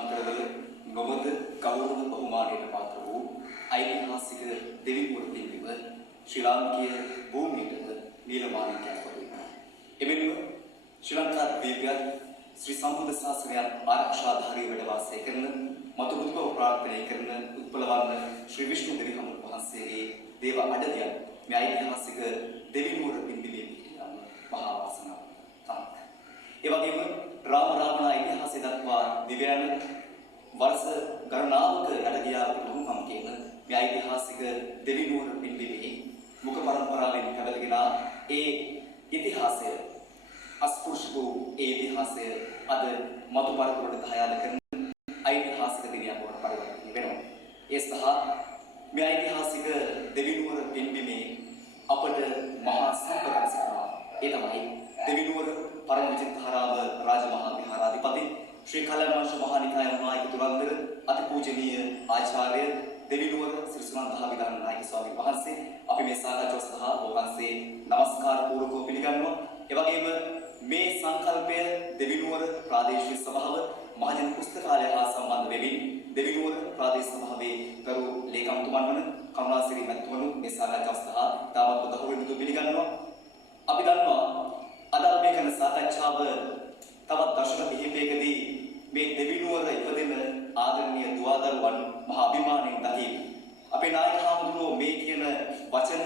දේශාන්තරවල නොමද ගෞරව බහුමානයට පාත්‍ර වූ ඓතිහාසික දෙවිවරු පිළිම ශ්‍රී ලාංකීය භූමියට නිලමානිකයක් වුණා. එමෙන්ම ශ්‍රී ලංකා දීපයන් ශ්‍රී සම්බුද්ධ ශාසනය ආරක්ෂාධාරී වැඩ වාසය කරන මතු බුදුබව ප්‍රාර්ථනා කරන උත්පලවන්න ශ්‍රී විෂ්ණු දෙවිහඳුන් වහන්සේගේ දේව අඩවියන් මේ ඓතිහාසික දෙවිවරු පිළිමේ පිහිටන මහා වාසනාවක් තමයි. ඒ වගේම රාම රාවණ ඉතිහාසය දක්වා දිවයන් වර්ෂ ගණනාවක යට ගියා වුණුකම් කියන මේ ඓතිහාසික දෙවිනුවර පිළිමේ මුඛ පරම්පරාවෙන් පැවතගෙන ඒ ඉතිහාසය අස්පෘශ්‍ය වූ ඒ ඉතිහාසය අද මතු පරපුරට දහයාද කරන ඓතිහාසික දෙවියන් බවට පරිවර්තනය වෙනවා. ඒ සහ මේ ඓතිහාසික දෙවිනුවර පිළිමේ අපට මහා සම්පතක් සිටිනවා. ඒ තමයි දෙවිනුවර පරම විචිත්‍රාරාම රාජමහා විහාරාධිපති ශ්‍රී කල්‍යාණවංශ මහානිකාය නායක තුරන්දර අතිපූජනීය ආචාර්ය දෙවිනුවර ශ්‍රී සුනන්දා විදාන නායක ස්වාමීන් වහන්සේ අපි මේ සාකච්ඡාව සඳහා වහන්සේ নমස්කාර පූර්වකව පිළිගන්නවා. ඒ වගේම මේ සංකල්පය දෙවිනුවර ප්‍රාදේශීය සභාව මහජන පුස්තකාලය හා සම්බන්ධ වෙමින් දෙවිනුවර ප්‍රාදේශීය සභාවේ ගරු ලේකම්තුමන් වන කරුණාසිරි මැතිතුමනු මේ සාකච්ඡාව සඳහා තාමත් ගෞරවයෙන් පිළිගන්නවා. අපි දන්නවා අද මේ කරන සාකච්ඡාව තවත් දශක කිහිපයකදී මේ දෙවිනුවර ඉපදෙන ආදරණීය දුවදරුවන් මහා අභිමාණයෙන් දකිමු. අපේ නායක හාමුදුරුවෝ මේ කියන වචන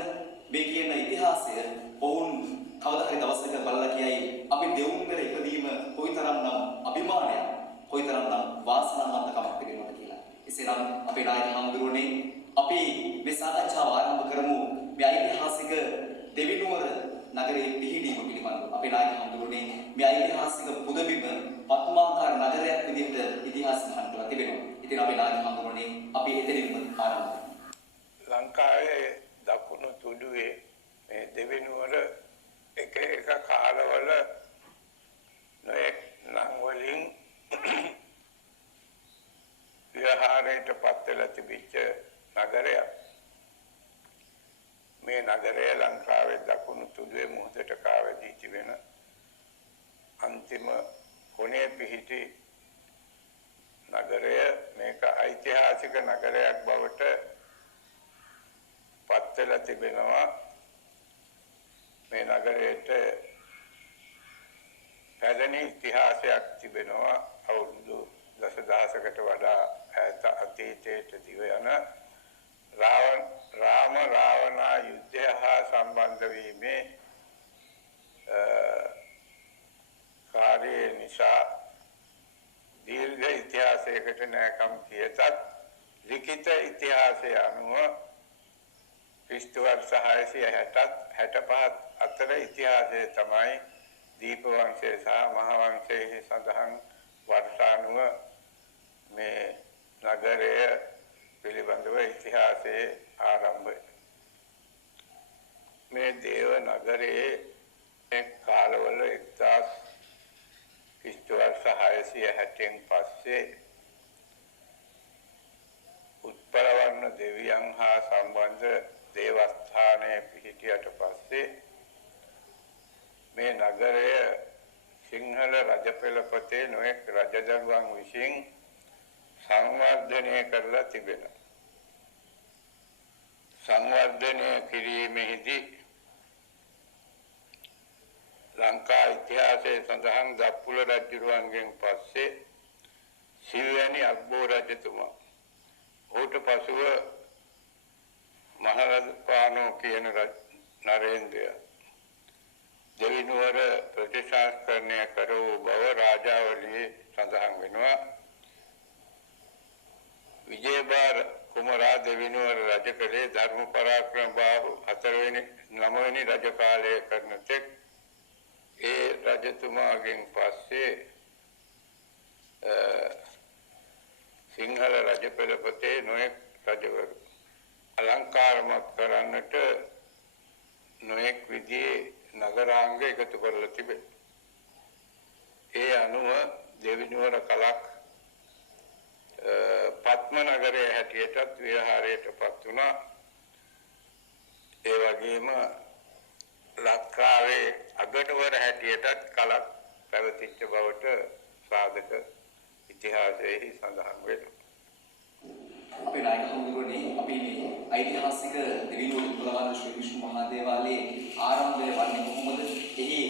මේ කියන ඉතිහාසය ඔවුන් කවදා හරි දවසක බලලා කියයි අපි දෙවුන්වර ඉපදීම කොයිතරම්නම් අභිමානයක් කොයිතරම්නම් වාසනාවන්තකමක් වෙනවද කියලා. එසේනම් අපේ නායක හාමුදුරුවනේ අපි මේ සාකච්ඡාව ආරම්භ කරමු මේ ඓතිහාසික දෙවිනුවර නගරයේ පිහිටීම පිළිබඳව. අපේ නායක හඳුරුනේ මේ ඓතිහාසික පුදබිම පත්මාකාර නගරයක් විදිහට ඉතිහාස සඳහන් කරලා තිබෙනවා. ඉතින් අපේ නායක හඳුරුනේ අපි එතනින්ම ආරම්භ කරමු. ලංකාවේ දකුණු තුඩුවේ මේ දෙවිනුවර එක එක කාලවල නොඑක් නම් වලින් විහාරයට පත් වෙලා තිබිච්ච නගරයක්. මේ නගරය ලංකාවේ දකුණු තුඩුවේ මුහුදට කාවැදී තිබෙන අන්තිම කොනේ පිහිටි නගරය. මේක ඓතිහාසික නගරයක් බවට පත් වෙලා තිබෙනවා. මේ නගරයට පැරණි ඉතිහාසයක් තිබෙනවා. අවුරුදු දසදහසකට වඩා ඈත අතීතයට දිව යන රාම රාවණ යුද්ධය හා සම්බන්ධ වීමේ කාර්යය නිසා දීර්ඝ ඉතිහාසයකට නැකම් කියතත් ලිඛිත ඉතිහාසය අනුව ක්‍රිස්තු වර්ෂ 665 අතර ඉතිහාසය තමයි දීප වංශය සහ මහ වංශයේ සඳහන් වර්ෂානුව මේ නගරය පිළිබඳව ඉතිහාසයේ ආරම්භය. මේ දේව නගරයේ එක් කාලවල 1000 ක්‍රිස්තු වර්ෂ 660න් පස්සේ උත්පලවන්න දෙවියන් හා සම්බන්ධ දේවස්ථානයේ පිහිටියට පස්සේ මේ නගරය සිංහල රජපෙළපතේ නොයෙක් රජදරුවන් විසින් සංවර්ධනය කරලා තිබෙනවා. සංවර්ධනය කිරීමේදී ලංකා ඉතිහාසයේ සඳහන් දප්පුල රජුරුවන්ගෙන් පස්සේ සිව්වැනි අග්බෝ රජතුමා ඌට පසුව මහරජපානෝ කියන නරේන්ද්‍රය දෙවිනුවර ප්‍රතිශාස්ත්‍රණය කර වූ බව රාජාවලියේ සඳහන් වෙනවා. විජයබාර කුමරා දෙවිනුවර රජ කළේ ධර්ම පරාක්‍රම බාහු 9වෙනි රජ කාලය කරන තෙක් ඒ රජතුමාගෙන් පස්සේ සිංහල රජ පෙළපතේ නොයෙක් රජවරු අලංකාරමත් කරන්නට නොයෙක් විදිහේ නගරාංග එකතු කරලා තිබෙනවා. ඒ අනුව දෙවිනුවර කලක් පත්ම නගරයේ හැටියටත් විහාරයටපත් වුණා. ඒ වගේම ලංකාවේ අගනුවර හැටියටත් කලක් පැවතිච්ච බවට සාධක ඉතිහාසයේ සඳහන් වෙනවා. අපේ නායක හමුදුරනේ අපි මේ ඓතිහාසික දෙවිනුවර උපලවන ශ්‍රී විෂ්ණු මහා දේවාලයේ ආරම්භය වන්නේ කොහොමද? එහි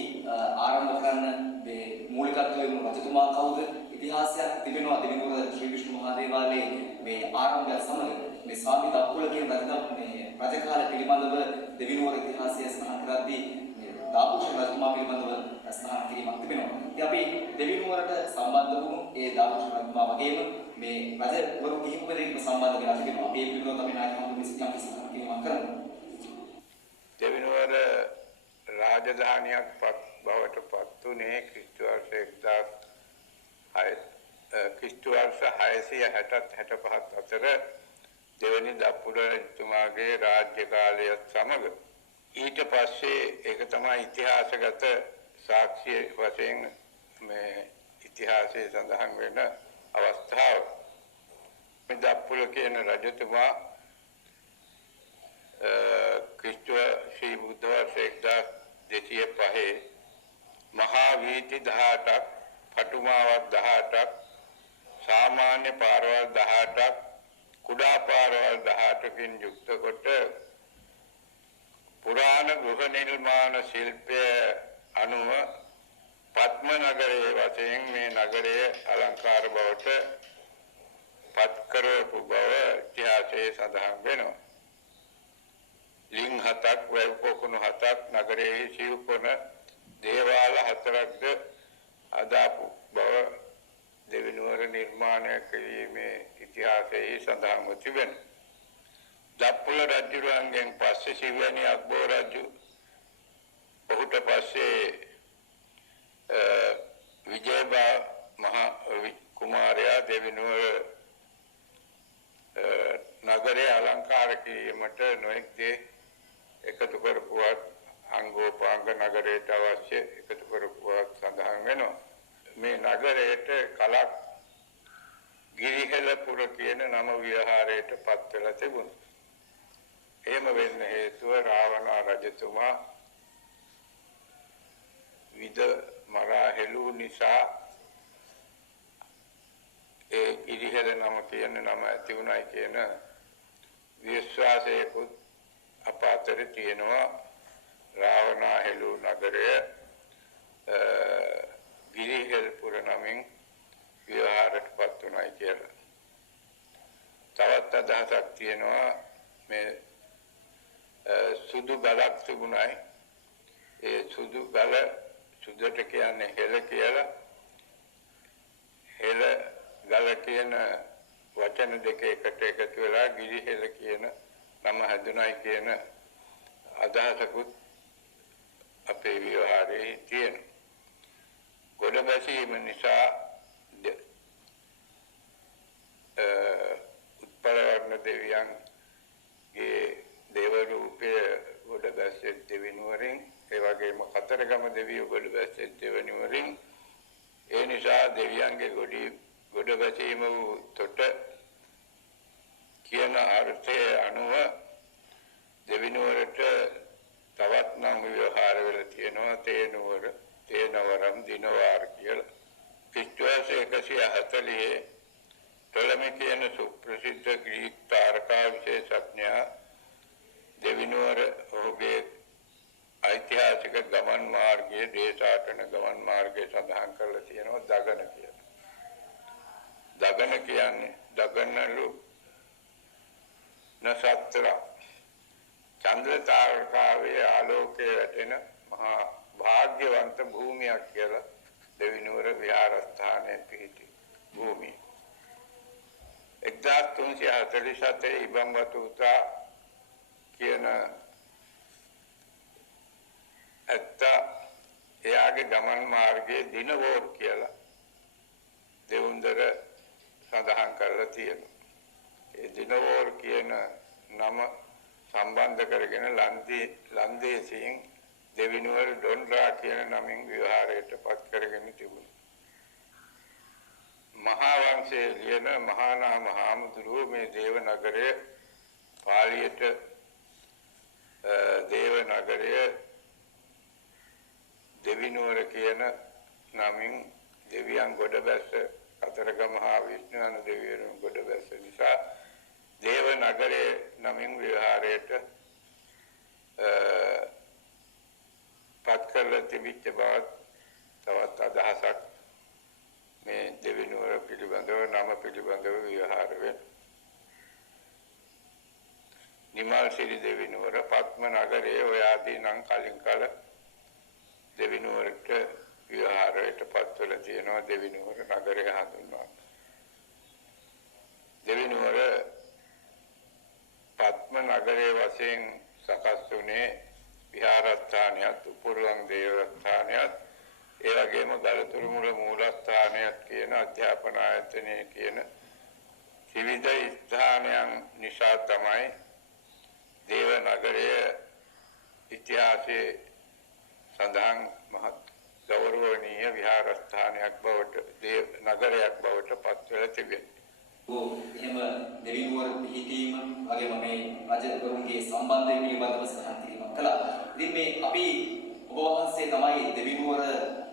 ආරම්භ කරන මේ මූලිකත්වයෙන් රජතුමා කවුද? ඉතිහාසයක් තිබෙනවා දෙවිනුවර ශ්‍රී විෂ්ණු මහා දේවාලයේ මේ ආරම්භය සමග මේ ස්වාමී දක්කුල කියන රජකාල පිළිබඳව දෙවිනුවර ඉතිහාසය සඳහන් කරද්දී දාපුෂ රජතුමා පිළිබඳව සඳහන් කිරීමක් තිබෙනවා. ඉතින් අපි දෙවිනුවරට සම්බන්ධ වුණු ඒ දාපුෂ රජතුමා වගේම මේ රජවරු කිහිප දෙනෙක්ම සම්බන්ධ වෙලා තිබෙනවා. මේ පිළිබඳව අපි නායක හමුදුරේ සිටින සඳහන් කිරීමක් කරනවා. දෙවිනුවර රාජධානියක් බවට පත් වුණේ ක්‍රිස්තු වර්ෂ 660-65 අතර දෙවැනි දප්පුල රජතුමාගේ රාජ්‍ය කාලයත් සමග. ඊට පස්සේ ඒක තමයි ඉතිහාසගත සාක්ෂි වශයෙන් මේ ඉතිහාසයේ සඳහන් වෙන අවස්ථාව. මේ දප්පුල කියන රජතුමා ක්‍රිස්තු ශ්‍රී බුද්ධ වර්ෂ 1205 මහා වීථි 18ක්, පටුමාවක් 18ක්, සාමාන්‍ය පාරවල් 18ක්, කුඩා පාරවල් 18කින් යුක්ත කොට පුරාණ ගෘහ නිර්මාණ ශිල්පය අනුව පත්ම නගරයේ වශයෙන් මේ නගරයේ අලංකාර බවට පත් කරපු බව ඉතිහාසයේ සඳහන් වෙනවා. ලිං 7ක්, වැව් පොකුණු 7ක්, නගරයේ සිව්කොන දේවාල 4ක්ද අදාපු බව දෙවිනුවර නිර්මාණය කිරීමේ ඉතිහාසයේ සඳහන්ව තිබෙනවා. දප්පුල රජුගෙන් පස්සේ සිව්වැනි අක්බෝ රජු, ඔහුට පස්සේ විජයබා මහා කුමාරයා දෙවිනුවර නගරයේ අලංකාර කිරීමට නොයෙක් දේ එකතු කරපුවත් අංගෝපාංග නගරයට අවශ්‍ය එකතු කරපුවත් සඳහන් වෙනවා. මේ නගරයට කලක් ගිරිහෙළපුර කියන නම විහාරයට පත් වෙලා තිබුණා. එහෙම වෙන්න හේතුව රාවණ රජතුමා විද මරා හෙළු නිසා ඒ ගිරිහෙළ නම කියන නම ඇති වුණයි කියන විශ්වාසයකුත් අප අතර තියෙනවා. රාවණ හෙළු නගරය ගිරිහෙළපුර නමින් විහාරයට පත් වුණයි කියලා. තවත් අදහසක් තියෙනවා මේ සුදු ගලක් තිබුණයි. ඒ සුදු ගල, සුදට කියන්නේ හෙළ කියලා. හෙළ ගල කියන වචන දෙක එකට එකතු වෙලා ගිරිහෙළ කියන නම හැදුණයි කියන අදහසකුත් අපේ විහාරයේ තියෙනවා. ගොඩ බැසීම නිසා උත්පලවර්ණ දෙවියන්ගේ දේව රූපය ගොඩ බැස්සේ දෙවිනුවරින්, ඒ වගේම කතරගම දෙවියෝ ගොඩ බැස්සේ දෙවිනුවරින්. ඒ නිසා දෙවියන්ගේ ගොඩ බැසීම වූ තොට කියන අර්ථය අනුව දෙවිනුවරට තවත් නම් විහාර වෙලා තියෙනවා. තේනුවර, තේනවරම්, දිනවාර කියලා. ක්‍රිස්තු වර්ෂ 140 ටොලමි කියන සුප්‍රසිද්ධ ග්‍රීක තාරකා විශේෂඥයා දෙවිනුවර ඔහුගේ ඓතිහාසික ගමන් මාර්ගයේ, දේශාටන ගමන් මාර්ගයේ සඳහන් කරලා තියෙනවා දගන කියලා. දගන කියන්නේ දගනලු නසත්‍ර චන්ද්‍ර තාරකාවේ ආලෝකයේ වැටෙන මහා භාග්‍යවන්ත භූමියක් කියලා දෙවිනුවර විහාරස්ථානයේ පිහිටි භූමිය. 1347 ඉබන්වතුතා කියන ඇත්ත එයාගේ ගමන් මාර්ගයේ දිනවෝර කියලා දෙවුන්දර සඳහන් කරලා තියෙනවා. ඒ දිනවෝර කියන නම සම්බන්ධ කරගෙන ලන්දේසියෙන් දෙවිනුවර ඩොන්රා කියන නමින් විහාරයට පත් කරගෙන තිබුණා. මහා වංශයේ ලියන මහානා මහාමුදුරුවෝ මේ දේවනගරය පාලියට දේවනගරය දෙවිනුවර කියන නමින් දෙවියන් ගොඩ බැස්ස කතරගම හා විශ්ණාන දෙවිවරුන් ගොඩ බැස නිසා දේව නගරයේ නමින් විහාරයට පත් කරලා තිබිච්ච බවත් තවත් අදහසක් මේ දෙවිනුවර පිළිබඳව නම පිළිබඳව විහාර වෙන. නිමල් ශ්‍රී දෙවිනුවර පත්ම නගරයේ ඔය ආදී නම් කලින් කල දෙවිනුවරට විහාරයට පත්වල තියෙනවා දෙවිනුවර නගරය හඳුන්වනවා. දෙවිනුවර පත්ම නගරයේ වශයෙන් සකස් වුණේ විහාරස්ථානයත් උපුරුවන් දේවස්ථානයත් ඒ වගේම ගලතුරු මුල මූලස්ථානයත් කියන අධ්‍යාපන ආයතනය කියන විවිධ ස්ථානයන් නිසා තමයි දේව නගරය ඉතිහාසයේ සඳහන් මහත් ගෞරවනීය විහාරස්ථානයක් බවට දේව නගරයක් බවට පත්වලා තිබෙනවා. එහෙම දෙවිනුවර පිහිටීම වගේම මේ රජවරුන්ගේ සම්බන්ධය පිළිබඳව සඳහන් කිරීමක් කළා. ඉතින් මේ අපි ඔබ වහන්සේ තමයි දෙවිනුවර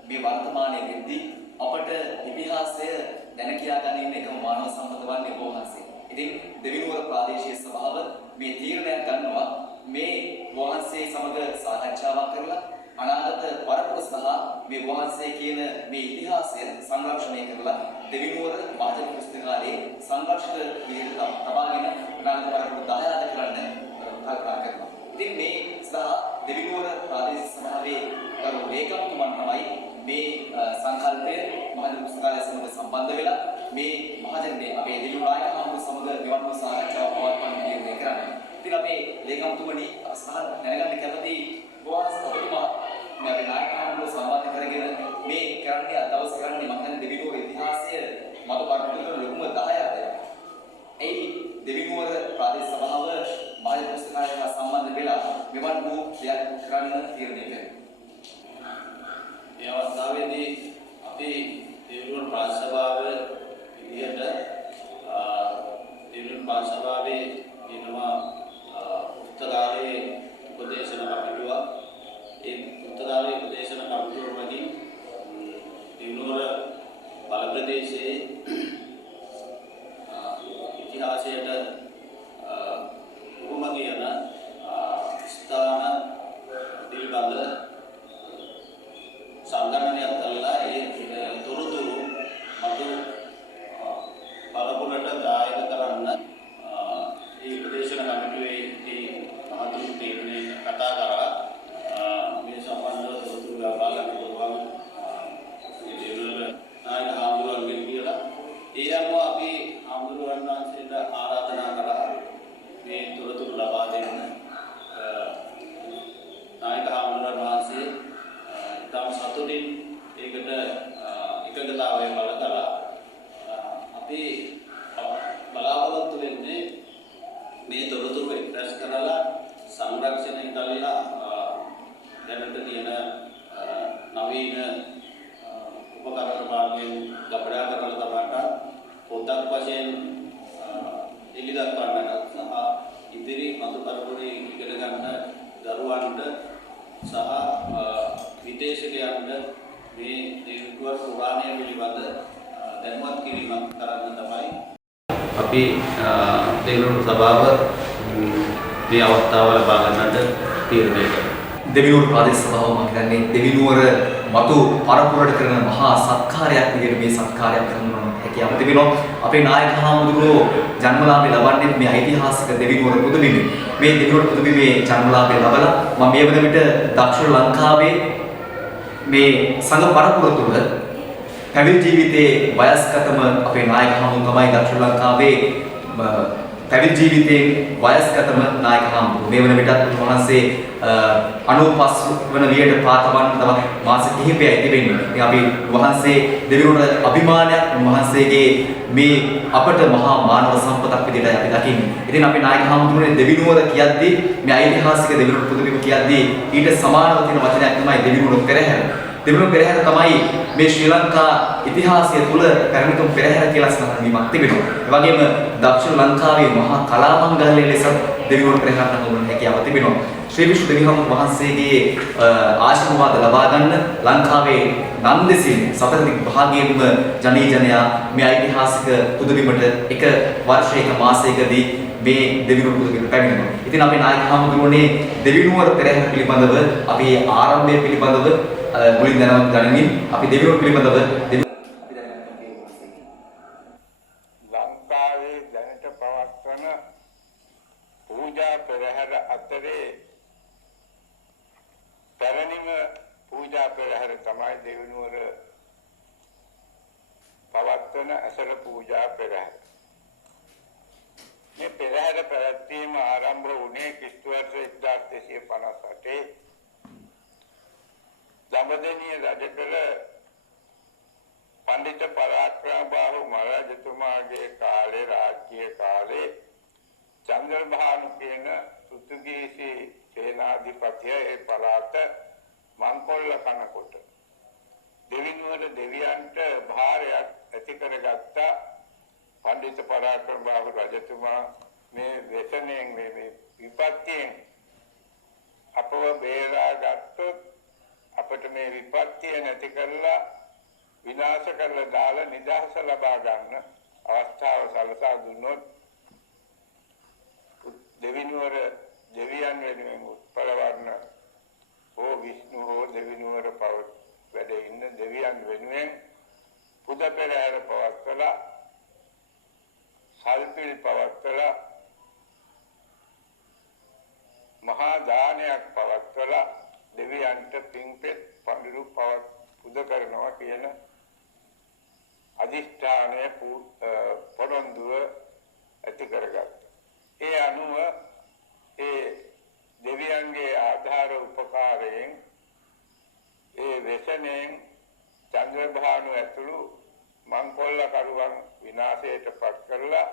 මේ වර්තමානයේ වෙද්දී අපට ඉතිහාසය දැන කියා ගන්න එකම මානව සම්පත වන්නේ ඔබ වහන්සේ. ඉතින් දෙවිනුවර ප්‍රාදේශීය සභාව මේ තීරණයක් ගන්නවා මේ වහන්සේ සමග සාකච්ඡාවක් කරලා අනාගත පරපුර සහ මේ වහන්සේ කියන මේ ඉතිහාසය සංරක්ෂණය කරලා දෙවිනුවර මහජන පුස්තකාලයේ සංරක්ෂිත විදිහට තබාගෙන අනාගත පරපුර දායාද කරන්න කල්පනා කරනවා. ඉතින් මේ සහ දෙවිනුවර ප්‍රාදේශීය සභාවේ කරු ලේකම්තුමන් තමයි මේ සංකල්පය මහජන පුස්තකාලය සමග සම්බන්ධ වෙලා මේ මහජනනේ අපේ දෙවිනුවර නායක හමුදුර සමග මෙවන් සාකච්ඡාවක් පවත්වන්න තීරණය කරන්නේ. ඉතින් අපේ ලේකම්තුමනි සහ දැනගන්න කැමති වහන්සේතුමා මේ අපේ නායක හමුදුර සම්බන්ධ කරගෙන මේ කරන්නේ දවස් කරන්නේ මම හිතන්නේ දෙවිනුවර ඉතිහාසය මත පරිපූර්ණ ලොකුම 10ක්. ඒ දෙවිනුවර ප්‍රාදේශීය සභාව මහජන පුස්තකාලය හා සම්බන්ධ වෙලා මෙවන් වූ දෙයක් කරන්න තීරණය කළා. මේ අවස්ථාවේදී අපි දෙවිනුවර ප්‍රාදේශීය සභාවේ විදියට දෙවිනුවර ප්‍රාදේශීය සභාවේ ඉන්නවා පුස්තකාලයේ උපදේශන කමිටුවක්. ඒ පුස්තකාලයේ උපදේශන කමිටුව වලින් දෙවිනුවර බල ප්‍රදේශයේ ඉතිහාසයට උරුම කියන ස්ථාන පිළිබඳ සංගණනයක් කළා. ඒ තොරතුරු මතු බලපොළට දායක කරන්න ඒ උපදේශන කමිටුවේ මහතුරු තීරණය කතා කරා. මේ සම්බන්ධව තොරතුරු ලබා ගන්න පුළුවන් ඒ දෙවිවර නායක හාමුදුරුවන්ගෙන් කියලා. ඒ අනුව අපි හාමුදුරුවන් වහන්සේට ආරාධනා කළා මේ තොරතුරු ලබා දෙන්න. නායක හාමුදුරුවන් වහන්සේ තම සතුටින් ඒකට එකගතාවය බල කළා. අපි බලාපොරොත්තු වෙන්නේ මේ තොරතුරු එක්රැස් කරලා සංරක්ෂණය කළා දැනට තියෙන නවීන උපකරණ මාර්ගයෙන් ගබඩා කරලා තමයි පොතක් වශයෙන් එළිදක්වන්නට සහ ඉදිරි මතු පරපුරේ ඉගෙන ගන්න දරුවන්ට සහ විදේශිකයන්ට මේ දෙවිනුවර පුරාණය පිළිබඳ දැනුවත් කිරීමක් කරන්න තමයි අපි දෙවිනුවර සභාව මේ අවස්ථාව ලබා ගන්නට තීරණය කළා. දෙවිනුවර ප්‍රාදේශීය සභාව මම හිතන්නේ දෙවිනුවර මතු පරපුරට කරන මහා සත්කාරයක් විදිහට මේ සත්කාරයක් කරනවා හැකියාව තිබෙනවා. අපේ නායක හාමුදුරුවෝ ජන්මලාභය ලබන්නේ මේ ඓතිහාසික දෙවිනුවර පුදබිමේ. මේ දෙවිනුවර පුදබිමේ ජන්මලාභය ලබලා මම මේ වන විට දක්ෂිණ ලංකාවේ මේ සංඝ පරපුර තුළ පැවිදි ජීවිතයේ වයස්ගතම අපේ නායක හාමුදුරුවෝ තමයි දක්ෂිණ ලංකාවේ පැවිදි ජීවිතයේ වයස්ගතම නායක හාමුදුරුවෝ. මේ වන විටත් උන්වහන්සේ 95 වන වියට පාතවන්න තවත් මාස කිහිපයයි තිබෙන්නේ. ඉතින් අපි වහන්සේ දෙවිවරුන්ට අභිමානයක් වහන්සේගේ මේ අපට මහා මානව සම්පතක් විදිහට අපි දකින්නේ. ඉතින් අපි නායක හාමුදුරුවනේ දෙවිනුවර කියද්දී මේ ඓතිහාසික දෙවිනුවර පුදුබිම කියද්දී ඊට සමානව තියෙන වචනයක් තමයි දෙවිනුවර පෙරහැර. දෙවිනුවර පෙරහැර තමයි මේ ශ්‍රී ලංකා ඉතිහාසය තුළ පැරණිතම පෙරහැර කියලා සඳහන් වීමක් තිබෙනවා. ඒ වගේම දක්ෂිණ ලංකාවේ මහා කලා මංගල්‍ය ලෙස දෙවිවරුන්ට පෙරහැර නඟවන්න හැකියාව තිබෙනවා. ශ්‍රී විෂ්ණු දෙවියන් වහන්සේගේ ආශිර්වාද ලබා ගන්න ලංකාවේ නන්දෙසින් සතරදිග භාගයෙන්ම ජනී ජනයා මේ ඓතිහාසික පුදබිමට එක වර්ෂයක මාසයකදී මේ දෙවිනුවර පුදබිමට පැමිණෙනවා. ඉතින් අපේ නායක හමුදුරනේ දෙවිනුවර පෙරහැර පිළිබඳව අපි ආරම්භය පිළිබඳව මුලින් දැනගන්න ගනිමින් අපි දෙවිනුවර පිළිබඳව ලංකාවේ දැනට පවත්වන පූජා පෙරහැර අතරේ පැරණිම පූජා පෙරහැර තමයි දෙවිනුවර පවත්වන ඇසළ පූජා පෙරහැර. මේ පෙරහැර පැවැත්වීම ආරම්භ වුණේ ක්‍රිස්තු වර්ෂ 1258 දඹදෙණිය රජකළ පඬිත පරාක්‍රමබාහු මහරජතුමාගේ කාලේ රාජ්‍ය කාලේ චන්ද්‍රභානු කියන පෘතුගීසි සේනාධිපතිය ඒ පළාත මංකොල්ල කනකොට දෙවිනුවර දෙවියන්ට භාරයක් ඇති කරගත්ත පඬිත පරාක්‍රමබාහු රජතුමා මේ වෙසණෙන් මේ විපත්තියෙන් අපව බේරා ගත්තොත් අපට මේ විපත්තිය නැති කරලා විනාශ කරලා දාලා නිදහස ලබා ගන්න අවස්ථාව සලසා දුන්නොත් දෙවිනුවර දෙවියන් වෙනුවෙන් උත්පලවර්ණ හෝ විෂ්ණු හෝ දෙවිනුවර වැඩ ඉන්න දෙවියන් වෙනුවෙන් පුද පෙරහැර පවත්වලා සල්පිල් පවත්වලා මහා දානයක් පවත්වලා දෙවියන්ට පින්පෙත් පඬුරු පුද කරනවා කියන අදිෂ්ඨානය පොරොන්දුව ඇති කරගත්තා. ඒ අනුව ඒ දෙවියන්ගේ ආධාර උපකාරයෙන් ඒ වෙසණෙන් චන්ද්‍රභානු ඇතුළු මංකොල්ල කරුවන් විනාශයට පත් කරලා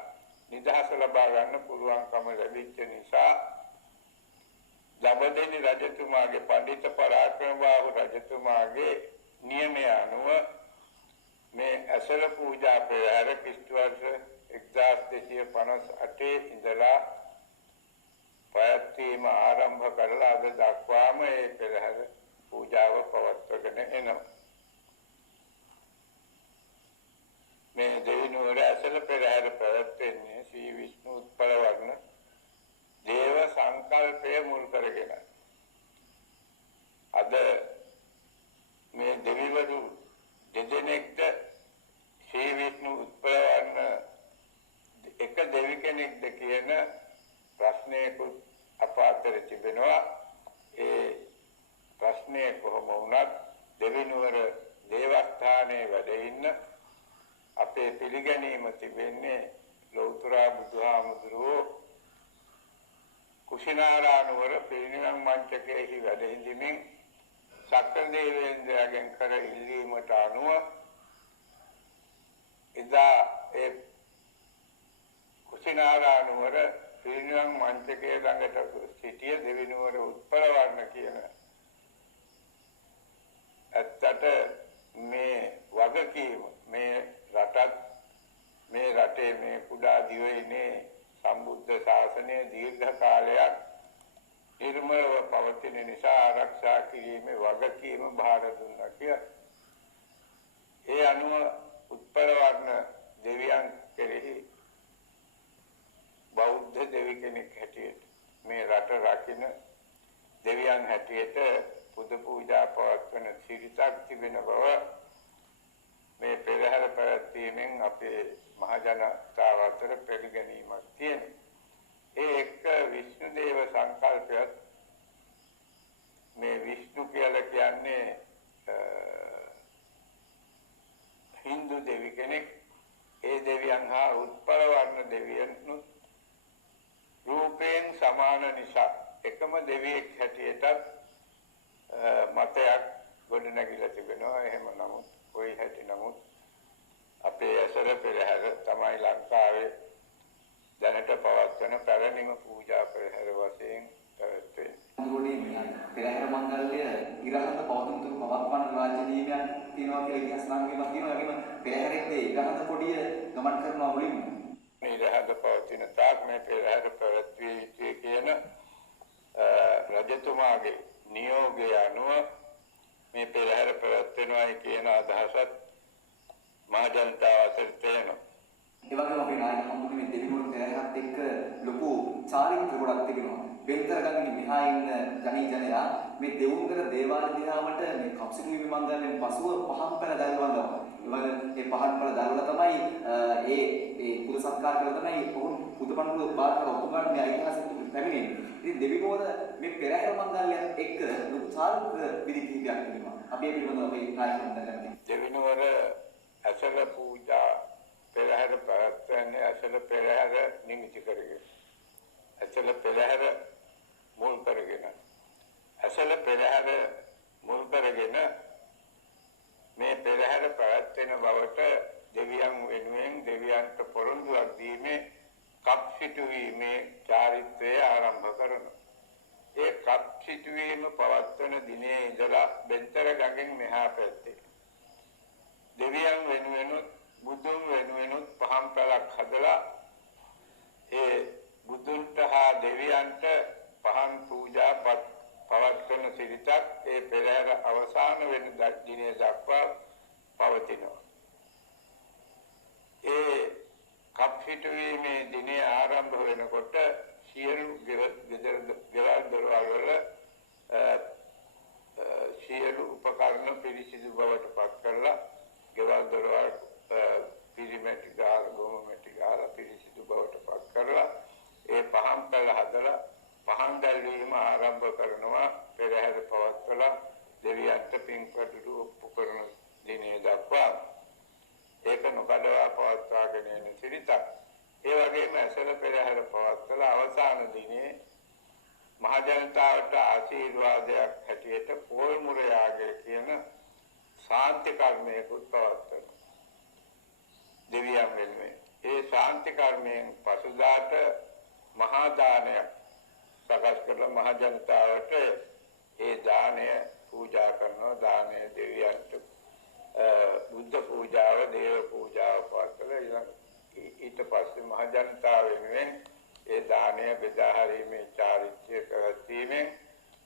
නිදහස ලබා ගන්න පුළුවන්කම ලැබිච්ච නිසා දඹදෙණි රජතුමාගේ පඬිත පරාක්‍රමබාහු රජතුමාගේ නියමය අනුව මේ ඇසළ පූජා පෙරහැර ක්‍රිස්තු වර්ෂ 1258 ඉඳලා පැවැත්වීම ආරම්භ කරලා අද දක්වාම මේ පෙරහැර පූජාව පවත්වගෙන එනවා. මේ දෙවිනුවර ඇසළ පෙරහැර පැවැත්වෙන්නේ ශ්‍රී විෂ්ණු උත්පලවර්ණ දේව සංකල්පය මුල් කරගෙන. අද මේ දෙවිවරු දෙදෙනෙක්ද ශ්‍රී විෂ්ණු උත්පලවර්ණ එක දෙවි කෙනෙක්ද කියන ප්‍රශ්නයකුත් අප අතර තිබෙනවා. ඒ ප්‍රශ්නය කොහොම වුණත් දෙවිනුවර දේවස්ථානයේ වැඩ ඉන්න අපේ පිළිගැනීම තිබෙන්නේ ලෞතර බුදුහාමුදුරුවෝ කුසිනාරානුවර පිරිනිවන් මංචකයේහි වැඩ හිඳමින් සක්‍ර දේවේන්ද්‍රයන්ගෙන් කර ඉල්ලීමට අනුව එදා ඒ කුසිනාරානුවර පිරිනිවන් මංචකයේ ළඟට සිටිය දෙවිනුවර උත්පලවර්ණ කියන ඇත්තට මේ වගකීම මේ රටත් මේ රටේ මේ කුඩා දිවයිනේ සම්බුද්ධ ශාසනය දීර්ඝ කාලයක් නිර්මලව පවතින නිසා ආරක්ෂා කිරීමේ වගකීම බාර දුන්නා කියලා. ඒ අනුව උත්පලවර්ණ දෙවියන් කෙරෙහි බෞද්ධ දෙවි කෙනෙක් හැටියට මේ රට රකින්න දෙවියන් හැටියට පුද පූජා පවත්වන සිරිතක් තිබෙන බව මේ පෙරහැර පැවැත්වීමෙන් අපේ මහ ජනතාව අතර පිළිගැනීමක් තියෙනවා. ඒ එක්ක විෂ්ණු දේව සංකල්පයත් මේ විෂ්ණු කියලා කියන්නේ හින්දු දෙවි කෙනෙක්. ඒ දෙවියන් හා උත්පලවර්ණ දෙවියන් රූපයෙන් සමාන නිසා එකම දෙවියෙක් හැටියටත් මතයක් ගොඩනැගිලා තිබෙනවා. එහෙම නමුත් කොයි හැටි නමුත් අපේ ඇසළ පෙරහැර තමයි ලංකාවේ දැනට පවත්වන පැරණිම පූජා පෙරහැර වශයෙන් පැවැත්වෙන්නේ. පෙරහැර මංගල්‍ය ඉරහඳ පවතුම් පවත්වන රාජ්‍ය නියමයන් තියෙනවා කියලා ඉතිහාස නාමකයක් තියෙනවා. ඒකම පෙරහැරෙත් ඉරහඳ කොටිය ගමන් කරනවා මුලින්ම. මේ ඉරහඳ පවතින තාක් මේ පෙරහැර පැවැත්විය යුතුයි රජතුමාගේ නියෝගය අනුව මේ පෙරහැර පැවැත්වෙනවායි කියන අදහසත් මහ ජනතාව අතර තියෙනවා. ඒ වගේම අපේ නායක හමුදුනේ මේ දෙවිවරුන් පෙරහැරත් එක්ක ලොකු චාරිත්‍ර ගොඩක් තිබෙනවා. වෙන්තර ගන්නේ මෙහා ඉන්න ජනයා මේ දෙවුන්ගල දේවාල දිහාමට මේ කප්සිටු විමංගලයෙන් පසුව පහන් පැල දැල්වනවා. ඒ පහන් පැල දැල්වලා තමයි ඒ පුද සත්කාර කරලා තමයි පුදපඬුරු බාහිර ඔතුගාට මේ ඓතිහාසික පැමිණෙන්නේ. ඉතින් දෙවිවරුන් මේ පෙරහැර මංගල්‍යයන් එක්ක ලොකු චාරිත්‍ර විදි කිහිපයක් තිබෙනවා. අපි ඒ පිළිබඳව අපේ නායක හමුදුනේ දෙවිනුවර අසල පූජා පෙරහැර පැවැත්වෙන්නේ අසල පෙරහැර නිමිති කරගෙන. අසල පෙරහැර මුල් කරගෙන. අසල පෙරහැර මුල් කරගෙන මේ පෙරහැර පැවැත්වෙන බවට දෙවියන් වෙනුවෙන් දෙවියන්ට පොරොන්දුවක් දීමේ කප් සිටුවීමේ චාරිත්‍රය ආරම්භ කරනවා. ඒ කප් සිටුවීම පවත්වන දිනේ ඉඳලා බෙන්තර ගඟෙන් මෙහා පැත්තේ දෙවියන් වෙනුවෙනුත් බුදුන් වෙනුවෙනුත් පහන් පැලක් හදලා ඒ බුදුන්ට හා දෙවියන්ට පහන් පූජා පවත්වන සිරිතක් ඒ පෙරහැර අවසාන වෙන දිනේ දක්වා පවතිනවා. ඒ කප් හිටුවීමේ දිනේ ආරම්භ වෙනකොට සියලු ගෙවල් දොරවල් වල සියලු උපකරණ පිරිසිදු බවට පත් කරලා ගෙවල් දොරවල් පිරිමැටි ගාලා ගොමමැටි ගාලා පිරිසිදු බවට පත් කරලා ඒ පහන් පැල හදලා පහන් දැල්වීම ආරම්භ කරනවා. පෙරහැර පවත්වලා දෙවියන්ට පින්කටු ඔප්පු කරන දිනේ දක්වා ඒක නොකඩවා පවත්වාගෙන යන සිරිතක්. ඒ වගේම ඇසල පෙරහැර පවත්වලා අවසාන දිනේ මහ ජනතාවට ආශිර්වාදයක් හැටියට පොල් මුර යාගය කියන ශාන්ති කර්මයකුත් පවත්වනවා දෙවියන් වෙනුවෙන්. ඒ ශාන්ති කර්මයෙන් පසුදාට මහා දානයක් සකස් කරලා මහ ජනතාවට ඒ දානය පූජා කරනවා. දානය දෙවියන්ට බුද්ධ පූජාව දේව පූජාව පවත්වලා ඊට පස්සේ මහ ජනතාව වෙනුවෙන් ඒ දානය බෙදා හැරීමේ චාරිත්‍රය පැවැත්වීමෙන්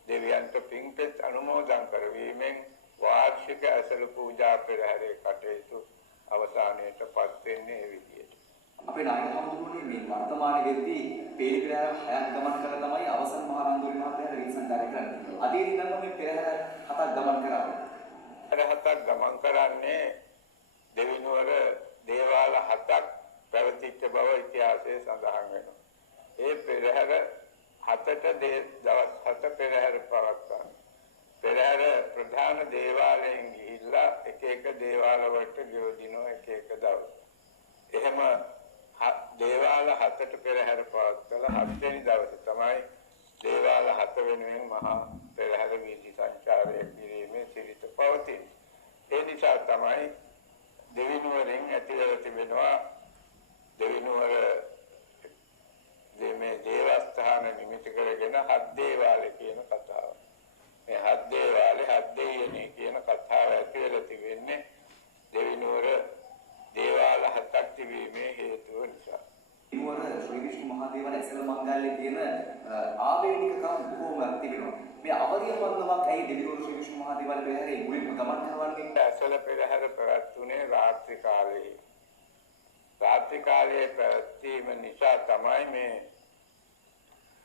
දෙවියන්ට පින්පෙත් අනුමෝදන් කරවීමෙන් වාර්ෂික ඇසළ පූජා පෙරහැරේ කටයුතු අවසානයටපත් වෙන්නේ ඒ විදියට. අපේ නායක හමුදුනේ මේ වර්තමාන වෙද්දී පේලි පෙරහැර 6ක් ගමන් කරලා තමයි අවසන් මහා රන්දුරි මහත්තයාට රීසංකාරය කරන්නේ. අදීදී නම් මේ පෙරහැර 7ක් ගමන් කරා. පෙරහැර 7ක් ගමන් කරන්නේ දෙවිනුවර දේවාල 7ක් පැවතිච්ච බව ඉතිහාසයේ සඳහන් වෙනවා. ඒ පෙරහැර 7ට දවස් 7 පෙරහැර පවත්වනවා. පෙරහැර ප්‍රධාන දේවාලයෙන් ගිහිල්ලා එක එක දේවාල වලට ගියොදිනවා එක එක දවස්. එහෙම දේවාල 7ට පෙරහැර පවත්වලා 7 වෙනි දවසේ තමයි දේවාල 7 වෙනුවෙන් මහා පෙරහැර වීදි සංචාරය කිරීමේ සිරිත පවතින. ඒ නිසා තමයි දෙවිනුවරින් ඇතිවලා තිබෙනවා දෙවිනුවර මේ දේවස්ථාන නිමිති කරගෙන හත් දේවාලය කියන කතාව. මේ හත් දේවාලේ හත් දෙයියනේ කියන කතාව ඇතිවලා තිබෙන්නේ දෙවිනුවර දේවාල 7ක් තිබීමේ හේතුව නිසා. දෙවිනුවර ශ්‍රී විෂ්ණු මහදේවල ඇසල මංගල්‍යයේ තියෙන ආවේනිකකම් බොහෝමයක් තිබෙනවා. මේ අවධිය පන්දමක් ඇයි දෙවිනුවර ශ්‍රී විෂ්ණු මහදේවල පෙරහැරේ මුලින්ම ගමන් කරවන්නේ? ඇසල පෙරහැර පැවැත්ුණේ රාත්‍රී කාලයේ. රාත්‍රී කාලයේ පැවැත්වීම නිසා තමයි මේ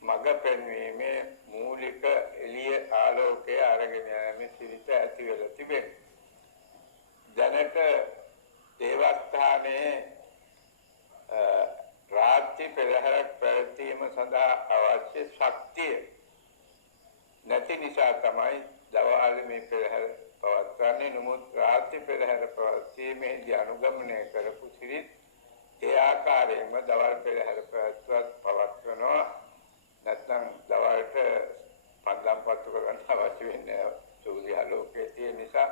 මග පෙන්වීමේ මූලික එළිය ආලෝකය අරගෙන යෑමේ සිරිත ඇති වෙලා තිබෙනවා. දැනට දේවස්ථානයේ රාත්‍රී පෙරහැරක් පැවැත්වීම සඳහා අවශ්‍ය ශක්තිය නැති නිසා තමයි දවල්ේ මේ පෙරහැර පවත්වන්නේ. නමුත් රාත්‍රී පෙරහැර පැවැත්වීමේදී අනුගමනය කරපු සිරිත් ඒ ආකාරයෙන්ම දවල් පෙරහැර පවත්වනවා. නැත්නම් දවල්ට පන්දම් පත්තු කරගන්න අවශ්‍ය වෙන්නේ සූර්යාලෝකයේ තියෙන නිසා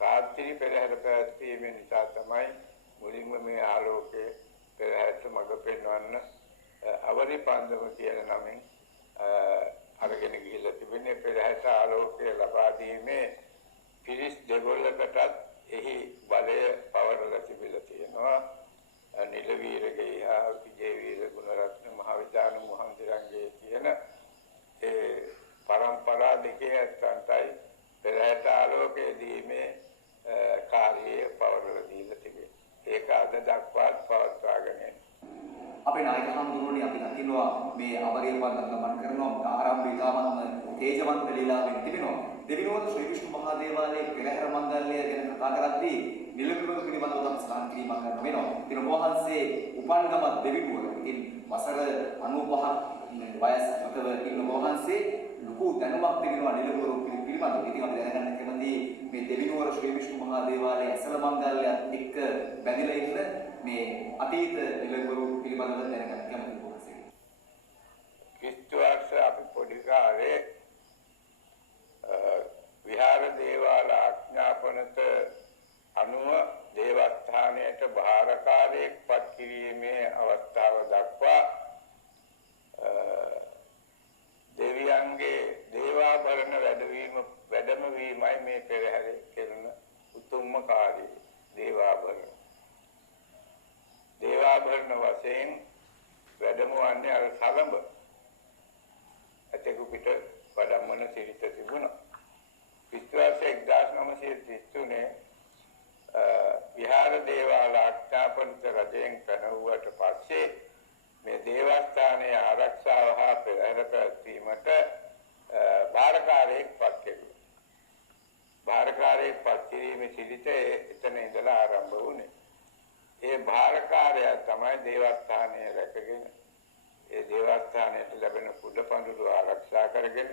රාත්‍රී පෙරහැර පැවැත්වීම නිසා තමයි මුලින්ම මේ ආලෝකයේ පෙරහැරට මඟ පෙන්වන්න අවරි පන්දම කියන නමින් අරගෙන ගිහිල්ලා තිබෙන්නේ. පෙරහැරට ආලෝකය ලබා දීමේ පිරිස් දෙගොල්ලකටත් එහි බලය පවරලා තිබිලා තියෙනවා. නිලවීරගේ හා විජේවීර ගුණරත්න මහවිදාන මුහන්දිරන්ගේ කියන ඒ පරම්පරා පෙරහැරට ආලෝකයේ දීමේ කාර්යය පවරලා දීලා තිබේ. ඒක අද දක්වාත් පවත්වාගෙන යනවා. අපේ නායක හඳුරුවනේ අපි දකිනවා මේ අවරීවන් ගමන් කරනවා ආරම්භ ඉතාමත්ම තේජවන්ත ලීලාවෙන් තිබෙනවා. දෙවිනෝද ශ්‍රී විෂ්ණු මහා දේවාලයේ පෙරහැර මංගල්‍යය ගැන කතා කරද්දී නිලපිරුම පිළිබඳව තමයි ස්ථාන කිරීමක් කරන්න වෙනවා. ඉතින් වහන්සේ උපන්ගම දෙවිනුවර ඉතින් වසර 95ක් වයස මතව ඉන්න වහන්සේ ලොකු දැනුමක් තිබෙනවා නිලපිරුම පිළිබඳව. ඉතින් අපි දැනගන්න කැමති මේ දෙවිනුවර ශ්‍රී විෂ්ණු මහා දේවාලයේ ඇසළ මංගල්‍යයත් එක්ක බැඳිලා ඉන්න මේ අතීත නිලපිරුම පිළිබඳව දැනගන්න කැමති වහන්සේ. කිස්තුවක්ෂ අපි පොඩි කාලේ විහාර දේවාල ආඥාපනත අනුව දේවස්ථානයට භාරකාරයෙක් පත් කිරීමේ අවස්ථාව දක්වා දෙවියන්ගේ දේවාභරණ වැඩම වීමයි මේ පෙරහැරේ කරන උතුම්ම කාර්යය. දේවාභරණ වශයෙන් වැඩම වන්නේ අර සලඹ ඇතෙකු පිට වඩම්මන සිරිත තිබුණා. විශ්වාස 1933 විහාර දේවාල ආඥාපනත රජයෙන් පැනවුවට පස්සේ මේ දේවස්ථානයේ ආරක්ෂාව හා පෙරහැර පැවැත්වීමට භාරකාරයෙක් පත් කෙරුවා. භාරකාරයෙක් පත් කිරීමේ සිරිත එතන ඉඳලා ආරම්භ වුණේ. ඒ භාරකාරයා තමයි දේවස්ථානය රැකගෙන ඒ දේවස්ථානයට ලැබෙන කුඩ පඳුරු ආරක්ෂා කරගෙන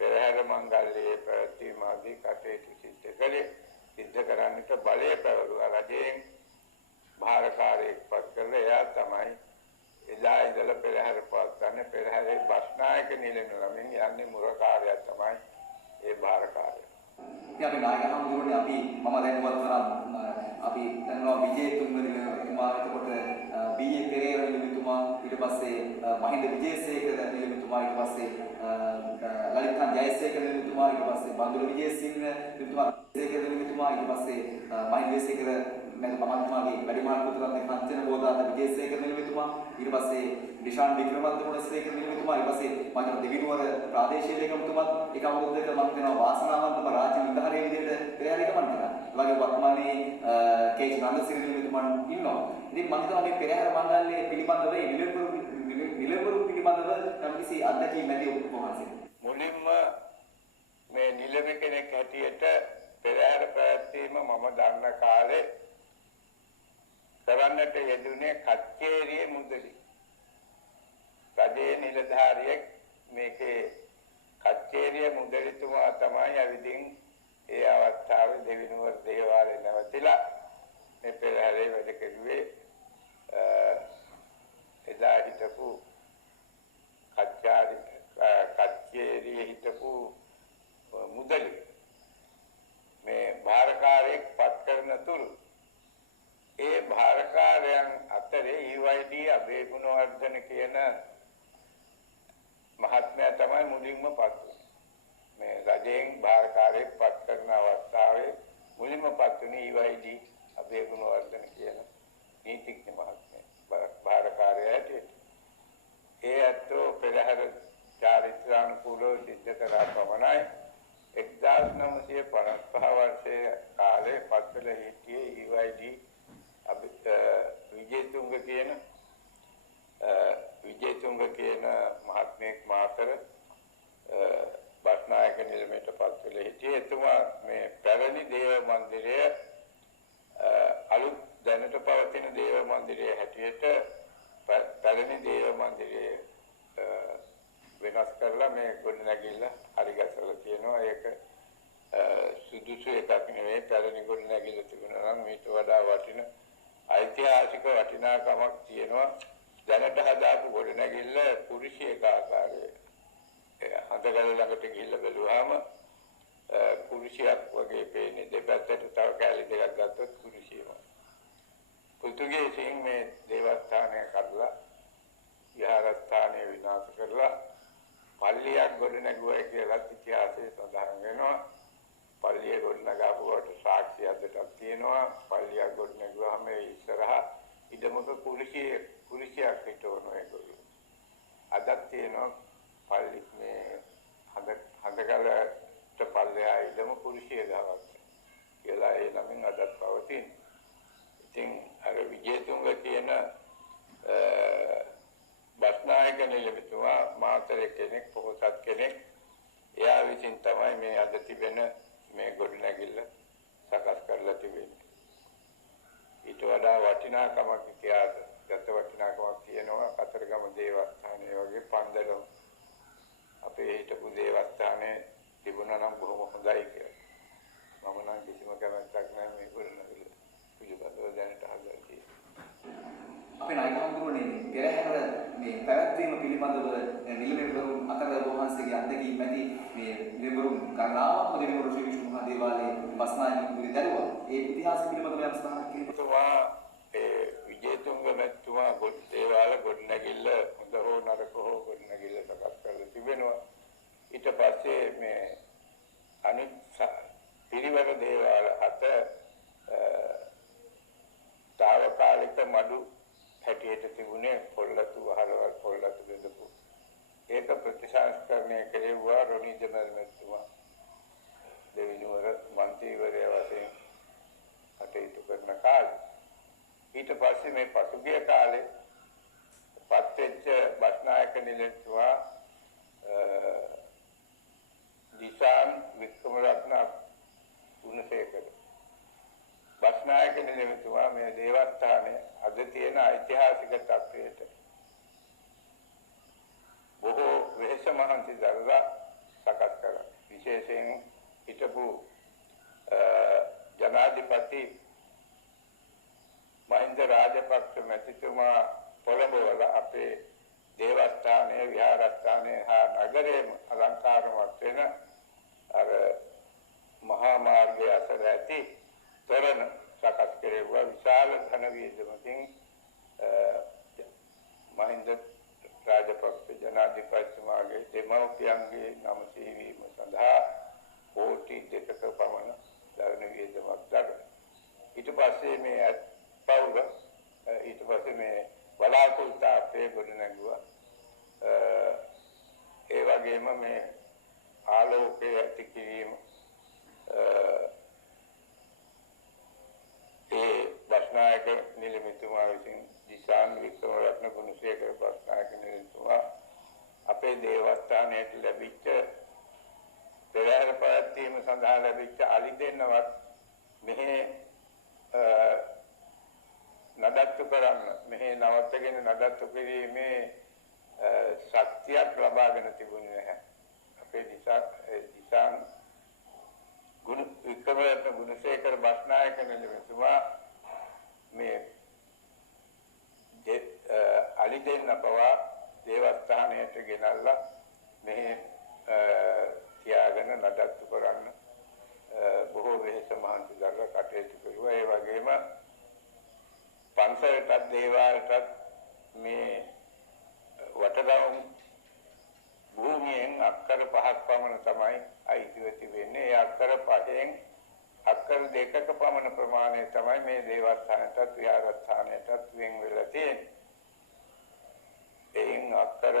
පෙරහැර මංගල්‍යයේ පැවැත්වීම ආදී කටයුතු සිද්ධ කරන්නට බලය පැවරුවා. රජයෙන් භාරකාරයෙක් පත් කරලා එයා තමයි එදා ඉඳලා පෙරහැර පවත්වන්නේ. පෙරහැරේ බස්නායක නිලම ළමින් යන්නේ මුරකාරයා තමයි ඒ භාරකාරයා. ඉතින් අපි නායක හඳුරුවනේ අපි මම දැනුවත් කරා අපි දන්නවා විජේතුංග නිලමේතුමා එතකොට බී.ඒ. පෙරේරා නිලමේතුමා ඊට පස්සේ මහින්ද විජේසේකර නිලමේතුමා ඊට පස්සේ ලලිත්කන් ජයසේකර නිලමේතුමා ඊට පස්සේ බන්දුල විජේසිංහ නිලමේතුමා සේකර නිලමේතුමා ඊට පස්සේ මහින්ද විජේසේකර මම මහත්මයාගේ වැඩිමහල් පුතුරන් කන්චන බෝධාත විජේසේකර නිලමේතුමා ඊට පස්සේ නිශාන් වික්‍රමතුංගසේකර නිලමේතුමා ඊට පස්සේ මම දෙවිනුවර ප්‍රාදේශීය ලේකම්තුමත් එක අවුරුද්දක මම දෙනවා වාසනාවන්තම රාජ්‍ය නිලධාරියෙක් විදිහට පෙරහැර ගමන් කරා. ඒ වගේ වර්තමානයේ කේච් නන්දසිරි නිලමේතුමන් ඉන්නවා. ඉතින් මම හිතනවා මේ පෙරහැර මංගල්‍යයේ පිළිබඳව නිලපුරු පිළිබඳව යම්කිසි අත්දැකීම් ඇති ඔබ වහන්සේ. මුලින්ම මේ නිලම කෙනෙක් හැටියට පෙරහැර පැවැත්වීම මම දන්න කාලේ කරන්නට යෙදුනේ කච්චේරියේ මුදලි. රජයේ නිලධාරියෙක් මේකේ කච්චේරියේ මුදලිතුමා තමයි ඇවිදින් ඒ අවස්ථාවේ දෙවිනුවර දේවාලේ නැවතිලා මේ පෙරහැරේ වැඩ කෙරුවේ. එදා හිටපු කච්චේරියේ හිටපු මුදලි මේ භාරකාරයෙක් පත් කරන තුරු ඒ භාරකාරයන් අතරේ EYD අබේගුණවර්ධන කියන මහත්මයා තමයි මුලින්ම පත් වුනේ. මේ රජයෙන් භාරකාරයෙක් පත් කරන අවස්ථාවේ මුලින්ම පත් වුනේ EYD අබේගුණවර්ධන කියන නීතිඥ මහත්මයා භාරකාරයා හැටියට. ඒ අතෝ පෙරහැර චාරිත්‍රානුකූලව සිද්ධ කරා පමණයි 1955 වර්ෂයේ කාලේ පත්වල හිටියේ EYD විජේතුංග කියන මහත්මයෙක් මාතර බස්නායක නිලමේට පත්වල හිටියේ. එතුමා මේ පැරණි දේව මන්දිරය අලුත් දැනට පවතින දේව මන්දිරය හැටියට පැරණි දේව මන්දිරය වෙනස් කරලා මේ ගොඩනැගිල්ල හරි ගැසලා තියෙනවා. ඒක සුදුසු එකක් නෙවෙයි. පැරණි ගොඩනැගිල්ල තිබුණා නම් ඊට වඩා වටින ඓතිහාසික වටිනාකමක් තියෙනවා. දැනට හදාපු ගොඩනැගිල්ල කුරිසියක ආකාරයේ හදගල ළඟට ගිහිල්ලා බැලුවාම කුරිසියක් වගේ පේන්නේ. දෙපැත්තට තව කැලි දෙකක් ගත්තොත් කුරිසියම. පෘතුගීසින් මේ දේවස්ථානය කඩලා විහාරස්ථානය විනාශ කරලා පල්ලියක් ගොඩනැගුවා කියලා ඉතිහාසයේ සඳහන් වෙනවා. පල්ලිය ගොඩනගාපුවට සාක්ෂි අදටත් තියෙනවා. පල්ලියක් ගොඩනැගුවාම ඒ ඉස්සරහා ඉඩමක කුරිසියක් හිටවනවා ඒගොල්ලෝ. අදත් තියෙනවා පල්ලි මේ හදගලට පල්ලෙහා ඉඩම පුරුෂය ගාවක් කියලා ඒ නමින් අදත් පවතින. ඉතින් අර විජේතුංග කියන බස්නායක නිලමේතුමා මාතරේ කෙනෙක් පොහොසත් කෙනෙක්. එයා විසින් තමයි මේ අද තිබෙන මේ ගොඩනැගිල්ල සකස් කරලා තිබෙන්නේ. ඊට වඩා වටිනාකමක් ඉතිහාස ගත වටිනාකමක් තියෙනවා කතරගම දේවස්ථානයේ වගේ පන්දර අපේ හිටපු දේවස්ථානයේ තිබුණා නම් බොහොම හොඳයි කියලා. මම නම් කිසිම කැමැත්තක් නැහැ මේ ගොඩනැගිල්ල පිළිබඳව දැනට හදලා තියෙන්නේ. අපේ නායකතුමනි පෙරහැර මේ පැවැත්වීම පිළිබඳව නිලමේවරුන් අතර වහන්සේගේ අත්දැකීම් ඇති මේ නිලමේවරුන් ගණනාවක් දෙවිවරු ශ්‍රී විෂ්ණු මහා දේවාලයේ බස්නායක කුමරි දරුවා ඒ ඉතිහාස පිළිබඳව යම් සඳහන් කිරීමතුමා ඒ විජේතුංග මැතිතුමා ගොඩ දේවාල ගොඩනැගිල්ල හොඳ හෝ නරක හෝ ගොඩනැගිල්ල සකස් කරලා තිබෙනවා. ඊට පස්සේ මේ අනිත් පිරිවර දේවාල අත තාවකාලික මඩු හැටියට තිබුණේ පොල්ලතු වහලවල් පොල්ලතු බෙදපු. ඒක ප්‍රතිසංස්කරණය කෙරෙව්වා රොනීජ මැතිතුමා. දෙවිනුවර මන්ත්‍රීවරයා වශයෙන් කටයුතු කරන කාලේ. ඊට පස්සේ මේ පසුගිය කාලේ පත්වෙච්ච බස්නායක නිලමේතුමා දිසාන් වික්‍රමරත්න ගුණසේකර බස්නායක නිලමේතුමා මේ දේවස්ථානයේ අද තියෙන ඓතිහාසික තත්ත්වයට බොහෝ වෙහෙස මහන්සි දරලා සකස් කළා. විශේෂයෙන් හිටපු ජනාධිපති මහින්ද රාජපක්ෂ මැතිතුමා පොළඹවල අපේ දේවස්ථානයේ විහාරස්ථානයේ හා නගරයේම අලංකාරමත් වෙන අර මහා මාර්ගය අසල ඇති තොරණ සකස් කෙරෙව්වා. විශාල ධන වියදමකින් මහින්ද රාජපක්ෂ ජනාධිපතිතුමාගේ දෙමව්පියන්ගේ නම සීවීම සඳහා කෝටි 2ක පමණ ධන වියදමක් දරන. ඊට පස්සේ මේ පවුල ඊට පස්සේ මේ වලාකුළු තාප්පේ ගොඩනැගුවා. ඒ වගේම මේ ආලෝකයේ ඇති කිරීම ඒ බස්නායක නිලමේතුමා විසින් දිසාන් වික්‍රමරත්න ගුණසේකර බස්නායක නිලමේතුමා අපේ දේවස්ථානයට ලැබිච්ච පෙරහැර පැවැත්වීම සඳහා ලැබිච්ච අලි දෙන්නවත් මෙහි නඩත්තු කරන්න මෙහි නවත්තගෙන නඩත්තු කිරීමේ ශක්තියක් ලබාගෙන තිබුණේ නැහැ. අපේ දිසාන් වික්‍රමරත්න ගුණසේකර බස්නායක නිලමේතුමා මේ අලි දෙන්න පවා දේවස්ථානයට ගෙනල්ලා මෙහි තියාගෙන නඩත්තු කරන්න බොහෝ වෙහෙස මහන්සි දරලා කටයුතු කරුවා. ඒ වගේම පන්සලටත් දේවාලටත් මේ වටරවුම් භූමියෙන් අක්කර 5ක් පමණ තමයි අයිතිව තිබෙන්නේ. ඒ අක්කර 5න් අක්කර 2ක පමණ ප්‍රමාණය තමයි මේ දේවස්ථානයටත් විහාරස්ථානයටත් වෙන් වෙලා තියෙන්නේ. එයින් අක්කර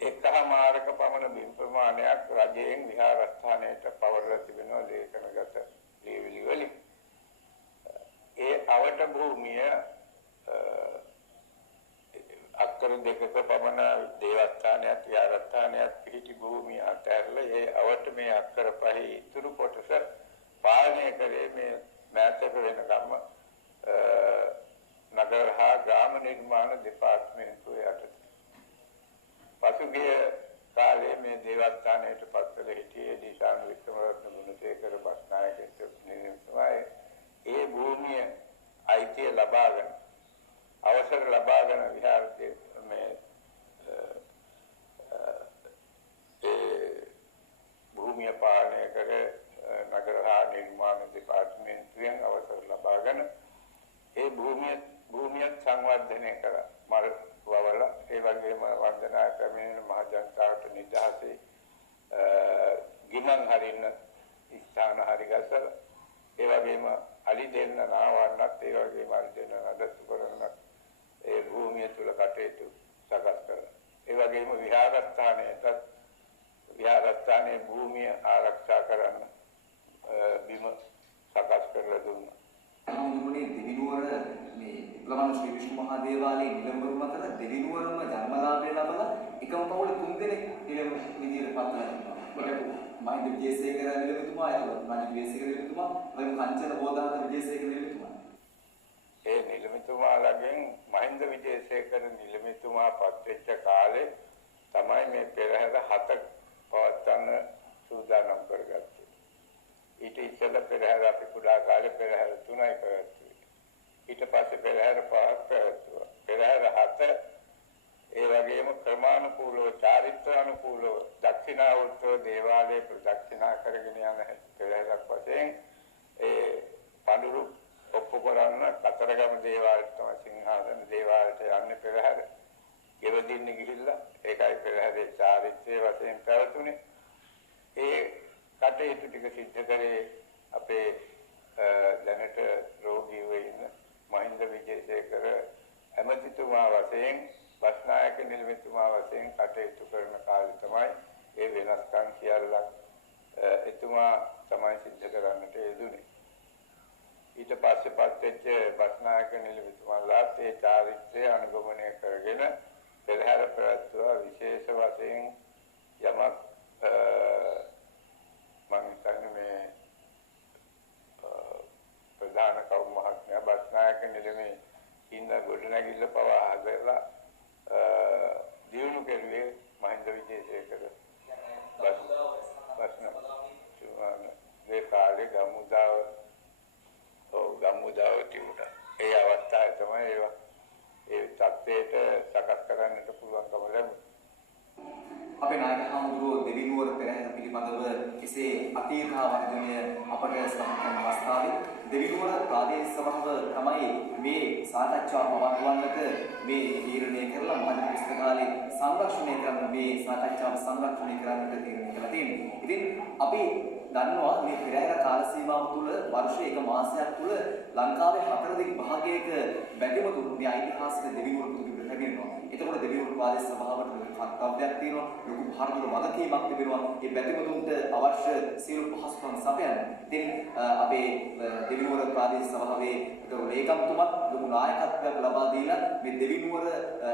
1.5ක පමණ බිම් ප්‍රමාණයක් රජයෙන් විහාරස්ථානයට පවරලා තිබෙනවා ලේඛනගත ලියවිලි වලින්. ඒ අවට භූමිය අක්කර 2ක පමණ දේවස්ථානයක් විහාරස්ථානයක් පිහිටි භූමිය අතරලා ඒ අවට මේ අක්කර 5 ඉතුරු කොටස පාලනය කරේ මේ මෑතක වෙනකම්ම නගර හා ග්‍රාම නිර්මාණ දෙපාර්තමේන්තුව යටතේ. පසුගිය කාලේ මේ දේවස්ථානයට පත්වල හිටියේ දිසාන් වික්‍රමරත්න ගුණසේකර බස්නායක නිලමේතුමා ඒ භූමිය අයිතිය ලබාගෙන අවසර ලබාගෙන විහාරයේ මේ භූමිය පාලනය කර නගර හා නිර්මාණ දෙපාර්තමේන්තුවෙන් අවසර ලබාගෙන ඒ භූමිය සංවර්ධනය කළා. මල් වවලා ඒ වගේම වන්දනා ක්‍රමයෙන් මහ ජනතාවට නිදහසේ ගිමන් හරින්න ස්ථාන හරි ගසලා ඒ වගේම අලි දෙන්න නාවන්නත් ඒ වගේම අලි දෙන්න නඩත්තු කරන්නත් ඒ භූමිය තුල කටයුතු සකස් කරලා ඒ වගේම විහාරස්ථානයේ භූමිය ආරක්ෂා ප්‍රමාණ ශ්‍රී විෂ්ණු මහා දේවාලයේ නිලම්බරු අතර දෙවිනුවරම ජන්මලාභය ලබලා එකම පවුලේ 3 දෙනෙක් නිලම් විදියට පත් වෙනවා. මහින්ද විජේසේකර නිලමතුමා එතකොට මහින්ද විජේසේකර නිලමතුමා වගේ කංචන බෝධාත විජේසේකර නිලමතුමා ඒ නිලමතුමාලගෙන් මහින්ද විජේසේකර නිලමතුමා පත් වෙච්ච කාලේ තමයි මේ පෙරහැර 7ක් පවත්වන්න සූදානම් කරගත්තේ. ඊට ඉස්සෙල්ලා පෙරහැර අපි කුඩා කාලේ පෙරහැර 3යි පැවැත්වුවේ. ඊට පස්සේ පෙරහැර 5ක් පැවැත්වුවා. පෙරහැර 7 ඒ වගේම ක්‍රමානුකූලව චාරිත්‍රානුකූලව දක්ෂිනාවෘත්තව දේවාලයේ ප්‍රදක්ෂිනා කරගෙන යන පෙරහැරක් වශයෙන් ඒ පඳුරු ඔප්පු කරන්න කතරගම දේවාලයට තමයි සිංහාසන දේවාලයට යන්නේ පෙරහැර. ගෙවදින්න ගිහිල්ලා ඒකයි පෙරහැරේ චාරිත්‍රයේ වශයෙන් පැවතුනේ. ඒ කටයුතු ටික සිද්ධ කරේ අපේ දැනට රෝගීව ඉන්න මහින්ද විජේසේකර ඇමතිතුමා වශයෙන් බස්නායක නිලමේතුමා වශයෙන් කටයුතු කරන කාලේ තමයි ඒ වෙනස්කම් සියල්ලක් එතුමා තමයි සිද්ධ කරන්නට යෙදුනේ. ඊට පස්සේ පත්වෙච්ච බස්නායක නිලමේතුමාලාත් ඒ චාරිත්‍රය අනුගමනය කරගෙන පෙරහැර පැවැත්වුවා. විශේෂ වශයෙන් යමක් මම හිතන්නේ මේ ප්‍රධාන කවුරු මහත්මයා බස්නායක නිලමේ ඉන්න ගොඩනැගිල්ල පවා හදලා දියුණු කෙරුවේ මහින්ද විජේසේකර ඒ කාලේ ගම්මුදාව තිබුණා. ඒ අවස්ථාවේ තමයි ඒවා ඒ තත්ත්වයට සකස් කරන්නට පුළුවන්කම ලැබුණේ. අපේ නායක හමුදුරෝ දෙවිනුවර පෙරහැර පිළිබඳව එසේ අතීතා වර්ධනය අපට සමන් කරන අවස්ථාවේ දෙවිනුවර ප්‍රාදේශීය සභාව තමයි මේ සාකච්ඡාව පවත්වන්නට මේ තීරණය කරලා මහජන පුස්තකාලේ සංරක්ෂණය කරන මේ සාකච්ඡාව සංරක්ෂණය කරන්නට තීරණය කළා තියෙනවා. ඉතින් අපි දන්නවා මේ පෙරහැර කාල සීමාව තුළ වර්ෂ 1 මාසයක් තුළ ලංකාවේ 4 භාගයක බැඳිමුතුන් මේ ඓතිහාසික දෙවිනුවර පුදුම ලැබෙනවා. එතකොට දෙවිවරු ප්‍රාදේශීය සභාවට කර්තව්‍යයක් තියෙනවා. ලොකු භාරදූර වගකීමක් තිබෙනවා. මේ බැතිමතුන්ට අවශ්‍ය සියලු පහසුකම් සපයන්න. ඉතින් අපේ දෙවිවරු ප්‍රාදේශීය සභාවේ ලේකම්තුමත් ලොකු නායකත්වයක් ලබා දීලා මේ දෙවිවරු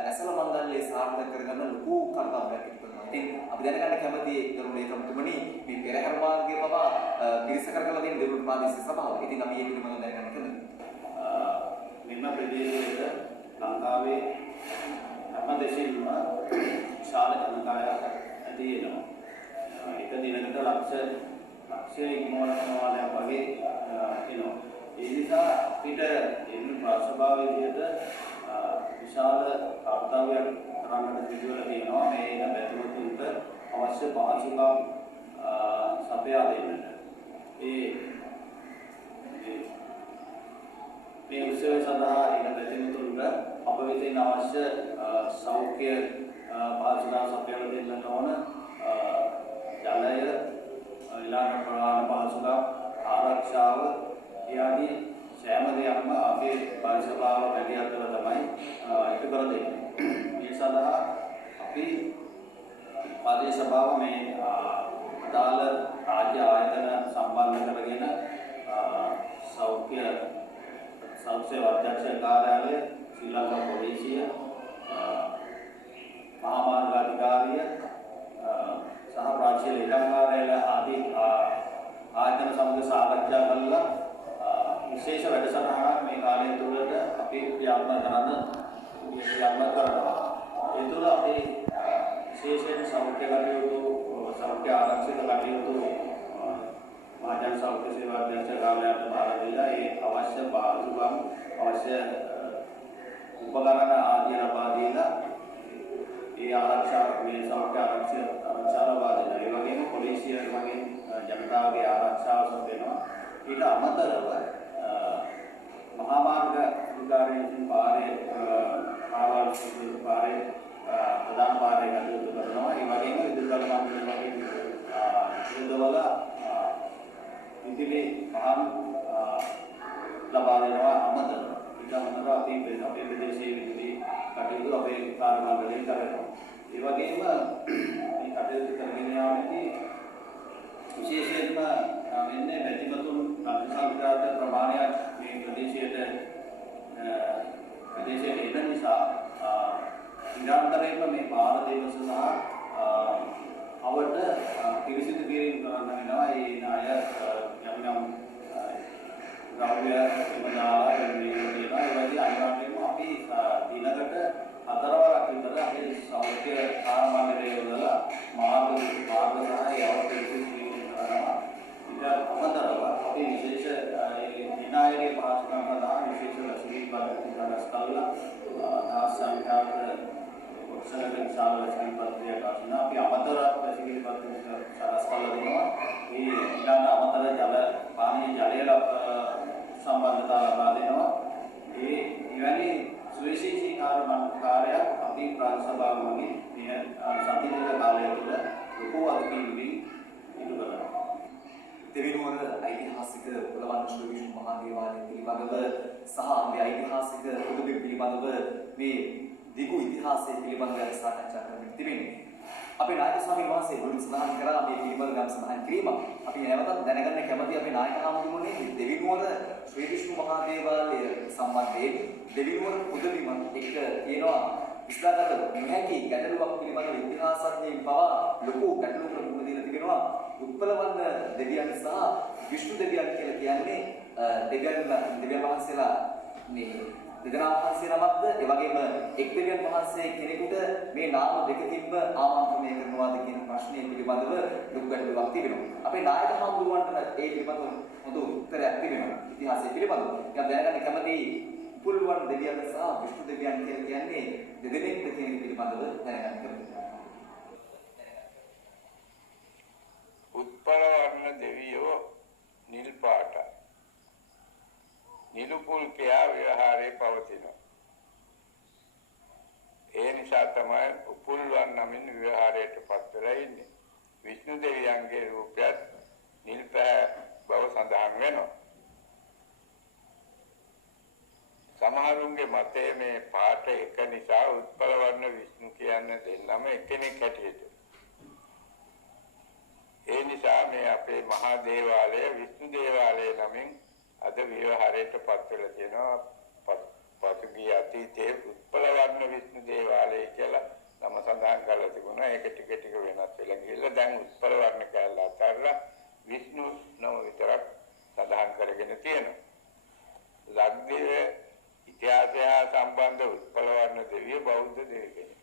ඇසල මණ්ඩලයේ සාර්ථක කරගන්න ලොකු කර්තව්‍යයක් ඉටුවනවා. ඉතින් අපි දැනගන්න කැමතියි දරු ලේකම්තුමනි මේ පෙරහැර මාර්ගයේ පවා පිරිස කරකලා දෙන දෙවිවරු ප්‍රාදේශීය සභාව. ඉතින් අපි මේ පිළිබඳව දැනගන්න කැමතියි. මෙන්න ප්‍රදේශයේ ලංකාවේ හැම දෙසින්ම විශාල ජනකායක් ඇති වෙනවා. එක දිනකට ලක්ෂ ඉක්මවන ප්‍රමාණයක් වගේ එනවා. ඒ නිසා අපිට එන්න ප්‍රාසභාවයේ විදිහට විශාල කාර්යයක් කරන්නට සිදුවලා තියෙනවා. මේ බැතිමතුන්ට අවශ්‍ය පහසුකම් සපයා දෙන්නට. මේ උත්සවය සඳහා එන බැතිමතුන්ට අප වෙතින් අවශ්‍ය සෞඛ්‍ය පහසුකම් සපයලා දෙන්නට ඕන. ජලය, ඊළඟ ප්‍රවාහන පහසුකම්, ආරක්ෂාව ආදී සෑම දෙයක්ම අපේ පරිසභාව පැටියක් කරලා තමයි ඉටු කර දෙන්නේ. මේ සඳහා අපි ප්‍රදේශ සභාව මේ අදාළ රාජ්‍ය ආයතන සම්බන්ධ කරගෙන සෞඛ්‍ය අධ්‍යක්ෂ කාර්යාලය, ශ්‍රී ලංකා පොලිසිය, මහා මාර්ග අධිකාරිය සහ ප්‍රාදේශීය ලේකම් කාර්යාලය ආදී ආයතන සමග සාකච්ඡා කළා විශේෂ වැඩසටහනක් මේ කාලය තුළට අපි ක්‍රියාත්මක කරනවා. ඒ තුළ අපි විශේෂයෙන් සෞඛ්‍ය කටයුතු, සෞඛ්‍ය ආරක්ෂිත කටයුතු මහජන සෞඛ්‍ය සේවා අධ්‍යක්ෂ කාර්යාලයට බාර දීලා ඒ අවශ්‍ය බාධුකම්, අවශ්‍ය උපකරණ ආදී ලබා දීලා ඒ ආරක්ෂා මේ සෞඛ්‍ය ආරක්ෂා ලබා දෙනවා. ඒ වගේම පොලිසිය වගේ ජනතාවගේ ආරක්ෂාව සපයනවා. ඊට අමතරව මහා මාර්ග අධිකාරියන් පාරේ ප්‍රධාන පාරේ කටයුතු කරනවා. ඒ වගේම විදුලි මණ්ඩල වගේ ඉන්දවල ඉතිලි පහන් ලබා දෙනවා අමතරව. ඊට අමතරව අපේ ප්‍රදේශයේ විදුලි කටයුතු අපේ කාර්ය මණ්ඩලයෙන් කරනවා. ඒ වගේම මේ කටයුතු කරගෙන යාමේදී විශේෂයෙන්ම වෙන්නේ බැතිමතුන් ලක්ෂ සංඛ්‍යාත ප්‍රමාණයක් මේ ප්‍රදේශයට ප්‍රදේශයේ එන නිසා නිරන්තරයෙන්ම මේ පාර දෙක සහ අවට පිරිසිදු කිරීම කරන්න වෙනවා. ඒ නාය යම් ගෞරවය එමදාලා එන්නේ ඒ වගේ අනිවාර්යයෙන්ම අපි දිනකට 4 වරක් විතර අපේ සෞඛ්‍ය සාමාන්‍යයේ වල මාර්ග සහ යව පිරිසිදු කිරීම කරනවා. ඊට අමතරව අපි විශේෂ දිනායේ පාස්කම් සඳහා විශේෂ සිවිල් බලතල කළා දාස් සංඛ්‍යාත ඔක්සලෙන් සාල සිවිල් පත්‍රය කාශන අපි අමතර සිවිල් පත්‍රය සකස් කළා දෙනවා. මේ ඊළඟ අමතර ජල පානීය ජලය සම්බන්ධතාව ලබා දෙනවා. ඒ එවැනි සුවිශේෂී කාර්යයක් අපි ප්‍රාන්ත සභාව මගින් මේ සම්පූර්ණ කාලය තුළ ලොකු අත්දැකීම් ඉටු කරනවා. දෙවිනුවර ඓතිහාසික උලවන්න ශ්‍රී විෂ්ණු මහා දේවාලය පිළිබඳව සහ මේ ඓතිහාසික උදවිය පිළිබඳව මේ දිගු ඉතිහාසය පිළිබඳව සාකච්ඡා කරමින් තිබෙනවා. අපේ නායක ස්වාමීන් වහන්සේ මුලින් සඳහන් කරා මේ පිළිබඳව නම් සඳහන් කිරීම. අපි නැවතත් දැනගන්න කැමති අපේ නායක හාමුදුරුවනේ දෙවිනුවර ශ්‍රී විෂ්ණු මහා දේවාලය සම්බන්ධයෙන් දෙවිනුවර උදවිම එක්ක තියෙනවා විස්තරගත නොහැකි ගැටලුවක් පිළිබඳව ඉතිහාසඥයින් පවා ලොකු ගැටලුවකට මුහුණ දීලා තිබෙනවා. උත්පලවන්න දෙවියන් සහ විෂ්ණු දෙවියන් කියලා කියන්නේ දෙවියන් වහන්සේලා මේ දෙදෙනා වහන්සේ නමක්ද ඒ වගේම එක් දෙවියන් වහන්සේ කෙනෙකුට මේ නාම දෙකකින්ම ආමන්ත්‍රණය කරනවාද කියන ප්‍රශ්නය පිළිබඳව ලොකු ගැටලුවක් තිබෙනවා. අපේ නායක හාමුදුරුවන්ට ඒ පිළිබඳව හොඳ උත්තරයක් තිබෙනවා. ඉතිහාසය පිළිබඳව. ඒක දැනගන්න කැමති උත්පලවන්න දෙවියන් සහ විෂ්ණු දෙවියන් කියලා කියන්නේ දෙදෙනෙක්ද කියන පිළිබඳව දැනගන්න කැමතියි. උත්පලවර්ණ දෙවියෝ නිල් පාටයි. නිලුපුල් කියා ව්‍යවහාරයේ පවතිනවා. ඒ නිසා තමයි උපුල්වන් නමින් ව්‍යවහාරයට පත් වෙලා ඉන්නේ. විෂ්ණු දෙවියන්ගේ රූපයත් නිල් පැහැ බව සඳහන් වෙනවා. සමහරුන්ගේ මතයේ මේ පාට එක නිසා උත්පලවර්ණ විෂ්ණු කියන්නේ දෙන්නම එක්කෙනෙක් හැටියට. ඒ නිසා මේ අපේ මහා දේවාලය විෂ්ණු දේවාලය නමින් අද ව්‍යවහාරයට පත් වෙලා තියෙනවා. පසුගිය අතීතයේ උත්පලවර්ණ විෂ්ණු දේවාලය කියලා නම සඳහන් කරලා තිබුණා. ඒක ටික ටික වෙනස් වෙලා ගිහලා දැන් උත්පලවර්ණ කියලා අතරලා විෂ්ණු නම විතරක් සඳහන් කරගෙන තියෙනවා. ලක්දිව ඉතිහාසය සම්බන්ධ උත්පලවර්ණ දෙවිය බෞද්ධ දෙවිය කෙනෙක්.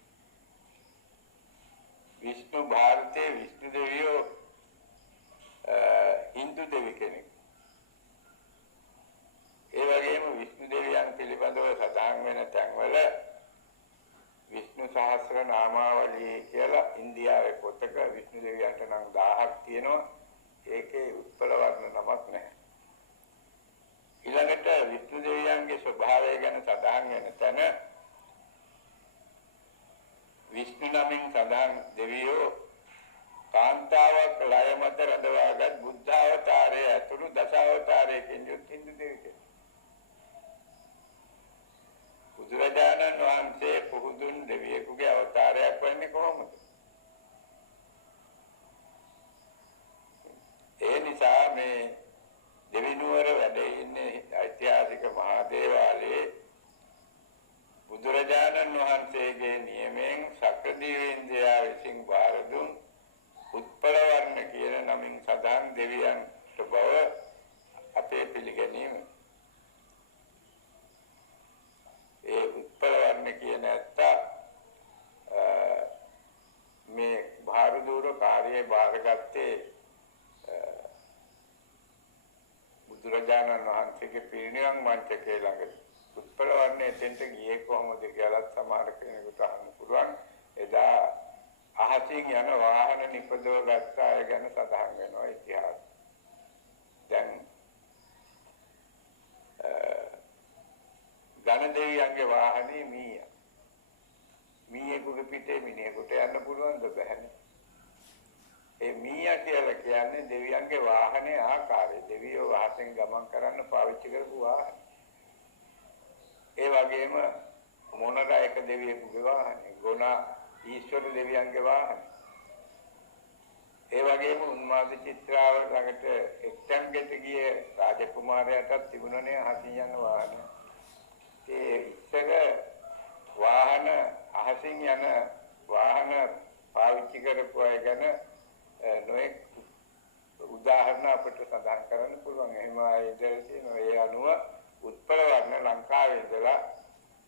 විෂ්ණු ಭಾರತයේ විෂ්ණු දෙවියෝ හින්දු දෙවි කෙනෙක්. ඒ වගේම විෂ්ණු දෙවියන් පිළිබඳව සඳහන් වෙන තැන්වල විෂ්ණු සහස්‍ර නාමාවලිය කියලා ඉන්දියාවේ පොතක විෂ්ණු දෙවියන්ට නම් 1000ක් තියෙනවා. ඒකේ උත්පලවර්ණ නමක් නැහැ. ඊළඟට විෂ්ණු දෙවියන්ගේ ස්වභාවය ගැන සඳහන් වෙන තැන විෂ්ණු නමින් සඳහන් දෙවියෝ කාන්තාවක් ලය මත රඳවාගත් බුද්ධාවතාරයේ ඇතුළු දසාවතාරයකින් යුත් හින්දු දෙවියෙක්. බුදුරජාණන් වහන්සේ පුහුදුන් දෙවියෙකුගේ අවතාරයක් වෙන්නේ කොහොමද? ඒ නිසා මේ දෙවිනුවර වැඩ ඉන්නේ ඓතිහාසික මහා දේවාලයේ බුදුරජාණන් වහන්සේගේ නියමයෙන් සක්‍රදීවේන්ද්‍රයා විසින් බාර දුන් උත්පලවර්ණ කියන නමින් සඳහන් දෙවියන්ට බව අපේ පිළිගැනීම. ඒ උත්පලවර්ණ කියන ඇත්ත මේ භාරදූර කාර්යයේ බාරගත්තේ බුදුරජාණන් වහන්සේගේ පිරිනිවන් මංචකේ ළඟ. උත්පලවර්ණ එතෙන්ට ගියේ කොහොමද කියලා සමහර කෙනෙකුට අහන්න පුළුවන්. එදා අහසින් යන වාහන නිපදව ගත්ත අය ගැන සඳහන් වෙනවා ඉතිහාසය. දැන් ධන දෙවියන්ගේ වාහනේ මීයා. මීයෙකුගේ පිටේ මිනිහෙකුට යන්න පුළුවන්ද බැහැනේ. ඒ මීයා කියලා කියන්නේ දෙවියන්ගේ වාහනේ ආකාරය. දෙවියෝ වාහයෙන් ගමන් කරන්න පාවිච්චි කරපු වාහන. ඒ වගේම මොනරා එක දෙවියෙකුගේ වාහනේ. ගුණා ඊශ්වර දෙවියන්ගේ වාහන. ඒ වගේම උන්මාද චිත්‍රාව ළඟට එක්තැන්කට ගිය රාජකුමාරයාටත් තිබුණනේ අහසින් යන වාහන. ඒ ඉස්සර වාහන අහසින් යන වාහන පාවිච්චි කරපු අය ගැන නොයෙක් උදාහරණ අපිට සඳහන් කරන්න පුළුවන්. එහෙම ඉඳලා තියෙනවා. ඒ අනුව උත්පල වර්ණ ලංකාවේ ඉඳලා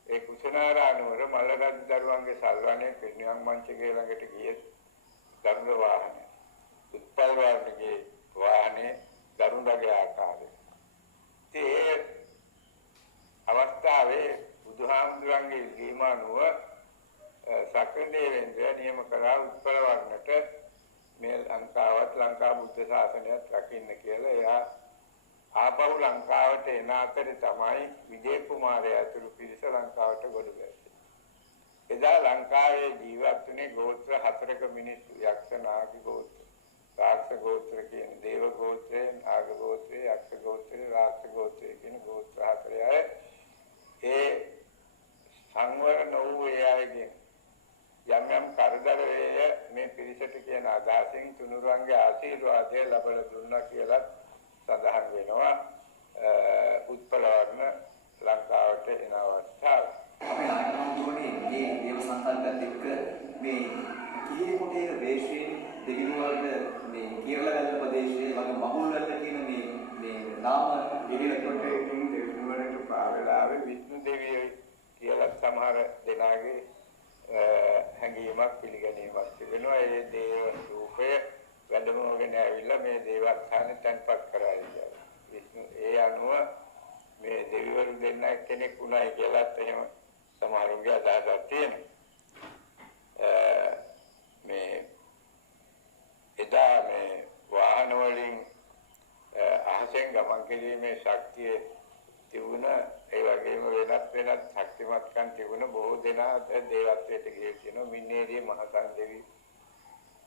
ඒ කුසනාරානුවර මල්ලරජ දරුවන්ගේ සල්වනේ පිරිනිවන් මංචකේ ළඟට ගියේ ගරුඩ වාහනය. උත්පල වර්ණගේ වාහනේ ගරුඩගේ ආකාරය. ඒ අවස්ථාවේ බුදුහාමුදුරන්ගේ ඉල්ලීමානුව සක්‍රදේවේන්ද්‍රය නියම කළා උත්පල වර්ණට මේ ලංකා බුද්ධ ශාසනයත් රකින්න කියලා. එයා ආපහු ලංකාවට එන අතරේ තමයි විජේ කුමාරයා ඇතුළු පිරිස ලංකාවට ගොඩ බැස්සේ. එදා ලංකාවේ ජීවත් වුණේ ගෝත්‍ර 4ක මිනිස්සු. යක්ෂ නාග ගෝත්‍ර, රාක්ෂ ගෝත්‍ර කියන දේව ගෝත්‍රය, නාග ගෝත්‍රය, යක්ෂ ගෝත්‍රය, රාක්ෂ ගෝත්‍රය කියන ගෝත්‍ර 4 අය. ඒ සංවර නොවූ ඒ අයගෙන් යම් යම් කරදර වේය මේ පිරිසට කියන අදහසින් තුනුරුවන්ගේ ආශිර්වාදය ලැබලා දුන්නා කියලා සඳහන් වෙනවා. උත්පල වර්ණ ලංකාවට එන අවස්ථාව. අපේ නායකතුමනි මේ දේව සංකල්පයත් එක්ක මේ කිහිරි කොටේක වේශයෙන් දෙවිනුවරට මේ කීරළගල්ල ප්‍රදේශයේ වගේ මහුල්ලට කියන මේ නාම කිහිරි කොටේකින් දෙවිනුවරට පාවෙලාවේ විෂ්ණු දෙවියෝ කියලා සමහර දෙනාගේ හැඟීමක් පිළිගැනීමක් තිබෙනවා. ඒ දේව රූපය වැඩමවගෙන ඇවිල්ලා මේ දේවස්ථානේ තැන්පත් කරා කියලා. විෂ්ණු ඒ අනුව මේ දෙවිවරු දෙන්න කෙනෙක් උනායි කියලාත් එහෙම සමහරුන්ගේ අදහසක් තියෙනවා. මේ එදා මේ වාහන වලින් අහසෙන් ගමන් කිරීමේ ශක්තිය තිබුණ ඒ වගේම වෙනත් ශක්තිමත්කම් තිබුණ බොහෝ දෙනා දේවත්වයට ගියේ කියනවා. මින්නේරිය මහසන් දෙවි,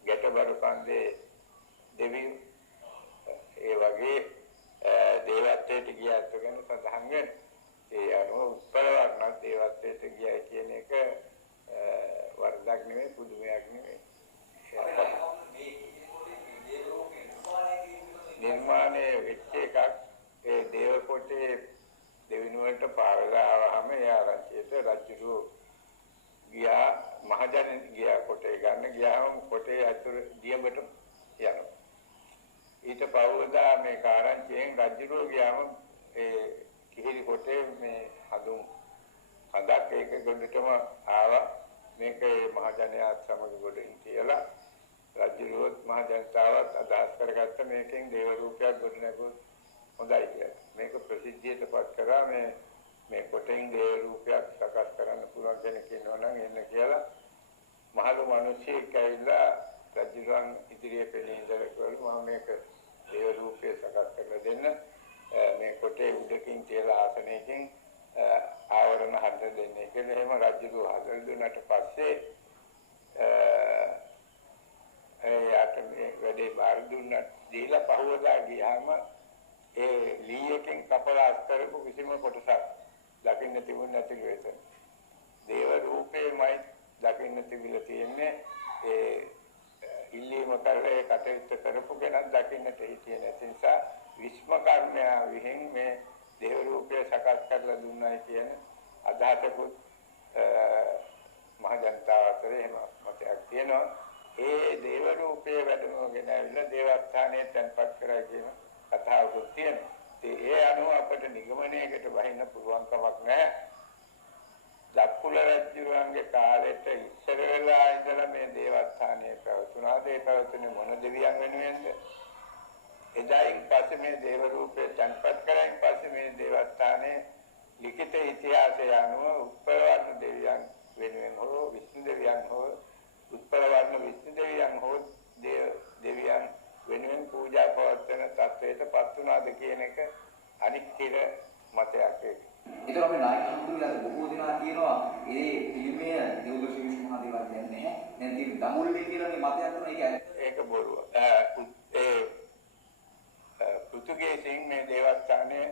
ගැටබරු කන්දේ දෙවි ඒ වගේ දේවත්වයට ගියාත් ගැන සඳහන් වෙනවා. ඒ අනුව උත්පල වර්ණ දේවත්වයට ගියයි කියන එක වරදක් නෙවෙයි, පුදුමයක් නෙවෙයි. නිර්මාණය වෙච්ච එකක්. ඒ දේව කොටේ දෙවිනුවරට පාවලා ආවහම ඒ ආරංචියට රජුරු ගියා. මහජන ගියා කොටේ ගන්න ගියාම කොටේ අතුරු දියඹට යනවා. ඊට පවුවදා මේ ආරංචියෙන් රජුරු ගියාම ඒ කිහිරි කොටේ මේ හඳුන් හඳක් ඒක ගොඩටම ආවා. මේක මහජනයාත් සමග ගොඩින් කියලා රජුරුවත් මහජනතාවත් අදහස් කරගත්ත මේකෙන් දේව රූපයක් ගොඩ නැගුවොත් හොඳයි කියලා. මේක ප්‍රසිද්ධියටපත් කරා. මේ කොටෙන් දේව රූපයක් සකස් කරන්න පුළුවන් කෙනෙක් ඉන්නවා නම් එන්න කියලා මහලු මිනිස්සෙක් ඇවිල්ලා රජුරන් ඉදිරියේ පෙනී ඉඳලා කිව්වලු මම මේක දේව රූපය සකස් කරලා දෙන්න. මේ කොටේ උඩකින් තියලා ආසනයකින් ආවරණ හදලා දෙන්නේ කියලා. එහෙම රජුරු හදලා දුන්නාට පස්සේ යාට මේ වැඩේ බාර දුන්නා. දීලා පහුවදා ගියාම ඒ ලීයකින් කපලා අස්තරපු කිසිම කොටසක් දකින්න තිබුණ නැතිලු එතන. දේව රූපේමයි දකින්න තිබිලා තියෙන්නේ. ඒ ඉල්ලීම කරලා ඒ කටයුත්ත කරපු කෙනෙක් දකින්නට හිටියේ නැති නිසා විශ්වකර්මය විහිං මේ දේව රූපය සකස් කරලා දුන්නයි කියන අදහසකුත් මහ ජනතාව අතරේ එහෙම මතයක් තියෙනවා. ඒ දේව රූපයේ වැඩමගෙන ඇවිල්ලා දේවස්ථානයේ තැන්පත් කරයි කියන කතාවකුත් තියෙනවා. ඒ අනුව අපට නිගමනයකට වහින්න පුළුවන් කමක් නැහැ. දක්කුල රජුගේ කාලෙට ඉස්සර වෙලා ඉඳලා මේ දේවස්ථානයේ පැවතුණා. ඒ පැවතුනේ මොන දෙවියන් වෙනුවෙන්ද? එදායින් පස්සේ මේ දේව රූපය තැන්පත් කරයින් පස්සේ මේ දේවස්ථානයේ ලිඛිත ඉතිහාසය අනුව උත්පලවර්ණ දෙවියන් වෙනුවෙන් හෝ විෂ්ණු දෙවියන් හෝ උත්පලවර්ණ විෂ්ණු දෙවියන් හෝ දෙවියන් වෙනුවෙන් පූජා පවත්වන තත්වයට පත් වුණාද කියන එක අනික් තිර මතයක් ඒක. ඒතර අපේ නායකතුමලා බොහෝ දෙනා කියනවා ඒ පිළිමය දෙව්දොස් විෂ්ණු මහ දේවයන් දෙන්නේ නැහැ. දැන් තියෙන දමුල්ලේ කියලා මේ මතයක් තුන ඒක බොරුව. පෘතුගීසින් මේ දේවස්ථානයේ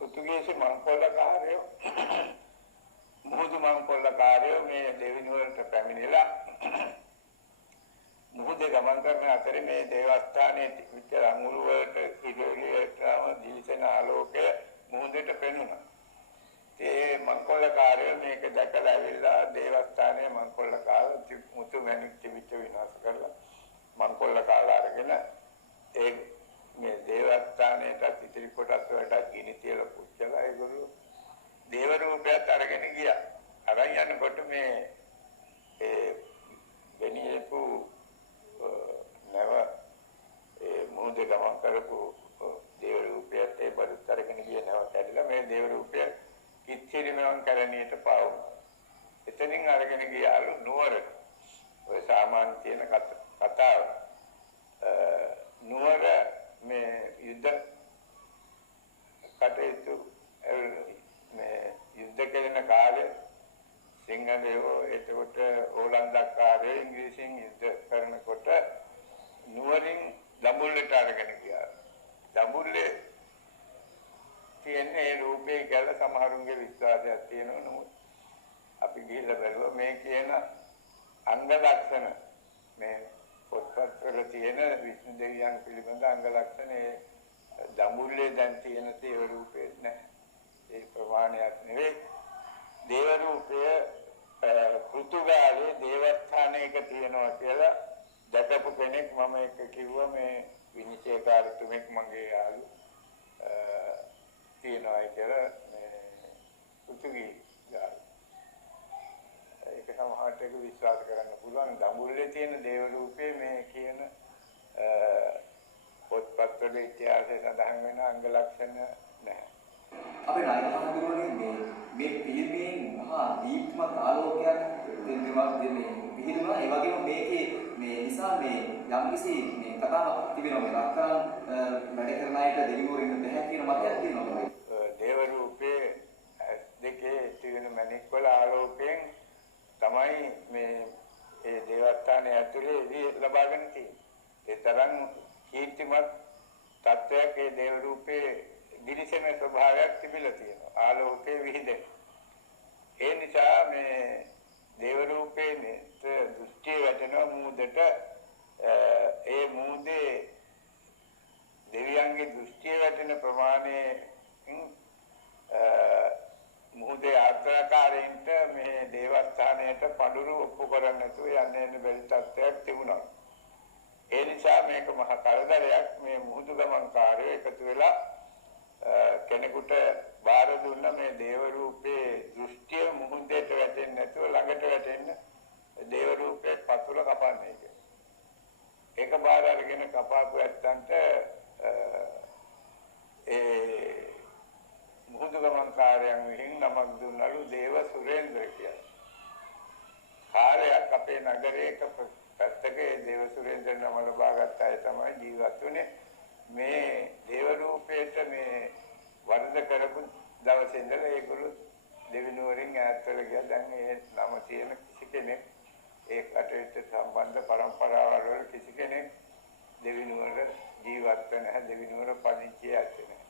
පෘතුගීසි මංකොල්ලකාරයෝ මුහුදු මංකොල්ලකාරයෝ මේ දෙවිනුවරට පැමිණිලා මුහුදේ ගමන් කරන අතරේ මේ දේවස්ථානයේ තිබිච්ච රංගුළු වලට ඉරෝලියටම දිලිසෙන ආලෝකය මුහුදට පෙනුණා. ඒ මංකොල්ලකාරයෝ මේක දැකලා ඇවිල්ලා දේවස්ථානයේ මංකොල්ල කාලා මුතු මැණික් තිබිච්ච විනාශ කරලා මංකොල්ල කාලා අරගෙන ඒ මේ දේවස්ථානයට ඉතිරි කොටස් වලට ගිනි තියලා පුච්චලා ඒගොල්ලෝ දේව රූපයත් අරගෙන ගියා. අරන් යනකොට මේ ඒ වෙනියපු නව ඒ මුහුද ගමන් කරපු දේව රූපයත් ඒ බඩත් අරගෙන ගිය නව කැඩලා මේ දේව රූපය කිච්චිරිමවන් කරණියට පාවු. එතනින් අරගෙන ගියාලු නුවරට. ඔය සාමාන්‍ය තියෙන කතාව. නුවර මේ යුද්ධ කටයුතු මේ යුද්ධ කරන කාලේ සිංහලයෝ එතකොට ඕලන්දකාරයෝ ඉංග්‍රීසියෙන් යුද්ධ කරනකොට නුවරින් දඹුල්ලට අරගෙන ගියා. දඹුල්ලේ කියන්නේ රූපේ ගැල සමහරුන්ගේ විශ්වාසයක් තියෙනවා. නමුත් අපි ගිහිල්ලා බලුවා මේ කියන අංග ලක්ෂණ මේ පොත්පත්වල තියෙන විෂ්ණු දෙවියන් පිළිබඳ අංග ලක්ෂණ ඒ දඹුල්ලේ දැන් තියෙන දේව රූපේ නැහැ. ඒ ප්‍රමාණයක් නෙවෙයි. දේව රූපය පෘථුගාලේ දේවස්ථානයක තියෙනවා කියලා දැකපු කෙනෙක් මම එක කිව්වා මේ විනිශ්චයකාරතුමෙක් මගේ යාළු තියෙනවා කියලා මේ පෘථුගී යාළු. ඒක සමහරට ඒක විශ්වාස කරන්න පුළුවන්. දඹුල්ලේ තියෙන දේව රූපේ මේ කියන පොත්පත්වල ඉතිහාසයේ සඳහන් වෙන අංග ලක්ෂණ නැහැ. අපේ නායකතුමනි මේ පිළිමයෙන් මහා දීප්තිමත් ආලෝකයක් දෙන්නවා මේ පිළිම ඒ වගේම මේකේ මේ නිසා මේ යම්කිසි මේ කතාවක් තිබෙනවා මේ රත්තරන් වැඩ කරන අයට දෙවිවරු ඉන්න බෑ කියන මතයක් තියෙනවා. දේව රූපේ දෙකේ තියෙන මණික් වල ආලෝකයෙන් තමයි මේ ඒ දේවස්ථානයේ ඇතුලේ ලබාගෙන තියෙන්නේ. ඒ තරම් කීර්තිමත් තත්වයක් ඒ දේව රූපේ දිලිසෙන ස්වභාවයක් තිබිලා තියෙනවා. ආලෝකයේ විහිදෙන. ඒ නිසා මේ දේව රූපේ දෘෂ්ටි වැටෙන මූදට ඒ මූදේ දෙවියන්ගේ දෘෂ්ටි වැටෙන ප්‍රමාණයෙන් මූදේ ආත්‍රාකාරයින්ට මේ දේවස්ථානයට පඳුරු ඔප්පු කරන්න නැතුව යන්න බැරි තත්ත්වයක් තිබුණා. ඒ නිසා මේක මහා කරදරයක්. මේ මුහුදු ගමන්කාරයෝ එකතු වෙලා කෙනෙකුට බාර දුන්න මේ දේව රූපේ දෘෂ්ටිය මුහුදේට වැටෙන්නේ නැතුව ළඟට වැටෙන්න දේව රූපේ පතුල කපන්නේ කියලා. ඒක බාර අරගෙන කපාපු ඇත්තන්ට ඒ මුහුදු ගමන්කාරයන් විසින් නමක් දුන්නලු දේව සුරේන්ද්‍ර කියලා. කාර්යයක් අපේ නගරයේ පැත්තක දේව සුරේන්ද්‍ර නම ලබාගත් අය තමයි ජීවත් වුනේ. මේ දේව රූපයට මේ වර්ධ කරපු දවසේ ඉඳලා ඒගොල්ලෝ දෙවිනුවරින් ඈත්වල ගියා. දැන් ඒ නම තියෙන කිසි කෙනෙක් ඒ කටයුත්තට සම්බන්ධ පරම්පරාවල් වල කිසි කෙනෙක් දෙවිනුවර ජීවත් නැහැ. දෙවිනුවර පදිංචි ඇත්තේ නැහැ.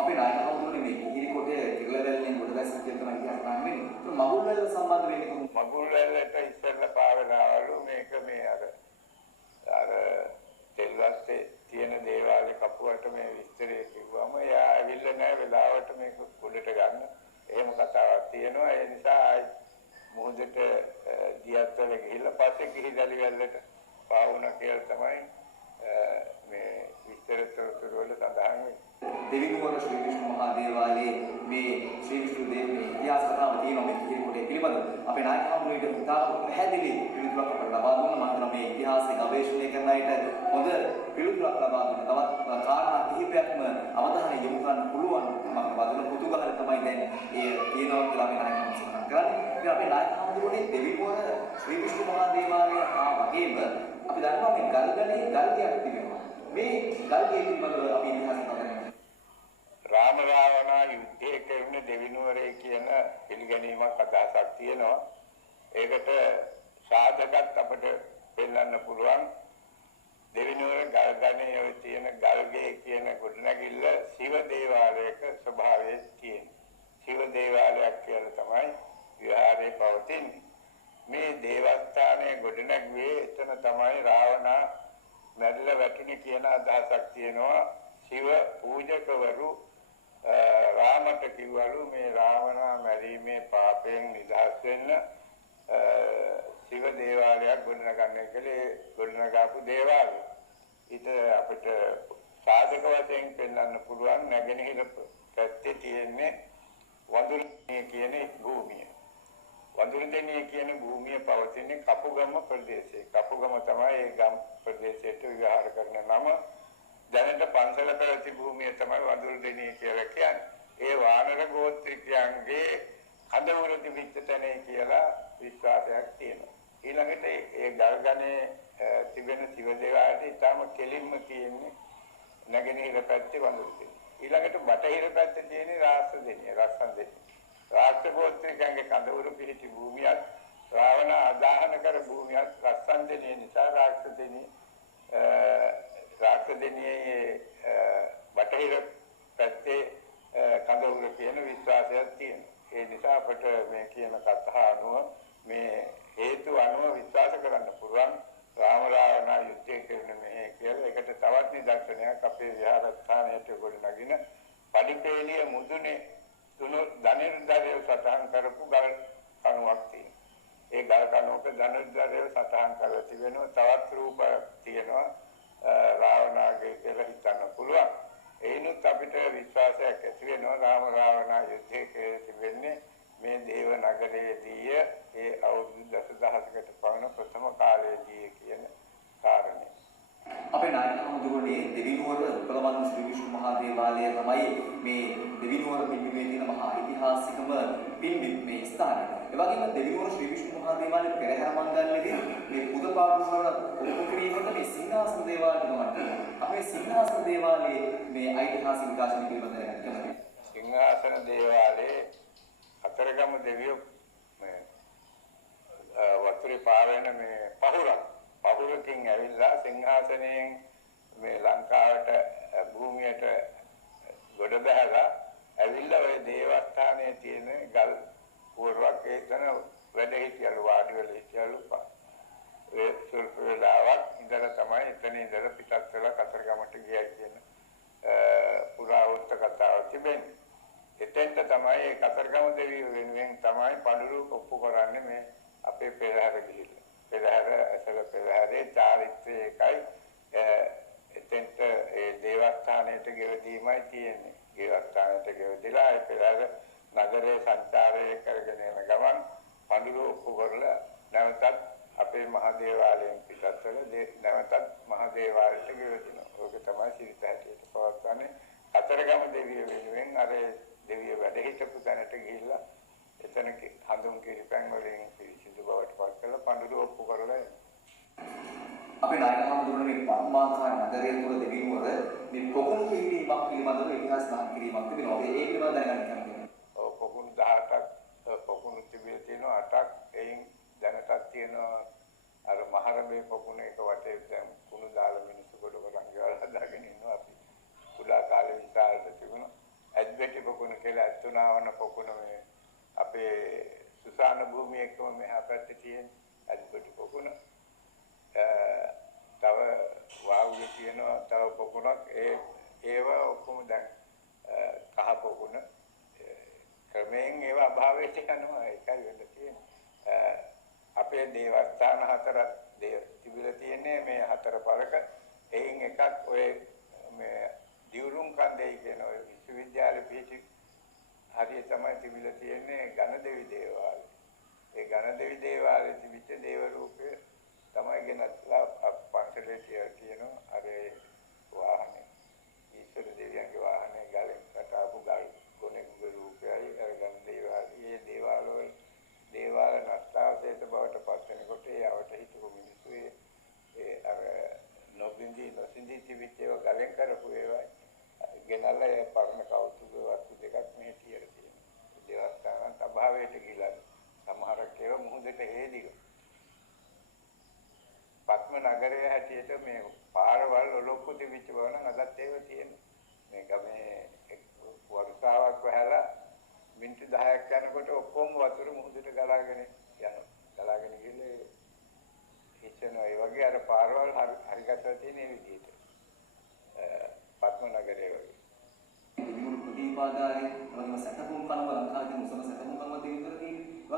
අපේ නායකතුමනි මේ කිහිරි කොටේ තිගලවැල්ලෙන් ගොඩබැස්ස කියන තමයි කියන්න වෙන්නේ. ඒක මගුල්වැල්ල සම්බන්ධ වෙන්නේ කොහොමද? මගුල්වැල්ලට ඉස්සෙල්ලා පාවෙලාවලු මේක මේ අර තෙල්වස්සේ තියෙන දේවාලේ කපුවට මේ විස්තරය කිව්වම එයා ඇවිල්ලා නැහැ වෙලාවට මේක උඩට ගන්න. එහෙම කතාවක් තියෙනවා. ඒ නිසා ආයි මොහොතට දියත්වල ගිහිල්ලා පස්සේ කිහිදලි වැල්ලට පාවුණා කියලා තමයි මේ විස්තර තොරතුරු වල සඳහන් වෙන්නේ. දෙවිනුවර ශ්‍රී විෂ්ණු මහා දේවාලයේ මේ ශ්‍රී විෂ්ණු දේවගේ ඉතිහාස කතාව තියෙනවා මේ කිහිරි කොටේ පිළිබඳව. අපේ නායකතුමනීට ඉතාම පැහැදිලි පිළිතුරක් අපට ලබා දුන්නා. මම මේ ඉතිහාසය ගවේෂණය කරන අයට හොඳ පිළිතුරක් ලබා දුන්නා. තවත් කාරණා කිහිපයක්ම අවධානය යොමු කරන්න පුළුවන් මම වදන පුදුගහල තමයි දැන් ඒ තියෙනවා කියලා මේ නායකතුමනි සඳහන් කරන්නේ. ඉතින් අපේ නායකතුමනි දෙවිනුවර ශ්‍රී විෂ්ණු මහා දේවාලය වගේම අපි දන්නවා මේ ගල්ගලේ ගල්ගයක් තිබෙනවා. මේ ගල්ගේ පිළිබඳව අපි ඉතිහාසය කතා රාම රාවණ යුද්ධයේ කරන දෙවිනුවරේ කියන පිළිගැනීමක් අදහසක් තියෙනවා. ඒකට සාධකත් අපිට පෙන්වන්න පුළුවන්. දෙවිනුවර ගල්ගනේ ඔය තියෙන ගල්ගේ කියන ගොඩනැගිල්ල ශිව දේවාලයක ස්වභාවයේ තියෙන. ශිව දේවාලයක් කියලා තමයි විහාරේ පවතින්නේ. මේ දේවස්ථානයේ ගොඩනැගුවේ එතන තමයි රාවණ මැරිලා වැටුනේ කියන අදහසක් තියෙනවා. ශිව පූජකවරු රාමට කිව්වලු මේ රාවණා මැරීමේ පාපයෙන් නිදහස් වෙන්න ශිව දේවාලයක් ගොඩනගන්න කියලා ගොඩනගාපු දේවාලය. ඊට අපිට සාධක වශයෙන් පෙන්වන්න පුළුවන් නැගෙනහිර පැත්තේ තියෙන්නේ වඳුරදෙණිය කියන භූමිය. වඳුරදෙණිය කියන භූමිය පවතින්නේ කපුගම ප්‍රදේශයේ. කපුගම තමයි ඒ ගම් ප්‍රදේශයට විහාර කරන නම. දැනට පන්සල පැවති භූමිය තමයි වඳුරදෙණිය කියලා කියන්නේ. ඒ වානර ගෝත්‍රිකයන්ගේ කඳවුරු තිබිච්ච තැනේ කියලා විශ්වාසයක් තියෙනවා. ඊළඟට ඒ ගල්ගනේ තිබෙන සිව දේවාලයට ඊටම කෙලින්ම තියෙන්නේ නැගෙනහිර පැත්තේ වඳුරදෙණිය. ඊළඟට බටහිර පැත්තේ තියෙන්නේ රාස්සදෙණිය, රස්සන්දෙණිය. රාක්ෂ ගෝත්‍රිකයන්ගේ කඳවුරු පිහිටි භූමියක් රාවණ ආදාහන කර භූමියක් රස්සන්දෙණිය නිසා රාක්ෂදෙණියේ බටහිර පැත්තේ කඳවුරු කියන විශ්වාසයක් තියෙනවා. ඒ නිසා අපට මේ කියන කතා අනුව මේ හේතු අනුව විශ්වාස කරන්න පුළුවන් රාම රාවණ යුද්ධය කරන මේ කියලා. ඒකට තවත් නිදර්ශනයක් අපේ විහාරස්ථානයට ගොඩනගින පඩිපේලිය මුදුනේ තුන ධනිර්ධරය සටහන් කරපු ගල් කණුවක් තියෙනවා. ඒ ගල් කණුවක ධනිර්ධරය සටහන් කරලා තිබෙනවා. තවත් රූප තියෙනවා රාවණාගේ කියලා හිතන්න පුළුවන්. ඒනුත් අපිට විශ්වාසයක් ඇති වෙනවා රාම රාවණ යුද්ධයේ තිබෙන්නේ මේ දේව නගරයේදී ඒ අවුරුදු දසදහසකට පමණ ප්‍රථම කාලයේදී කියන කාරණේ. අපේ නායක හමුදුරනේ දෙවිනුවර උපලවන්න ශ්‍රී විෂ්ණු මහා දේවාලය තමයි මේ දෙවිනුවර පිළිමේ තියෙන මහා ඓතිහාසිකම පින්බිම් මේ ස්ථානය. ඒ වගේම දෙවිනුවර ශ්‍රී විෂ්ණු මහා දේවාලයේ පෙරහැර මංගල්‍යයේදී මේ පුදපාඩු වල ඔප්පු කිරීමට මේ සිංහාසන දේවාලය ගමන් අපේ සිංහාසන දේවාලයේ මේ ඓතිහාසික විකාශන පිළිබඳව දැනගන්න. සිංහාසන දේවාලයේ අතරගම දෙවියෝ මේ වතුරේ පාවෙන මේ පහුරකින් ඇවිල්ලා සිංහාසනයෙන් මේ ලංකාවට භූමියට ගොඩ බැහැලා ඇවිල්ලා ওই දේවස්ථානයේ තියෙන ගල් පුවරුවක් ඒකන වැඩ හිටියලු වාඩි වෙලා හිටියලු ඒ සුල්ප වෙලාවක් ඉඳලා තමයි එතන ඉඳලා පිටත් වෙලා කතරගමට ගියා කියන පුරාවෘත්ත කතාව තිබෙන්නේ. එතෙන්ට තමයි ඒ කතරගම දෙවියෝ වෙනුවෙන් තමයි පඳුරු ඔප්පු කරන්නේ මේ අපේ පෙරහැර ගිහිල්ලා. පෙරහැර ඇසල පෙරහැරේ චාරිත්‍රය එකයි එතෙන්ට ඒ දේවස්ථානයට ගෙවදීමයි තියෙන්නේ. දේවස්ථානයට ගෙවදිලා ඒ පෙරහැර නගරයේ සංචාරය කරගෙන යන ගමන් පඳුරු ඔප්පු කරලා නැවතත් අපේ මහා දේවාලයෙන් පිටත් වෙලා නැවතත් මහා දේවාලයට ගෙවදිනවා. ඕක තමයි සිරිත හැටියට පවත්වන්නේ. කතරගම දෙවියෝ වෙනුවෙන් අර දෙවියෝ වැඩ හිටපු තැනට ගිහිල්ලා එතන හඳුන් කිරිපැන් වලින් පිරිසිදු බවට පත් කරලා පඳුරු ඔප්පු කරලා අපේ නායක හමුදුරනේ පද්මාකාර නගරය තුළ දෙවිනුවර මේ පොකුණු පිළිවීමක් පිළිබඳව ඉතිහාස දහම් කිරීමක් තිබෙනවා. ඒ පිළිබඳව දැනගන්න කැමතියි. ඔව් පොකුණු 18ක් පොකුණු තිබිලා තියෙනවා 8ක්. එයින් දැනටත් තියෙනවා අර මහරඹේ පොකුණ එක වටේ දැන් කුණු දාලා මිනිස්සු කොට වරන් ගෙවල් හදාගෙන ඉන්නවා. අපි කුඩා කාලේ විශාලට තිබුණා. ඇද්බැටි පොකුණ කියලා අත්තුනාවන පොකුණ මේ අපේ සුසාන භූමිය එක්කම මෙහා පැත්තේ තියෙන ඇද්බැටි පොකුණ. තව වාවුවේ තියෙනවා තව පොකුණක් ඒවා ඔක්කොම දැන් කහ පොකුණ ක්‍රමයෙන් ඒවා අභාවයට යනවා. ඒකයි වෙන්න තියෙන්නේ. අපේ දේවස්ථාන හතර තිබිලා තියෙන්නේ මේ හතර පළක. එයින් එකක් ඔය මේ දිවුරුම් කන්දේ කියන ඔය විශ්වවිද්‍යාල පිහිටි හරිය තමයි තිබිලා තියෙන්නේ ගණදෙවි දේවාලය. ඒ ගණදෙවි දේවාලයේ තිබිච්ච දේව රූපය තමයි ගෙනත්ලා පන්සලේ තියෙනවා. අර වාහනේ ඊශ්වර දෙවියන්ගේ වාහනේ ගලෙන් කටාපු ගල් ගොනෙකුගේ රූපයයි අර ගණදේවාලය. මේ දේවාල නස්තාවසේත බවට පත් වෙනකොට ඒවට හිටපු මිනිස්සු ඒ අර නොසින්දි තිබිච්ච ඒවා ගලෙන් කරපු ඒවා ගෙනල්ලා ඒ පරණ කෞතුක වස්තු දෙකක් මේ තියලා තියෙනවා. දේවස්ථානත් අභාවයට ගිහිලා සමහරක් ඒවා මුහුදට හේදිලා. පත්ම නගරයේ හැටියට මේ පාරවල් ඔලොක්කු තිබිච්ච බව නම් අදත් ඒවා තියෙනවා. මේක මේ වර්ෂාවක් වහලා මිනිත්තු 10ක් යනකොට ඔක්කොම වතුර මුහුදට ගලාගෙන යනවා. ගලාගෙන ගිහලා හිටෙනවා. ඒ වගේ අර පාරවල් හරි ගැසලා තියෙන මේ විදිහට. පත්ම නගරයේ වගේ. දෙවිනුවර ප්‍රතිපාදාරයේ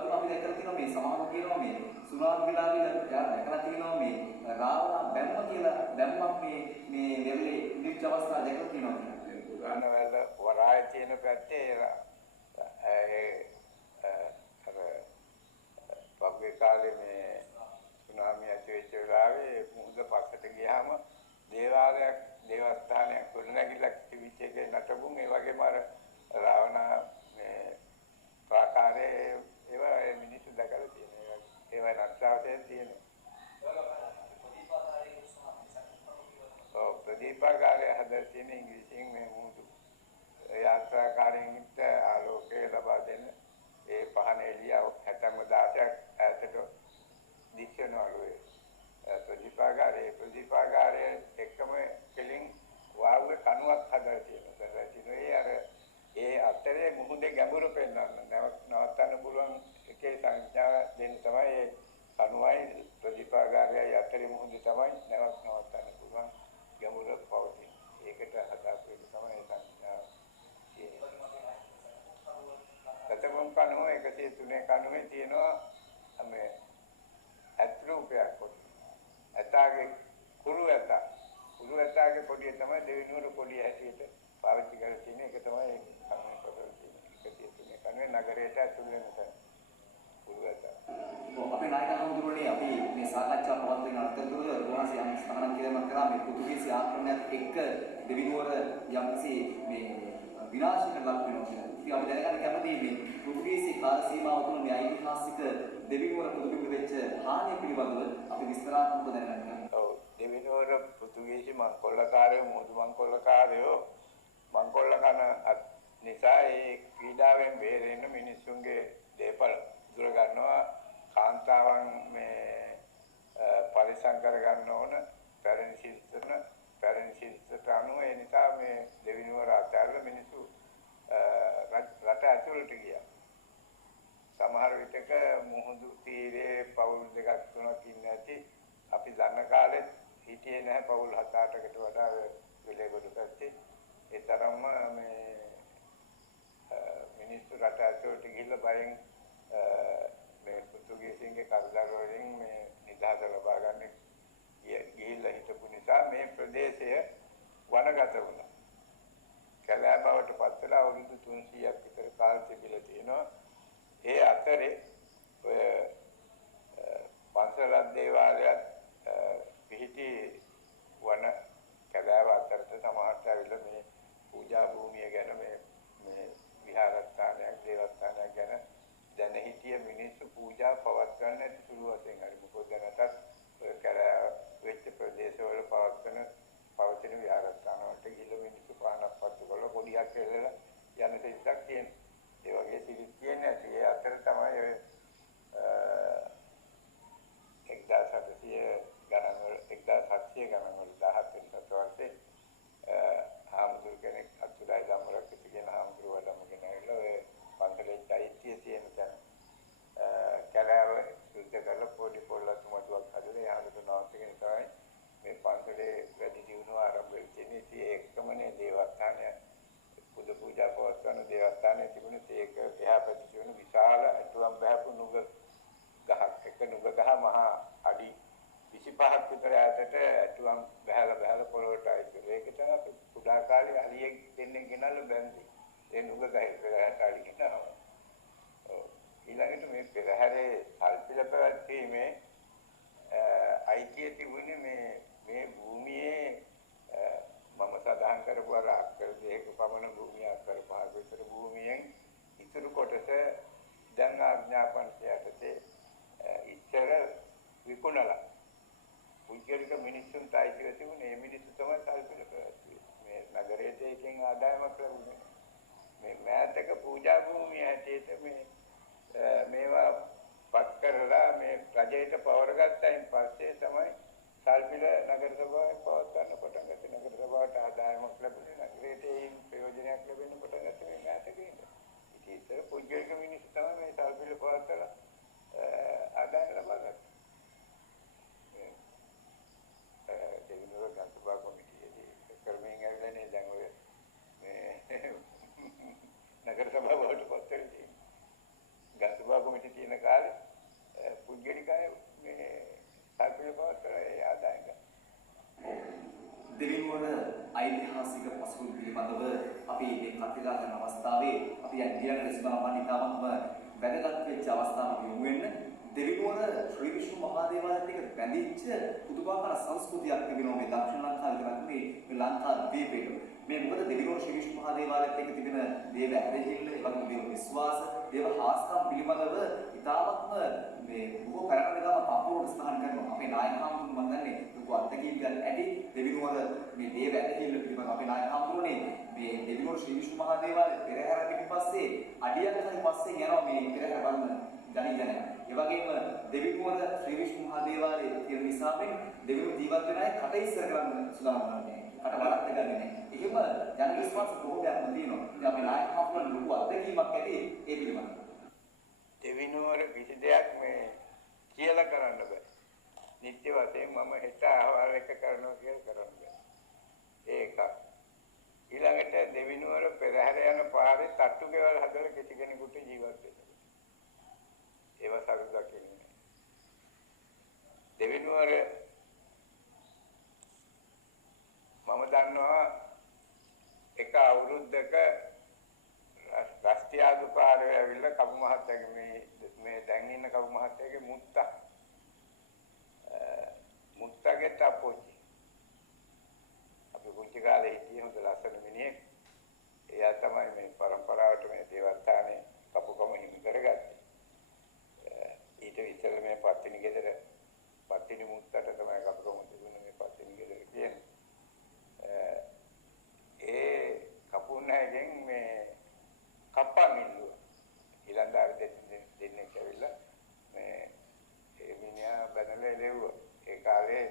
වගේම අපි දැකලා තියෙනවා මේ සමහරව කියනවා මේ සුනාමි විලාපේ දැකලා තියෙනවා මේ රාවණ බැම්ම කියලා බැම්මක් මේ වෙරළේ ඉදිරිච්ච අවස්ථා දැකලා තියෙනවා කියලා. පුරාණවල වරාය තියෙන පැත්තේ පබ්ගේ කාලේ මේ සුනාමි ඇති වෙච්ච වෙලාවේ මුහුද පස්සට ගියාම දේවාලයක් දේවස්ථානයක් ගොඩනැගිලා තිබිච්ච එකේ නටබුන් ඒ වගේම අර රාවණ මේ ප්‍රාකාරයේ ඒවා මිනිස්සු දැකලා තියෙනවා. ඒවා නක්ෂත්‍රයෙන් තියෙනවා. ප්‍රදීපාගාරය හදලා තියෙන ඉංග්‍රීසියෙන් මේ මුහුදු යාත්‍රාකාරයින්ට ආලෝකය ලබා දෙන ඒ පහන එළිය හැතැම්ම 16ක් ඈතට දික්කනවලු ඒ ප්‍රදීපාගාරයේ එකම කෙලින් වාව්වේ කණුවක් හදලා තියෙනවා. ඒ අර ඒ අතරේ මුහුදේ ගැඹුර පෙන්වන්න නවත්තන්න පුළුවන් එකේ සංඥා දෙන්න තමයි ඒ කණුවයි ප්‍රදීපාගාරයයි අතරේ මුහුදේ තමයි නවත්තන්න පුළුවන් ගැඹුර පවතින. ඒකට හදාපු එක තමයි සංඥා කියන්නේ. සතපොම් කණුව 103 කණුවේ තියෙනවා මේ ඇත්රූපයක් පොඩි. ඇතාගේ කුරු ඇතාගේ පොඩිය තමයි දෙවිනුවර පොඩිය හැටියට පාවිච්චි කරලා තියෙන එක තමයි කණුවේ පොඩි තියෙන 103 කණුවේ නගරයට ඇතුළු වෙන තැන. කුරු ඇතා. අපේ නායක හඳුරන්නේ අපි මේ සාකච්ඡා පවත්වන අතරතුර ගෝවාසි යම් ස්ථානක් කියලා කරා මේ පෘතුගීසි ආක්‍රමණයත් එක්ක දෙවිනුවර යම්කිසි මේ විනාශයකට ලක් වෙනවා කියලා. ඉතින් අපි දැනගන්න කැමතියි මේ පෘතුගීසි කාල සීමාව තුළ මේ ඓතිහාසික දෙවිනුවර පුදුබිම්බ වෙච්ච හානිය පිළිබඳව අපි විස්තරාත්මකව දැනගන්න. ඔව් දෙවිනුවර පෘතුගීසි මංකොල්ලකාරයෝ මුහුදු මංකොල්ලකාරයෝ මංකොල්ල කන නිසා ඒ ක්‍රීඩාවෙන් බේරෙන්න මිනිස්සුන්ගේ දේපල දුර ගන්නවා. කාන්තාවන් මේ පරිසම් කර ගන්න ඕන පැරණි ශිල්පට අනුව ඒ නිසා මේ දෙවිනුවර අතහැරලා මිනිස්සු රට ඇතුළට ගියා. සමහර විටක මුහුදු තීරයේ පවුල් දෙකක් තුනක් ඉන්න ඇති. අපි දන්න කාලෙත් හිටියේ නැහැ පවුල් 7-8කට වඩා වෙලෙගොඩ පැත්තේ. ඒ තරම්ම මේ මිනිස්සු රට ඇතුළට ගිහිල්ලා බයෙන් මේ පෘතුගීසින්ගේ කරදර වලින් මේ නිදහස ලබා ගන්න ගිහිල්ලා හිටපු නිසා මේ ප්‍රදේශය වනගත වුණා. කැලෑ බවට පත් වෙලා අවුරුදු 300ක් විතර කාල තිබිලා තියෙනවා. ඒ අතරේ ඔය පන්සලක් දේවාලයක් පිහිටි වන කැලෑව අතරට සමහරට ඇවිල්ලා මේ පූජා භූමිය ගැන මේ විහාරස්ථානයක් දේවස්ථානයක් ගැන දැන හිටිය මිනිස්සු පූජා පවත්වන්න ඇති සුළු වශයෙන් හරි මොකද දැනටත් ඔය කැලෑ වෙච්ච ප්‍රදේශවල පවතින විහාරස්ථාන වලට ගිහිල්ලා මිනිස්සු පානක් පත්තු කරලා පොඩියක් එල්ලලා යන සිද්ධාක් තියෙනවා. ඒ වගේ සිද්ධ කියන්නේ ඇති. ඒ අතර තමයි ඔය 1700 ගණන් වල 1700 ගණන් වල 17 වෙනි සතවර්ෂේ හාමුදුරු කෙනෙක් අතුලයි ධම්මරක්කිත කියන හාමුදුරු වඩමගෙන ඇවිල්ලා ඔය පන්සලේ චෛත්‍යය තියෙන තැන කැලෑව සුද්ධ කරලා පොඩි පොල්ලක් මතුවක් හදලා යහකට නවත්තගෙන තමයි මේ පන්සලේ වැඩි දියුණුව ආරම්භ වෙන්නේ. ඉතින් ඒකමනේ දේවස්ථානය පුද පූජා පවත්වන දේවස්ථානයේ තිබුණේ ඒක එහා පැත්තේ තිබුණ විශාල අටුවම් බහපු නුග ගහක්. එක නුග ගහ මහා අඩි 25ක් විතර ඈතට අටුවම් බහලා පොළොවට ආයිත් ඒක තමයි කුඩා කාලේ අලියෙක් දෙන්නේ ගෙනල්ලා බැන්දේ. ඒ නුග ගහේ පෙරහැරට අලිගෙනවා. ඊළඟට මේ පෙරහැරේ සල්පිල පැවැත්වීමේ අයිතිය තිබුණේ මේ භූමියේ මම සදාහන් කරපු අර අක්කර දෙක පමණ භූමිය අක්කර 5 විතර භූමියෙන් ඉතුරු කොටස දැන් ආඥාපනයට ඉච්ඡර විකුණලා පුද්ගලික මිනිස්සුන්ට අයිතිව තිබුණේ මේ මිනිස්සු තමයි සල්පිල පැවැත්වුවේ. මේ නගරයට එකෙන් ආදායමක් ලැබුණේ. මේ මෑතක පූජා භූමිය හැටියට මේවා පත් කරලා මේ රජයට පවර ගත්තයින් පස්සේ තමයි සල්පිල නගර සභාවේ පවත්වන්න පටන් ගත්තේ. නගර සභාවට ආදායමක් ලැබුණේ නගරයට ඒන් ප්‍රයෝජනයක් ලැබෙන්න පටන් ගත්තේ මේ මෑතකේ ඉඳලා. ඉතින් ඒතර පුද්ගලික මිනිස්සු තමයි මේ සල්පිල පවත්වලා ආදායම ලබා ගත්තේ. දෙවිනුවර ගම්සභා කොමිටියේදී කර්මයෙන් ඇවිල්ලානේ දැන් ඔය මේ නගර සභාවට පත් වෙන්නේ. ගම්සභා කොමිටිය තියෙන පුද්ගලිකයි මේ සල්පින පවත්වන ඒ ආදායම දෙවිනුවර ඓතිහාසික පසුබිම පිළිබඳව අපි මේ කතිලා කරන අවස්ථාවේ අපි ඊළඟ රැස්වන වන්දිතාවක්ම වැදගත් වෙච්ච අවස්ථාවක් යොමු වෙන්න දෙවිනුවර ශ්‍රී විෂ්ණු මහා දේවාලයත් එක්ක බැඳිච්ච පුදුමාකාර සංස්කෘතියක් තිබෙනවා මේ දක්ෂිණ ලංකාවේ විතරක් නෙවෙයි මේ ලංකා ද්වීපයේ මේ මොකද දෙවිනුවර ශ්‍රී විෂ්ණු මහා දේවාලයත් එක්ක තිබෙන දේව ඇදහිල්ල ඒ වගේම දේව විශ්වාස දේව හාස්කම් පිළිබඳව ඉතාමත්ම මේ බොහෝ කරකවන පපුවට ස්ථාන කරනවා අපේ නායක හාමුදුරුවෝ මම දන්නේ ලොකු අත්දැකීම් ගන්න ඇති දෙවිනුවර මේ දේව ඇදහිල්ල පිළිබඳව අපේ නායක හාමුදුරුවනේ මේ දෙවිනුවර ශ්‍රී විෂ්ණු මහා දේවාලය පෙරහැර පිටිපස්සේ අඩියක් හරි පස්සේ යනවා මේ පෙරහැර බලන ජනජනයා. ඒ වගේම දෙවිනුවර ශ්‍රී විෂ්ණු මහා දේවාලයේ තියෙන නිසාවෙන් දෙවිනුවර ජීවත් වෙන අය කට ඉස්සර කරන්න සුදානම් නැහැ. කට වරක් දෙගන්නේ නැහැ. එහෙම ජන විශ්වාස ප්‍රෝග්‍රෑම් තියෙනවා. ඉතින් අපේ නායක හාමුදුරුවෝ ලොකු අත්දැකීමක් ඇති ඒ පිළිබඳව. දෙවිනුවර කිසි දෙයක් මේ කියලා කරන්න බෑ. නිත්‍ය වශයෙන් මම හිත අහවල් එක කරනවා කියලා කරන්න බෑ. ඒක ඊළඟට දෙවිනුවර පෙරහැර යන පාරේ තට්ටු ගෙවල් හදලා කිසි කෙනෙකුට ජීවත් වෙන්න. ඒව සරුදා කියන්නේ. දෙවිනුවර මම දන්නවා එක අවුරුද්දක රාෂ්ට්‍රීය පාරේ ඇවිල්ලා කබු මහත්තයාගේ මේ දැන් ඉන්න කබු මහත්තයාගේ මුත්තගේ තපොච්චි අපි කුංචි කාලේ හිටියේ හොඳ ලස්සන මිනිහෙක්. එයා තමයි මේ පරම්පරාවට මේ දේවස්ථානේ කපුකම හිමි කරගත්තේ. ඊට ඉස්සෙල්ලා මේ පත්තිනි ගෙදර පත්තිනි මුත්තට තමයි කපුකම තිබුණේ මේ පත්තිනි ගෙදර කියන්නේ. ඒ කපුණාගෙන් මේ කප්පා මිල්ලුව ඊළඳාර දෙන්නේ කියලා මේ ඒ මිනිහා බදලා එළෙව්වා. ඒ කාලේ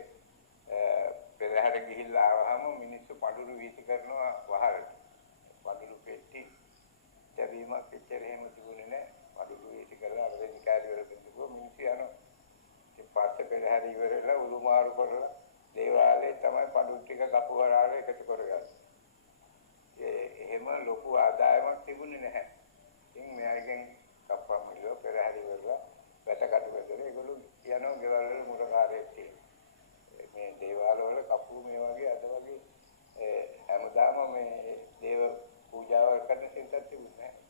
පෙරහැර ගිහිල්ලා ආවහම මිනිස්සු පඳුරු වීසි කරනවා වහරට. පඳුරු පෙට්ටි තැබීමක් එච්චර එහෙම තිබුණේ නැහැ. පඳුරු වීසි කරලා අර වෙදිකාරි වල බඳුව මිනිස්සු යනවා. ඉතින් පස්සේ පෙරහැර ඉවරලා උරුමාරු කරලා දේවාලේ තමයි පඳුරු ටික කපුවරාලේ එකතු කරගන්නේ. එහෙම ලොකු ආදායමක් තිබුණේ නැහැ. ඉතින් මෙයාගෙන් කප්පා මිලුව පෙරහැර ඉවරලා වැටකටු වැදලා ඒගොල්ලෝ යනවා ගෙවල් වල මුරකාරයෙක් තියෙනවා. මේ දේවාල වල කපු මේ වගේ අද වගේ හැමදාම මේ දේව පූජාවල් කරන සිතක් තිබුණේ නැහැ.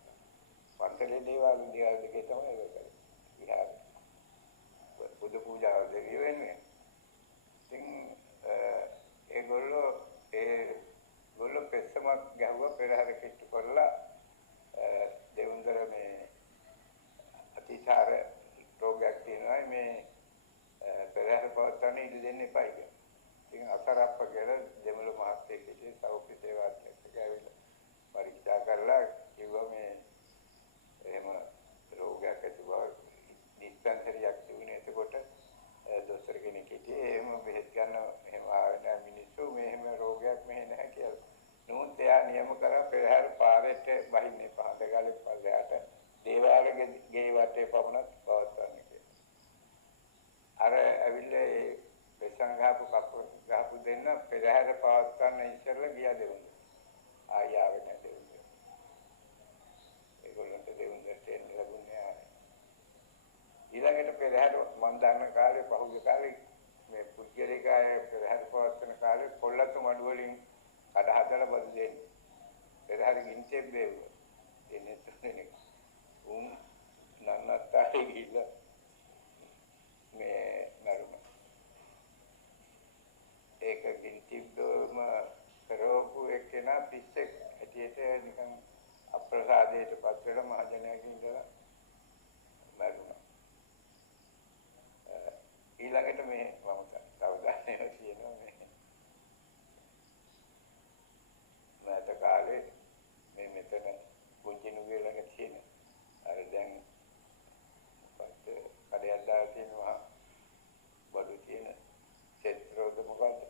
පන්සලේ දේවාල දෙකේ තමයි ඒක කරන්නේ. විහාර බුදු පූජාව දෙවියෝ වෙන්නේ. ඉතින් ඒගොල්ලෝ පෙස්සමක් ගැහුවා පෙරහැර කිට්ටු කරලා දෙවුන්දර මේ අතිසාර රෝගයක් තියෙනවා මේ පෙරහැර පවත්වන්න ඉඩ දෙන්න එපා කියලා. ඉතින් අසරප්ප කියලා දෙමළ මහත්තයෙක් හිටියේ සෞඛ්‍ය සේවා අධ්‍යක්ෂක ඇවිල්ලා පරීක්ෂා කරලා කිව්වා මේ එහෙම රෝගයක් ඇති බව ඩිස්පෙන්සරියක් තිබුණේ. එතකොට දොස්තර කෙනෙක් හිටියේ එහෙම බෙහෙත් ගන්න එහෙම ආවේ නැහැ මිනිස්සු මේ එහෙම රෝගයක් මෙහෙ නැහැ කියලා. නමුත් එයා නියම කරා පෙරහැර පාරේට බහින්න එපා. දෙගාලේ පල්ලෙහාට දේවාලයේ ගේ වටේ පමණක් පවත්වන්න කියලා. අර ඇවිල්ලා ඒ බෙසන් ගහපු දෙන්න පෙරහැර පවත්වන්න ඉස්සෙල්ලා ගියා දෙවුන්ද. ආය ආවේ නැහැ දෙවුන්ද. ඒගොල්ලන්ට දෙවුන්දට එන්න ලැබුණේ නැහැ. ඊළඟට පෙරහැර මම දන්න කාලේ පහුගිය කාලේ මේ පුද්ගලිකය පෙරහැර පවත්වන කාලේ කොල්ලතු මඩු වලින් කඩ හදලා බදු දෙන්නේ. පෙරහැර ගින්චෙක් දෙවුවා. එන්නේ තුනේ උන් නන්නත්තාට ගිහිල්ලා මේ නරුම ඒක ගින්තිබ්බම කරවපු එක්කෙනා පිස්සෙක් හැටියට නිකන් අප්‍රසාදයට පත් වෙලා මහජනයාගෙන් ඉඳලා මරුණා. ඊළඟට මේ මම සවදානේව කියනවා මේ මෑත කාලේ මේ මෙතන කුංචිනුගේ ළඟ තියෙන අර දැන් පස්සේ කඩයක් දාලා තියෙනවා බඩු තියෙන සෙත්‍රෝද මොකද්ද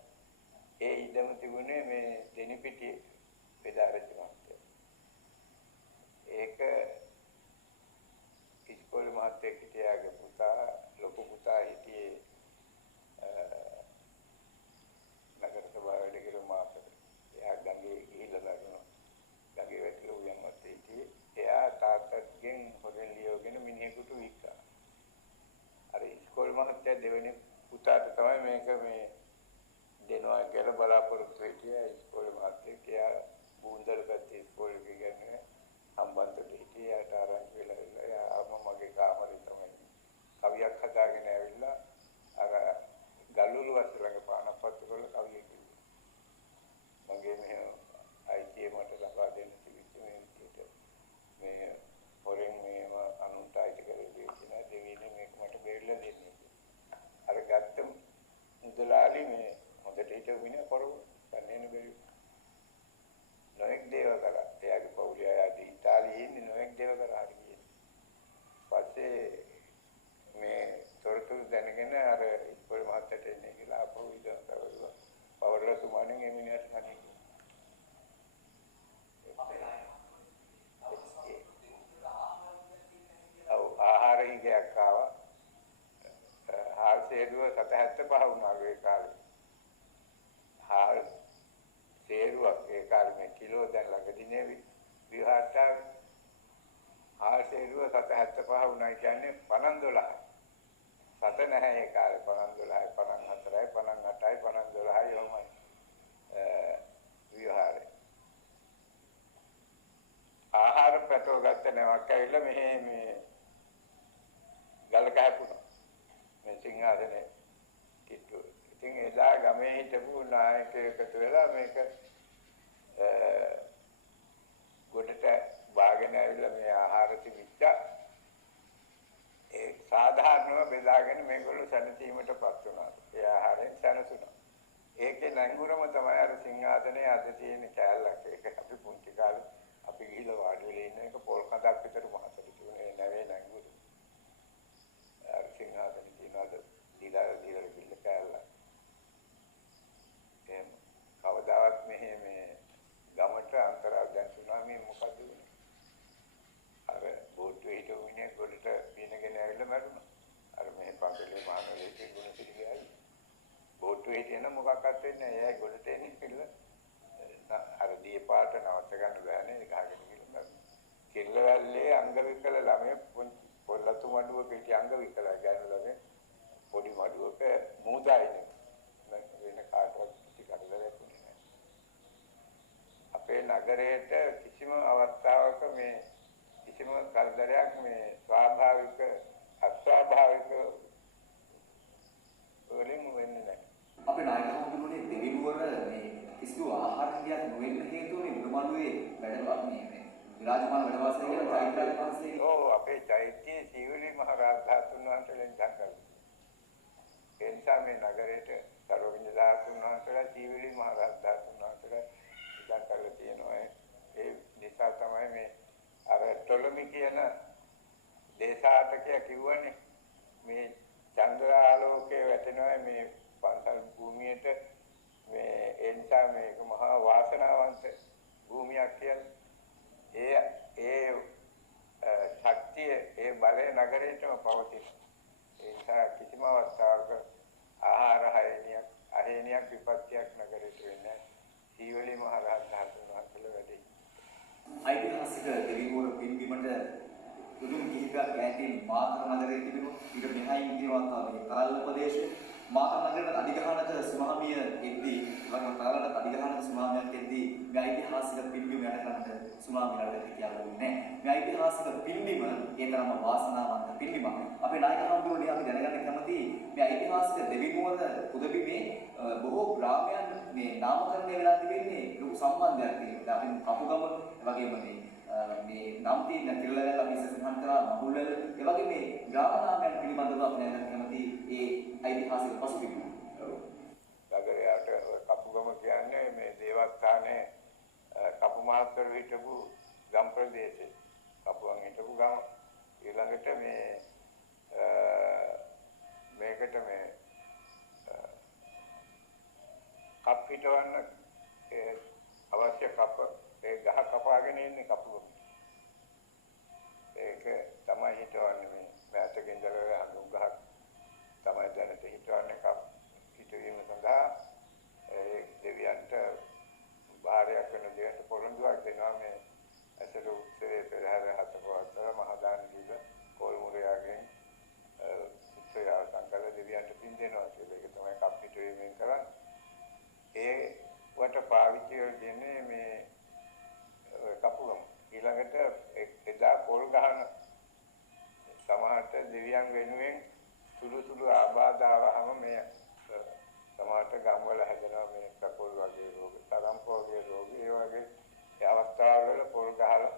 ඒ ඉඩම තිබුණේ මේ දෙනිපිටි පෙදාරච්චි මහත්තයා. ඒක ඉස්කෝලේ මහත්තයෙක් හිටියාගේ පුතා ලොකු පුතා හිටියේ නගර සභාවට ගිහින් මාසෙට. එයා ගඟේ ගිහිල්ලා දානවා. ගඟේ වැටිලා උයන්වත් හිටියේ. එයා තාත්තගෙන් හොරෙන් ලියවගෙන මිනිහෙකුට වික්කා. අර මේක මේ දෙනවා කියලා බලාපොරොත්තු හිටියා. ඉස්කෝලේ මාත්‍යේ කියා බුන්දර පැත්තේ ඉස්කෝලේ ගියන්නේ හම්බන්තොට හිටියේ. යට ආරංචි වෙලා ඉල්ලා ආම මගේ කාමරේ තමයි කවියක් හදාගෙන ඇවිල්ලා අර ගල්ලුළු වස්ස ළඟ පානපත්තු වල කවිය කිව්වා. මගේ මේ අයිතිය මට ලබා දෙන්න තිබිච්ච මේ විදිහට මේ හොරෙන් මේව අනුන්ට අයිති කරලා දෙන්න දෙවියනේ මේක මට බෙරිලා දෙන්නේ. අර ගත්ත මුදලාලි මේ හොඳට හිටු මිනිහ පොරව ගන්න බැරි. නොඑක් දේව කරා. එයාගේ පවුලේ අය ඉතාලියේ ඉන්නේ නොඑක් දේව කරා හරි ගියේ. පස්සේ මේ තොරතුරු දැනගෙන අර ඉස්කෝලේ මහත්තයට එන්නේ කියලා අපෝ ඉඳන් තවරුවා. පවර්ලා සුමානෙන් මේ මිනිහට හරි ආහාරයක ආවා. හාල් සේරුව 775 වුණාලු ඒ කාලේ. හාල් සේරුවක් ඒ කාලේ මේ කිලෝ දැන් ළඟදී නේ විහාරට හාල් සේරුව 775 වුණා කියන්නේ 50 12. 7 නැහැ ඒ කාලේ 50 12 54යි 58යි 50 12යි විහාරේ. ආහාර පැටව ගත්ත නැවක් ඇවිල්ලා මෙහෙ මේ ගල කැපුණා. මේ සිංහාසනේ කිට්ටු. ඉතින් එදා ගමේ හිටපු නායකයෙක් එකතු වෙලා මේක ගොඩට බාගෙන ඇවිල්ලා මේ ආහාර තිබිච්චා. ඒ සාධාරණව බෙදාගෙන මේගොල්ලෝ සැනසීමටපත් වුණා. ඒ ආහාරයෙන් සැනසුණා. ඒකේ නැංගුරම තමයි අර සිංහාසනේ අද තියෙන කෑල්ලක්. ඒක අපි පුංචි කාලේ අපි ගිහිල්ලා වාඩි වෙලා ඉන්න එක පොල් කඳක් විතර මහතට තිබුණේ නැවේ නැංගුර. අර සිංහාසනේ තියනවාද දීලා කිල්ල කෑල්ල. එහෙම කවදාවත් මේ ගමට අන්තරා දැන් සුනාමිය මොකද වුනේ? අර බෝට්ටුවේ හිටපු මිනිහ ගොඩට පිනගෙන ඇවිල්ලා මැරුණා. අර මේ පන්සලේ මානවලේ තිබුණ පිළිගයි. බෝට්ටුවේ හිටියන මොකක්වත් වෙන්නේ නැහැ. එයා ගොඩට එන්නේ කියලා අර දීපාට නවත්ත ගන්න බෑනේ ගහගෙන ගිහලා. කෙල්ලවැල්ලේ අංග විකල ළමයි පොල්ලතු මඩුවක හිටිය අංග විකල ගෑනු ළමයි පොඩි මඩුවක මූදායිනේ. වෙන කාටවත් ටිකක් ලැබුණේ නැහැ. අපේ නගරේට කිසිම අවස්ථාවක මේ කිසිම කල්දරයක් මේ ස්වාභාවික අස්වාභාවික වලින් වෙන්නේ නැහැ. අපේ නායක හමුදුනේ දෙවිනුවර මේ කිසිදු ආහාර කියක් නොවෙන්න හේතුවනේ නිර්මාණුවේ වැඩ මේ විරාජමාන වැඩ වාසය කියන චෛත්‍ය පන්සලේ. ඔව් අපේ චෛත්‍යයේ සීවලි මහ රාජධාතුන් වහන්සේලා ඉඳන් කරා. ඒ නිසා මේ නගරේට සර්වඥ ධාතුන් වහන්සේලා සීවලි මහ රාජධාතුන් වහන්සේලා ඉඳන් කරලා තියෙනවා. ඒ නිසා තමයි මේ අර ටොලමි කියන දේශාටකයා කිව්වනේ මේ චන්ද්‍රාලෝකයේ වැටෙනවා මේ පන්සල් භූමියට මේ ඒ නිසා මේක මහා වාසනාවන්ත භූමියක් කියලා. ඒ ශක්තිය ඒ බලය නගරේටම පවතින. ඒ නිසා කිසිම අවස්ථාවක ආහාර හේනියක් විපත්තියක් නගරේට වෙන්නේ සීවලි මහ රහතන් වහන්සේලා වැඩි. ඓතිහාසික දෙවිවරු පින්බිමට දුදුම් කිහිපයක් ඈතින් මාතර නගරයේ තිබුණු ඊට මෙහායින් තියෙනවා මේ කරල්ල ප්‍රදේශයේ මාතර නගරයට අධිගහනක සුනාමිය එද්දී වගේ කරල්ලට අධිගහනක සුනාමියක් එද්දී මේ ඓතිහාසික පින්බිම යට කරන්න සුනාමිය නඩට කියන්නේ නැහැ. මේ ඓතිහාසික පින්බිම ඒ තරම වාසනාවන්ත පින්බිමක්. අපේ නායක හඳුනන්නේ අපි දැනගන්න කැමති මේ ඓතිහාසික දෙවිනුවර පුදබිමේ බොහෝ ග්‍රාමයන් මේ නාමකරණය වෙලා තිබෙන්නේ ලොකු සම්බන්ධයක් තියෙනවා. අපි කපුගම වගේම මේ නම් තියෙන කිල්ලවැල් අපි සසහන් කරා මහුල්වැල් ඒ වගේ මේ ග්‍රාම නාමයන් පිළිබඳව අපි දැනගන්න කැමති ඒ ඓතිහාසික පසුබිම. නගරයට කපුගම කියන්නේ මේ දේවස්ථානයේ කපු මහත්තයෝ හිටපු ගම් ප්‍රදේශේ. කපුවන් හිටපු ගම ඊළඟට මේකට මේ කප් හිටවන්න අවශ්‍ය කප ඒ ගහ කපාගෙන ඉන්නේ කපුගම. ඒක තමයි හිටවන්නේ මේ මෑතක ඉඳලා හඳුන් ගහක් තමයි දැනට හිටවන්නේ කප් හිටවීම සඳහා ඒ දෙවියන්ට භාරයක් වෙන දෙයට පොරොන්දුවක් දෙනවා මේ ඇසළ උත්සවයේ පෙරහැර හතපොත්තර මහදාන දීලා කොල් මුරයාගෙන් උත්සවය අවසන් කළ දෙවියන්ට පින් දෙනවා කියලා. ඒක තමයි කප් වගේ ඒ වගේ ඒ අවස්ථාවල පොල් ගහලා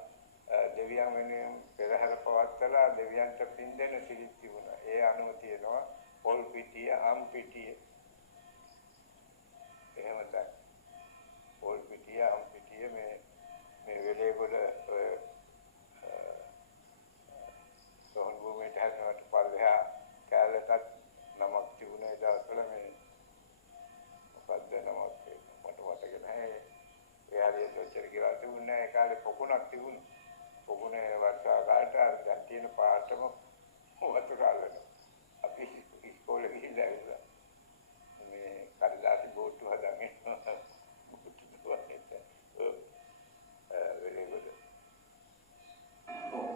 දෙවියන් වෙනුවෙන් පෙරහැර පවත්වලා දෙවියන්ට පින් දෙන සිරිත් තිබුණා. ඒ අනුව තියෙනවා පොල් පිටිය, අම් පිටිය. එහෙම තමයි. පොල් පිටිය, අම් පිටිය මේ වෙලේගොඩ සෝන් භූමියට හැදෙනවට පල්ලෙහා කැලලටත් නමක් තිබුණේ දවස්වල මේ මොකද්ද නමක් මට මතක නැහැ. ඒ හරියට ඔච්චර කියලා තිබුණේ ඒ කාලේ පොකුණක් තිබුණා. පොකුණේ වර්ෂා කාලට දැන් තියෙන පාටම වතුර අල්ලන. අපි ඉස්කෝලේ ගිහිල්ලා ඉඳලා මේ කඩදාසි බෝට්ටු හදන්නේ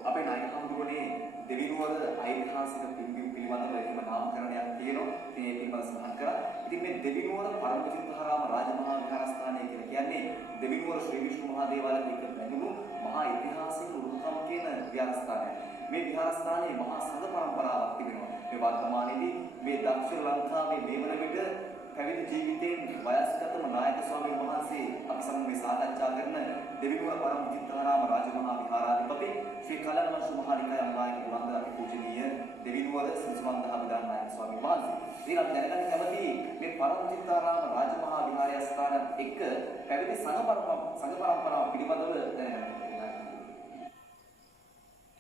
අපේ නායක හඳුරන්නේ දෙවිනුවර ඓතිහාසික පින්බිම් පිළිබඳව එහෙම නාමකරණයක් තියෙනවා. ඉතින් ඒ පිළිබඳව සඳහන් කරා. ඉතින් මේ දෙවිනුවර පරමචිත්තහාරාම රාජමහා විහාරස්ථානය කියලා කියන්නේ දෙවිනුවර ශ්‍රී විෂ්ණු මහා දේවාලයට එක්ක බැඳුණු මහා ඓතිහාසික උරුමකම් කියන විහාරස්ථානයක්. මේ විහාරස්ථානයේ මහා සංඝ පරම්පරාවක් තිබෙනවා. මේ වර්තමානයේදී මේ දක්ෂිණ ලංකාවේ මේ වන විට පැවිදි ජීවිතයෙන් වයස්ගතම නායක ස්වාමීන් වහන්සේ අපි සමග මේ සාකච්ඡා කරන දෙවිනුවර පරමචිත්තහාරාම රාජමහා විහාරාධිපති ශ්‍රී කලන්වංශ මහානිකාය අංගායක පුරන්දර අපූජනීය දෙවිනුවර සිරිසුමන්ද හමිදාන නායක ස්වාමීන් වහන්සේ. ඉතින් අපි දැනගන්න කැමති මේ පරමචිත්තහාරාම රාජමහා විහාරස්ථානත් එක්ක පැවිදි සංඝ පරම්පරාව පිළිබඳව දැනගන්න.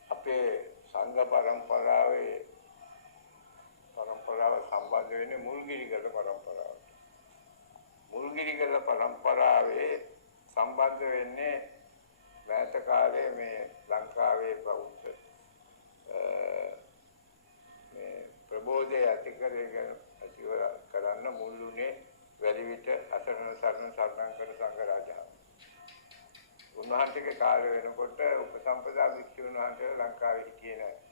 අපේ සංඝ පරම්පරාවේ සම්බන්ධ වෙන්නේ මුල්ගිරිගල පරම්පරාවට. මුල්ගිරිගල පරම්පරාවේ සම්බන්ධ වෙන්නේ මෑත කාලේ මේ ලංකාවේ බෞද්ධ මේ ප්‍රබෝධය ඇති කරන්න මුල්ුණේ වැඩිවිට අසරණ සරණ සරණංකර සංඝ රාජා. උන්වහන්සේගේ කාලය වෙනකොට උපසම්පදා භික්ෂුන් වහන්සේලා ලංකාවේ හිටියේ නැහැ.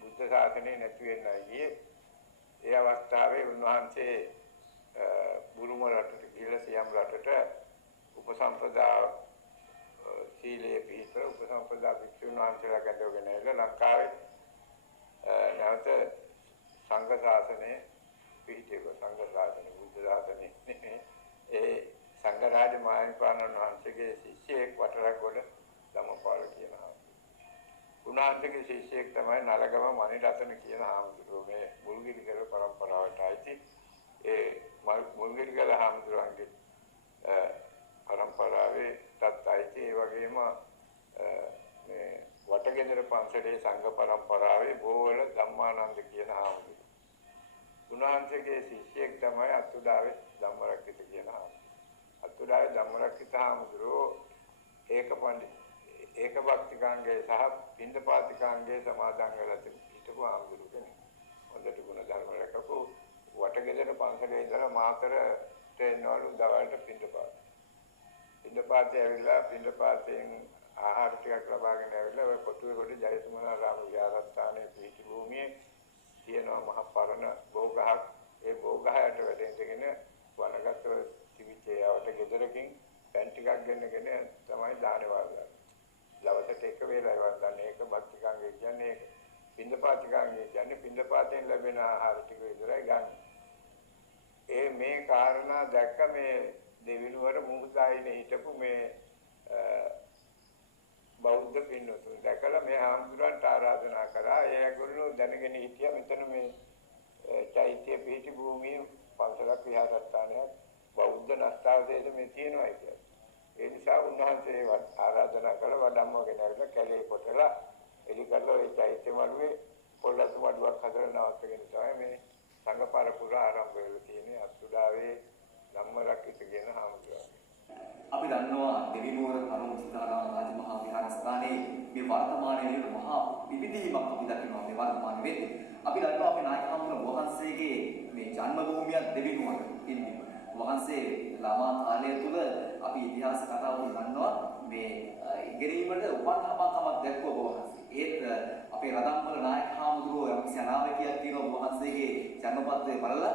බුද්ධ ශාසනය නැති වෙන්නයි ගියේ. ඒ අවස්ථාවේ උන්වහන්සේ බුරුම රටට ගිහිල්ලා සියම් රටට උපසම්පදා සීලයේ පිහිටව උපසම්පදා භික්ෂුන් වහන්සේලා ගැදවගෙන ඇවිල්ලා ලංකාවේ නැවත සංඝ ශාසනය පිහිටුවා. සංඝ ශාසනය බුද්ධ ශාසනය ඒ සංඝ රාජ මහින්පාණන් වහන්සේගේ ශිෂ්‍යයෙක් වටරගොඩ ධම්මපාල කියනවා. උන්වහන්සේගේ ශිෂ්‍යයෙක් තමයි නලගම මණිරතන කියන හාමුදුරුවෝ. මේ මුල්ගිරිගල පරම්පරාවට අයිති ඒ මුල්ගිරිගල හාමුදුරුවන්ගේ පරම්පරාවේ තත් අයිති. ඒ වගේම මේ වටගෙදර පන්සලේ සංඝ පරම්පරාවේ බෝවල ධම්මානන්ද කියන හාමුදුරුවෝ. උන්වහන්සේගේ ශිෂ්‍යයෙක් තමයි අත්තුඩාවේ ධම්මරක්කිත කියන හාමුදුරුවෝ. අත්තුඩාවේ ධම්මරක්කිත හාමුදුරුවෝ ඒක භක්තිකාංගයේ සහ පින්දපාතිකාංගයේ සමාදන් වෙලා හිටපු හාමුදුරුවෝ කෙනෙක්. හොඳට ගුණ ධර්ම රැකපු වටගෙදර පන්සලේ ඉඳලා මාතරට එනවලු දවල්ට පින්දපාත. පින්දපාතේ ඇවිල්ලා පින්දපාතෙන් ආහාර ටිකක් ලබාගෙන ඇවිල්ලා ඔය කොටුවේගොඩ ජයසුමනාරාම විහාරස්ථානයේ පිහිටි භූමියේ තියෙනවා මහ පරණ බෝගහක්. ඒ බෝගහයට වැඩ ඉඳගෙන වනගතව තිවිචේවට ගෙදරකින් පැන් ටිකක් ගෙනගෙන තමයි දානේ වර්ගය. දවසට එක වේලයි වර්ධන්නේ. ඒක භක්තිකාංගය කියන්නේ ඒක. පින්දපාතිකාංගය කියන්නේ පින්දපාතෙන් ලැබෙන ආහාර ටික විතරයි ගන්න. මේ කාරණා දැක්ක මේ දෙවිනුවර මුහුදායිනේ හිටපු මේ බෞද්ධ පින්වතුන් දැකලා මේ හාමුදුරන්ට ආරාධනා කරා. ඒගොල්ලෝ දැනගෙන හිටියා මෙතන මේ චෛත්‍ය පිහිටි භූමියේ පන්සලක් විහාරස්ථානයක් බෞද්ධ නස්තාවදේශ මේ තියෙනවා කියලා. ඒ නිසා උන්වහන්සේ ආරාධනා කළා වඩම්මගෙන ඇවිල්ලා කැලේ කොටලා එලි කරලා ඒ චෛත්‍ය මළුවේ පොළොස් මඩුවක් හදලා නවත්තගෙන තමයි මේ සංඝ පරපුර ආරම්භ වෙලා තියෙන්නේ. අත්තුඩාවේ ධම්මරක්කිත කියන හාමුදුරුවෝ. අපි දන්නවා දෙවිනුවර පරමචිත්තාරාම රාජමහා විහාරස්ථානයේ මේ වර්තමානයේ මහා විවිධීමක් අපි දකිනවා මේ වර්තමාන වෙද්දී. අපි දන්නවා අපේ නායක හාමුදුරුවෝ වහන්සේගේ මේ ජන්ම භූමිය දෙවිනුවර ඉන්නේ. වහන්සේ ළමා කාලය තුල අපි ඉතිහාස කතාවල දන්නවා මේ ඉගෙනීමට උපන්හමකමක් දැක්වුවා වහන්සේ. ඒත් අපේ රදම්වල නායක හාමුදුරුවෝ යම්කිසි අනාවැකියක් තියෙනවා වහන්සේගේ ජන්මපත්‍රය බලලා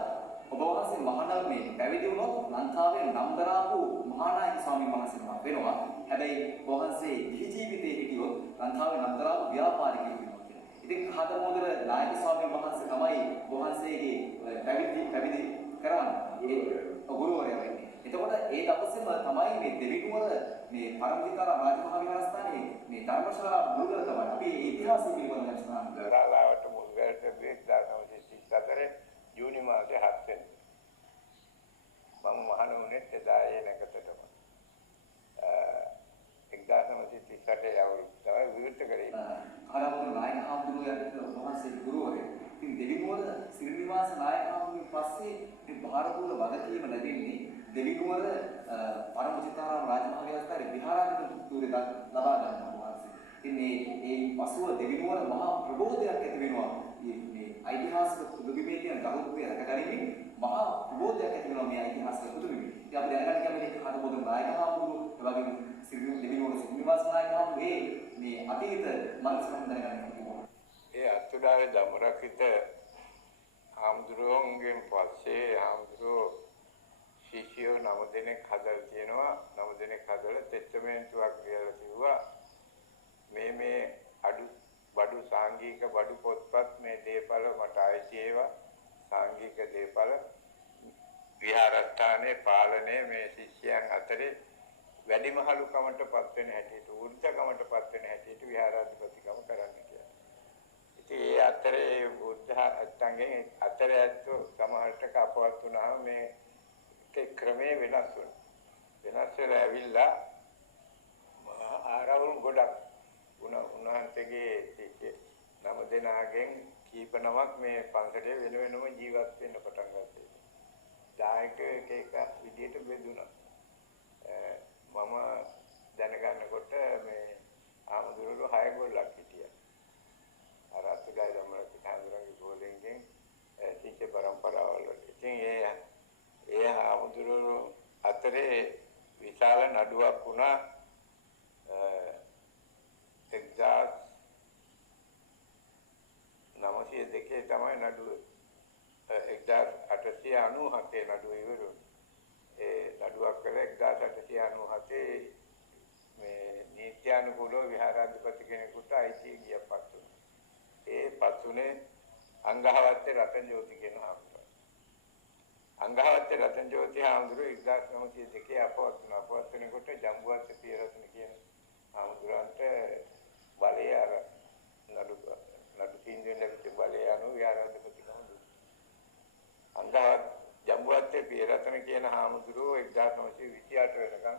ඔබ වහන්සේ මහානල් මේ පැවිදි වුණොත් ලංකාවේ නම් දරාපු මහානායක ස්වාමීන් වහන්සේ නමක් වෙනවා. හැබැයි වහන්සේ ගිහි ජීවිතයේ හිටියොත් ලංකාවේ නම් දරාපු ව්‍යාපාරිකයෙක් වෙනවා කියලා. ඉතින් කහදමෝදර නායක ස්වාමීන් වහන්සේ තමයි වහන්සේගේ පැවිදි කරවන්නේ. ඒ ගුරුවරයා වෙන්නේ. එතකොට ඒ දවසේම තමයි මේ දෙවිනුවර මේ පරමවිතාරාම රාජමහා විහාරස්ථානයේ මේ ධර්මශාලා මුල්ගල තමයි අපි ඒ ඉතිහාසය පිළිබඳව දැක්සනා. දරාලාවට මුල්ගලට 1934 ජූනි මාසේ 7 වෙනිදා. මම මහාන වුණේ එදා ඒ නැකතටම. 1938 අවුරුද්ද තමයි විවෘත කරේ. ආරම්භ නායක හාමුදුරුවෝ වහන්සේ ගුරුවරයෙක්. ඉතින් දෙවිනුවර සිරිනිවාස නායක හාමුදුරුවෝ පස්සේ මේ භාරපූර්ව වගකීම ලැබෙන්නේ දෙවිනුවර පරමචිත්තාරාම රාජමහා විහාරස්ථානයේ විහාරාධිපතිතුරු ලබා ගන්නවා වහන්සේ. ඉතින් මේ පසුව දෙවිනුවර මහා ප්‍රබෝධයක් ඇති වෙනවා. මේ ඓතිහාසික පුදුබිමේ තියෙන ගෞරවය රැකගැනීමෙන් මහා ප්‍රබෝධයක් ඇති වෙනවා මේ ඓතිහාසික පුදුබිමේ. ඉතින් අපි දැනගන්න කැමති කාර්යබෝධ නායක හාමුදුරුවෝ එවැගේම දෙවිනුවර සිරිනිවාස නායක හාමුදුරුවෝ මේ අතීත මනසෙන් දැනගන්න කිව්වා. ඒ අතුඩාවේ දමරකිත හාමුදුරුවන්ගෙන් පස්සේ හාමුදුරුවෝ ශිෂ්‍යයෝ 9 දෙනෙක් හදලා තියෙනවා. 9 දෙනෙක් හදලා තෙස්තමේන්තුවක් ලියලා කිව්වා මේ බඩු සාංගික බඩු පොත්පත් මේ දේපල මට අයිති ඒවා සාංගික දේපල විහාරස්ථානයේ පාලනය මේ ශිෂ්‍යයන් අතරේ වැඩිමහලුකමටපත් වෙන හැටියට වෘද්ධකමටපත් වෙන හැටියට විහාරාධිපතිකම කරන්න කියලා. ඉතින් ඒ අතරේ වෘද්ධ අත්ංගෙන් අතරේ ඇත්තෝ සමහරට කපවත් වුණාම මේ ක්‍රමේ වෙනස් වෙනවා. වෙනස් වෙලා ඇවිල්ලා ආරවුල් ගොඩක් උන්වහන්සේගේ ශිෂ්‍ය 9 දෙනාගෙන් කීප නමක් මේ පන්සලේ වෙන වෙනම ජීවත් වෙන්න පටන් ගත්තා. දායක එක විදියට බෙදුණා. මම දැනගන්නකොට මේ ආමුදුරුවෝ 6 ගොල්ලක් හිටියා. අර අත්ගයි ධම්මරත් හඳුරන්නේ ගෝලෙන්ගෙන් ශිෂ්‍ය පරම්පරාවල. ඉතින් ඒ ආමුදුරුවෝ අතරේ විශාල නඩුවක් වුණා. 1902 තමයි නඩුව 1897 නඩුව ඉවරුනේ. ඒ නඩුවක් කළා 1897 මේ නීත්‍යානුකූලව විහාරාධිපති කෙනෙකුට අයිතිය ගියපත් වුණා. ඒ පත්ුනේ අංගහවත්තේ රතනජෝති කියන හාමුදුරුවෝ. අංගහවත්තේ රතනජෝති හාමුදුරුවෝ 1902 අපවත් වුණා. අපවත් වෙනකොට ජම්බුවත් පියරත්න කියන හාමුදුරුවන්ට බලය අර නඩු තීන්දුවෙන් ලැබිච්ච බලය අනුව විහාරාධිපතිකම දුන්නා. අංගහවත් ජම්බුවත්තේ පියරත්න කියන හාමුදුරුවෝ 1928 වෙනකම්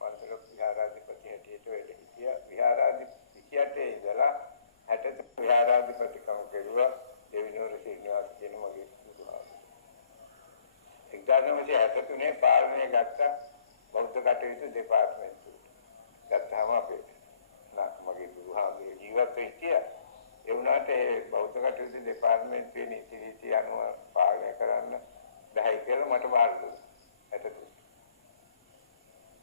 පන්සල විහාරාධිපති හැටියට වැඩ හිටියා. 28 ඉඳලා 60 විහාරාධිපතිකම කෙරුවා දෙවිනුවර ශ්‍රීනිවාස කියන මගේ බුදුහාමුදුරුවෝ. 1963 පාලනය ගත්ත බෞද්ධ කටයුතු දෙපාර්තමේන්තුවට. ගත්තාම අපේ මගේ බුදුහාමුදුරුවෝ ජීවත් වෙච්චියා. ඒ වුණාට ඒ බෞද්ධ කටයුතු දෙපාර්තමේන්තුවේ නීති රීති අනුව පාලනය කරන්න බැහැ කියලා මට බාර දුන්නා.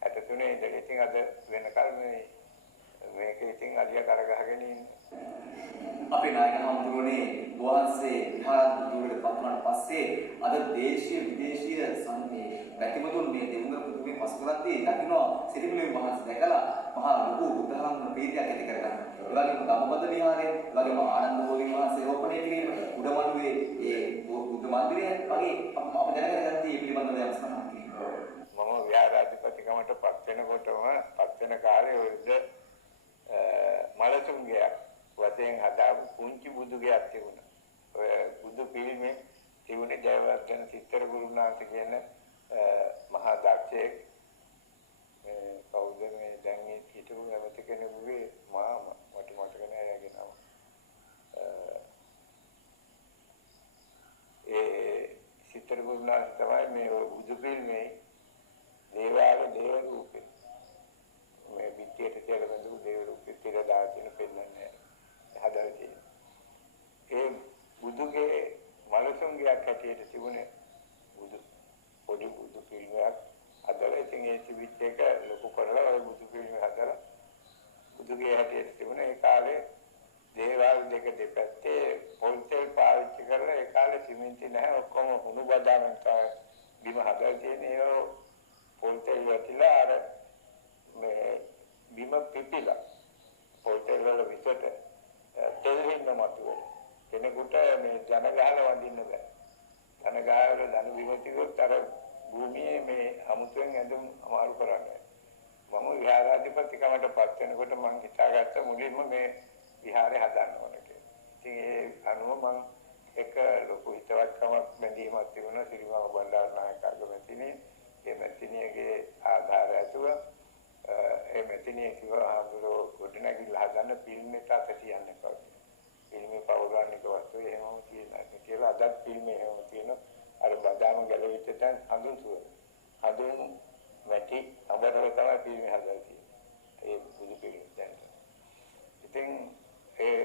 63 ඉඳලා ඉතින් අද වෙනකල් මේක ඉතින් අලිය කරගහගෙන ඉන්නේ. අපේ නායක හාමුදුරුවනේ වහන්සේ විහාරාධිපතිවරට පත් වුණාට පස්සේ අද දේශීය විදේශීය සංකේ පැතිමතුන් මේ දෙවුඟ පුදුමේ පසු කරද්දී දකින්න සිරිමුලේ වහන්සේ දැකලා මහා ලොකු බුද්ධහරම් ප්‍රීතියක් ඇති කරගන්නවා. ඒ වගේම ධම්මපද විහාරයේ වගේම ආනන්ද බෝධි වහන්සේ රෝපණය කිරීම උඩමළුවේ ඒ බුද්ධ මන්දිරය වගේ අපි දැනගත්තී පිළිබඳව යම් සඳහන් කිරීම. මම විහාරාධිපතිකමට පත් වෙන කාලේ වෘද්ධ මලතුංගයක් වශයෙන් හදාපු පුංචි බුදු ගයක් තිබුණා. ඔය බුදු පිළිමේ තිබුණේ ජයවර්ධන සිත්තර ගුරුනාථ කියන මහා දක්ෂයෙක්. මේ කවුද මේ දැන් මේ හිටපු නැවත කෙනෙකුගේ මාමා මට මතක නෑ එයාගේ නම. ඒ සිත්තර ගුරුනාථ තමයි මේ බුදු පිළිමේ දේවාල දේව රූපේ මේ පිටියට කියලා බඳු දේව රූපේ තිර දාගෙන පෙන්නන්නේ හදලා තියෙනවා. ඒ බුදුගේ මලසුන්ගයක් හැටියට තිබුණේ පොඩි බුදු පිළිමයක් හදලා ඉතින් ඒ තිබිච්ච එක ලොකු කරලා ඔය බුදු පිළිම හදලා බුදුගේ හැටියට තිබුණේ ඒ කාලේ දේවාල දෙක දෙපැත්තේ පොල් තෙල් පාවිච්චි කරලා ඒ කාලේ සිමෙන්ති නැහැ ඔක්කොම හුණු බදාගෙන තමයි බිම හදලා තියෙන්නේ. ඒ පොල් තෙල් වටිලා අර මේ බිම පිපිලා පොල් තෙල් වල විතර තෙල් හින්න මතුවේ. කෙනෙකුට මේ ජන ගහලා වඳින්න බෑ. ජන ගහවල ධන විමුක්තියත් අර භූමියේ මේ අමුතුවෙන් ඇඳුම් අමාරු කරන්නේ. මම විහාරාධිපතිකමට පත් වෙනකොට මම හිතාගත්ත මුලින්ම මේ විහාරය හදන්න ඕන කියලා. ඉතින් ඒ අනුව මම එක ලොකු හිතවත්කමක් බැඳීමක් තිබුණා සිරිමාව බණ්ඩාරනායක අගමැතිණිය. ඒ මැතිණියගේ ආධාරය ඇතුව ඒ මැතිණිය කිව්වා ආඳුරෝ ගොඩනැගිල්ල හදන්න ෆිල්ම් එකට අත තියන්න කියලා. ෆිල්ම් එක පෞරාණික වස්තු එහෙමම තියෙනවා කියලා අදත් ෆිල්ම් එහෙමම තියෙනවා. අර බදාම ගැලවිච්ච තැන් හඳුන් මැටි අඹරව තමයි ෆිල්ම් හදලා තියෙන්නේ. ඒ බුදු පිළිම දැන්. ඉතින් ඒ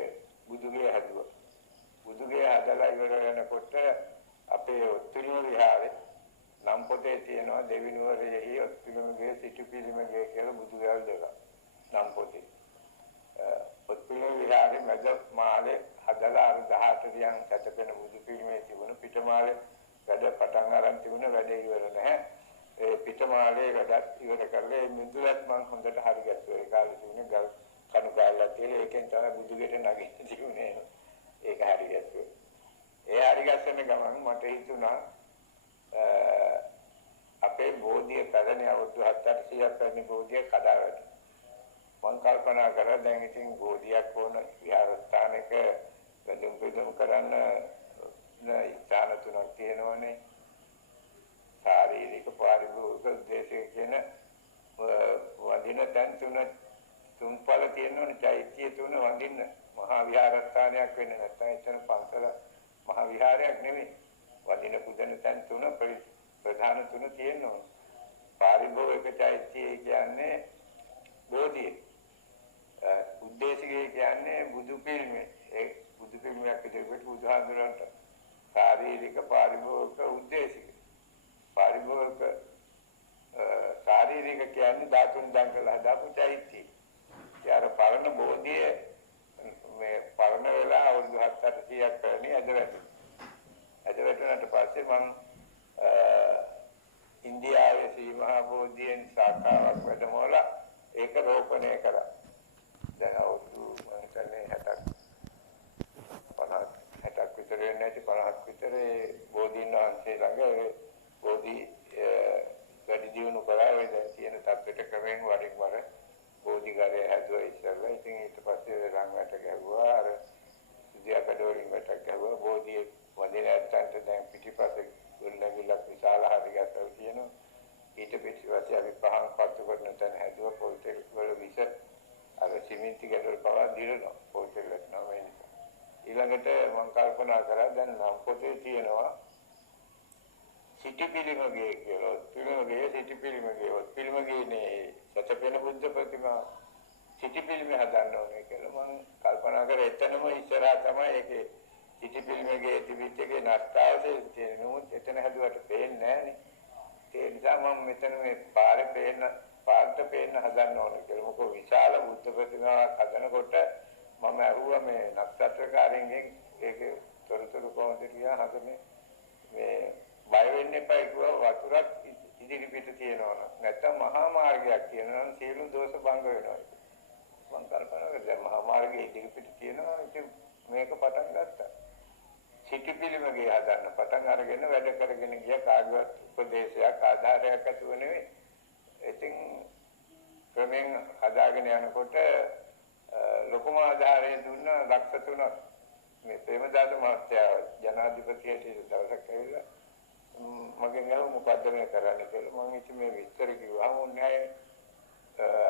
බුදුගේ හදුවා. බුදුගේ හදලා ඉවර වෙනකොට අපේ ඔත්තුලිම විහාරේ නම් පොතේ තියෙනවා දෙවිනුවරයෙහි ඔත්තුලිමගේ සිටු පිළිමගේ කියලා බුදුගල් දෙක. නම් පොතේ. ඔත්තුලිම විහාරේ මැද මාලේ හදලා අර 18 රියන් සැතපෙන බුදු පිළිමේ තිබුණ පිටමාලේ වැඩ පටන් අරන් තිබුණ වැඩ ඉවර නැහැ. ඒ පිටමාලේ වැඩත් ඉවර කරලා මේ මිදුලත් මම හොඳට හරි ගැස්සුවා. ඒ කාලේ තිබුණේ ගල් කණු ගාල්ලා තියලා ඒකෙන් තමයි බුදුගෙට නගින්න තිබුණේ. ඒක හරි ගැස්සුවා. ඒ හරි ගැස්සෙන ගමන් මට හිතුණා අපේ බෝධිය පැරණි අවුරුදු 700ක් පැරණි බෝධිය කඩාවැටෙනවා. මම කල්පනා කරා දැන් ඉතින් බෝධියක් ඕන විහාරස්ථානයක වැඩම පිටුම් කරන්න ස්ථාන තුනක් තියෙනවනේ. ශාරීරික පාරිභෝගික උද්දේශය කියන වඳින තැන් තුන්පල තියෙනවනේ. චෛත්‍ය තුන වඳින්න මහා විහාරස්ථානයක් වෙන්නේ නැත්නම් එතන පන්සල මහා විහාරයක් නෙමෙයි. වඳින පුදන තැන් තුන ප්‍රධාන තුන තියෙනවා. පාරිභෝගික චෛත්‍ය කියන්නේ බෝධිය. උද්දේශිකය කියන්නේ බුදු පිළිමේ. ඒ බුදු පිළිමයක් විදිහට බුදුහාමුදුරන්ට ශාරීරික පාරිභෝගික උද්දේශික. පාරිභෝගික ශාරීරික කියන්නේ ධාතුන් දංගලා හදාපු චෛත්‍ය. ඊට පරණ බෝධිය මේ පරණ වෙලා අවුරුදු 700ක් පැරණි අදවැටුණාට පස්සේ මම ඉන්දියාවේ ශ්‍රී මහා බෝධියෙන් ශාඛාවක් වැඩමවලා ඒක රෝපණය කරා. දැන් අවුරුදු මම හිතන්නේ 60ක් විතර නැති 50ක් විතර බෝධීන් වහන්සේ ළඟ බෝධි වැඩි දියුණු කරා. ඒ දැන් තියෙන තත්ත්වයට ක්‍රමයෙන් වරින් වර බෝධිගාරය හැදුවා ඉස්සෙල්ලා. ඉතින් ඊට පස්සේ රංගකට ගැහුවා. අර සුදියාකඩෝලින් වැටක් ගැහුවා. බෝධිය වදින ඇත්තන්ට දැන් පිටිපස්සේ ගොඩනැගිල්ලක් විශාල හරිගස්සල් තියෙනවා. ඊට පිටිපස්සේ අපි පහන් පත්තු කරන තැන හැදුවා. පොල්තෙල් වල විස අර සිමෙන්ති ගැටවල පවා දිරනවා. පොල්තෙල් නැත්නම් ඒ නිසා. ඊළඟට මම කල්පනා කරා දැන් නම් පොතේ තියෙනවා සිටි පිළිමගේ කියලා. පිළිමගේ සිටි පිළිමගේ. පිළිමගේනේ සත්‍යපේන බුද්ධ ප්‍රතිමා සිටි පිළිම හදන්න ඕනේ කියලා මම කල්පනා කරා. එතනම ඉස්සරහා තමයි ඒකේ සිටි පිළිමගේ තිබිච්ච එකේ නස්තාවසේ තියෙන නමුත් එතන හැදුවට පේන්නේ නැහනේ. ඒ නිසා මම මෙතන මේ පාරේ පාරට පේන්න හදන්න ඕනේ කියලා. මොකද විශාල බුද්ධ ප්‍රතිමාවක් හදනකොට මම අහුවා මේ නක්ෂත්‍රකාරයන්ගෙන් ඒකේ තොරතුරු කොහොමද කියලා හදන්නේ. මේ බය වෙන්න එපා කිව්වා. වතුරක් ඉදිරි පිට තියෙනවා නැත්නම් මහා මාර්ගයක් තියෙනවා නම් සියලු දෝෂ භංග වෙනවා. මම කල්පනා කරා මහා මාර්ගයේ ඉදිරි පිට තියෙනවා. ඉතින් මේක පටන් ගත්තා. සිටි පිළිමගේ හදන්න පටන් අරගෙන වැඩ කරගෙන ගියා. කාගවත් උපදේශයක් ආධාරයක් ඇතුව නෙවෙයි. ඉතින් ක්‍රමෙන් හදාගෙන යනකොට ලොකුම ආධාරය දුන්න ලක්ෂ 3ක් මේ ප්‍රේමදාස මහත්තයා ජනාධිපතියට දවසක් ඇවිල්ලා මගෙන් අහුව මොකද්ද මේ කරන්නේ කියලා. මම ඉතින් මේ විස්තර කිව්වා. උන්නේ